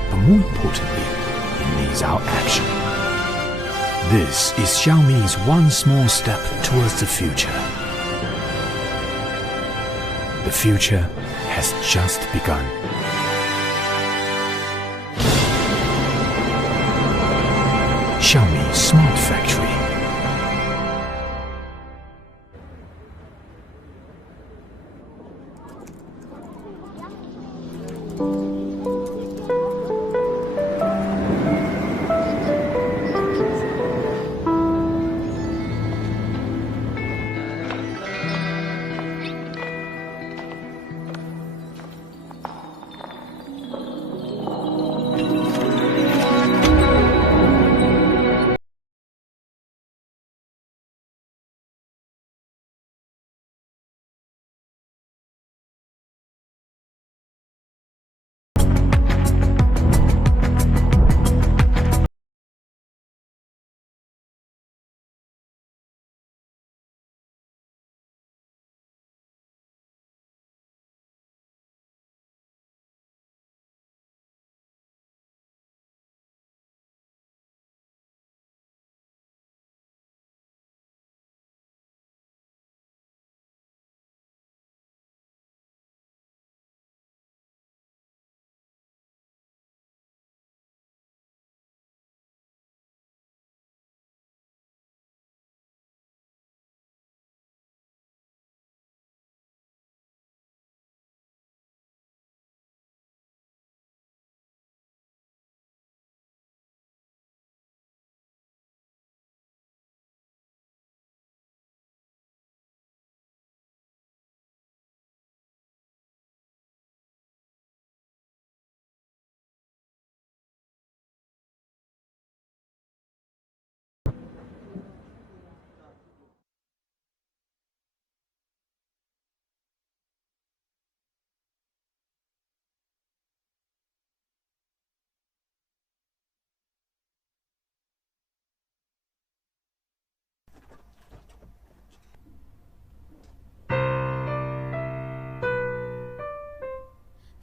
but more importantly, it needs our action. This is Xiaomi's one small step towards the future. The future has just begun. Xiaomi Smart Factory.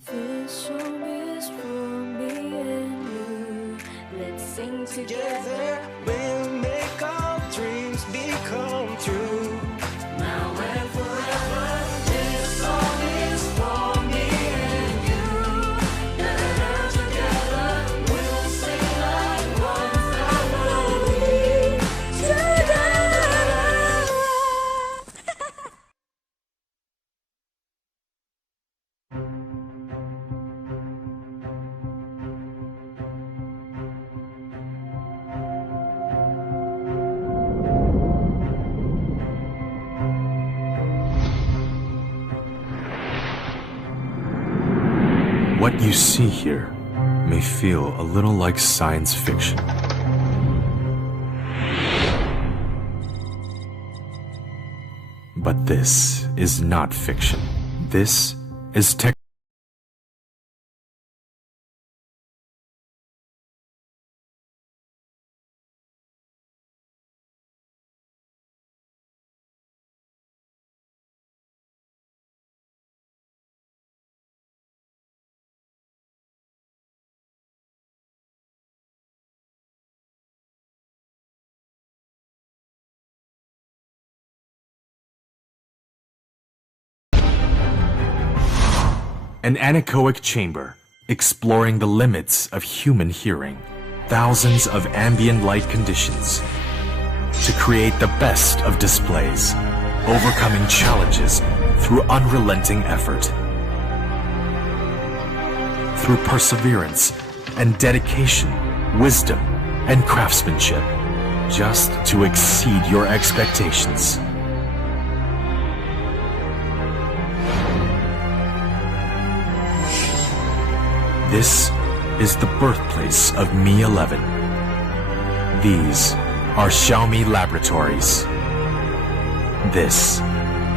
This song is for me and you. Let's sing together. We'll make our dreams become true. Now and forever. This song is for me and you. Together, we'll sing like one family. Together. What you see here may feel a little like science fiction. But this is not fiction. This is tech. An anechoic chamber exploring the limits of human hearing, thousands of ambient light conditions, to create the best of displays, overcoming challenges through unrelenting effort. Through perseverance and dedication, wisdom and craftsmanship, just to exceed your expectations. This is the birthplace of Mi 11. These are Xiaomi laboratories. This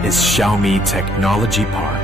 is Xiaomi Technology Park.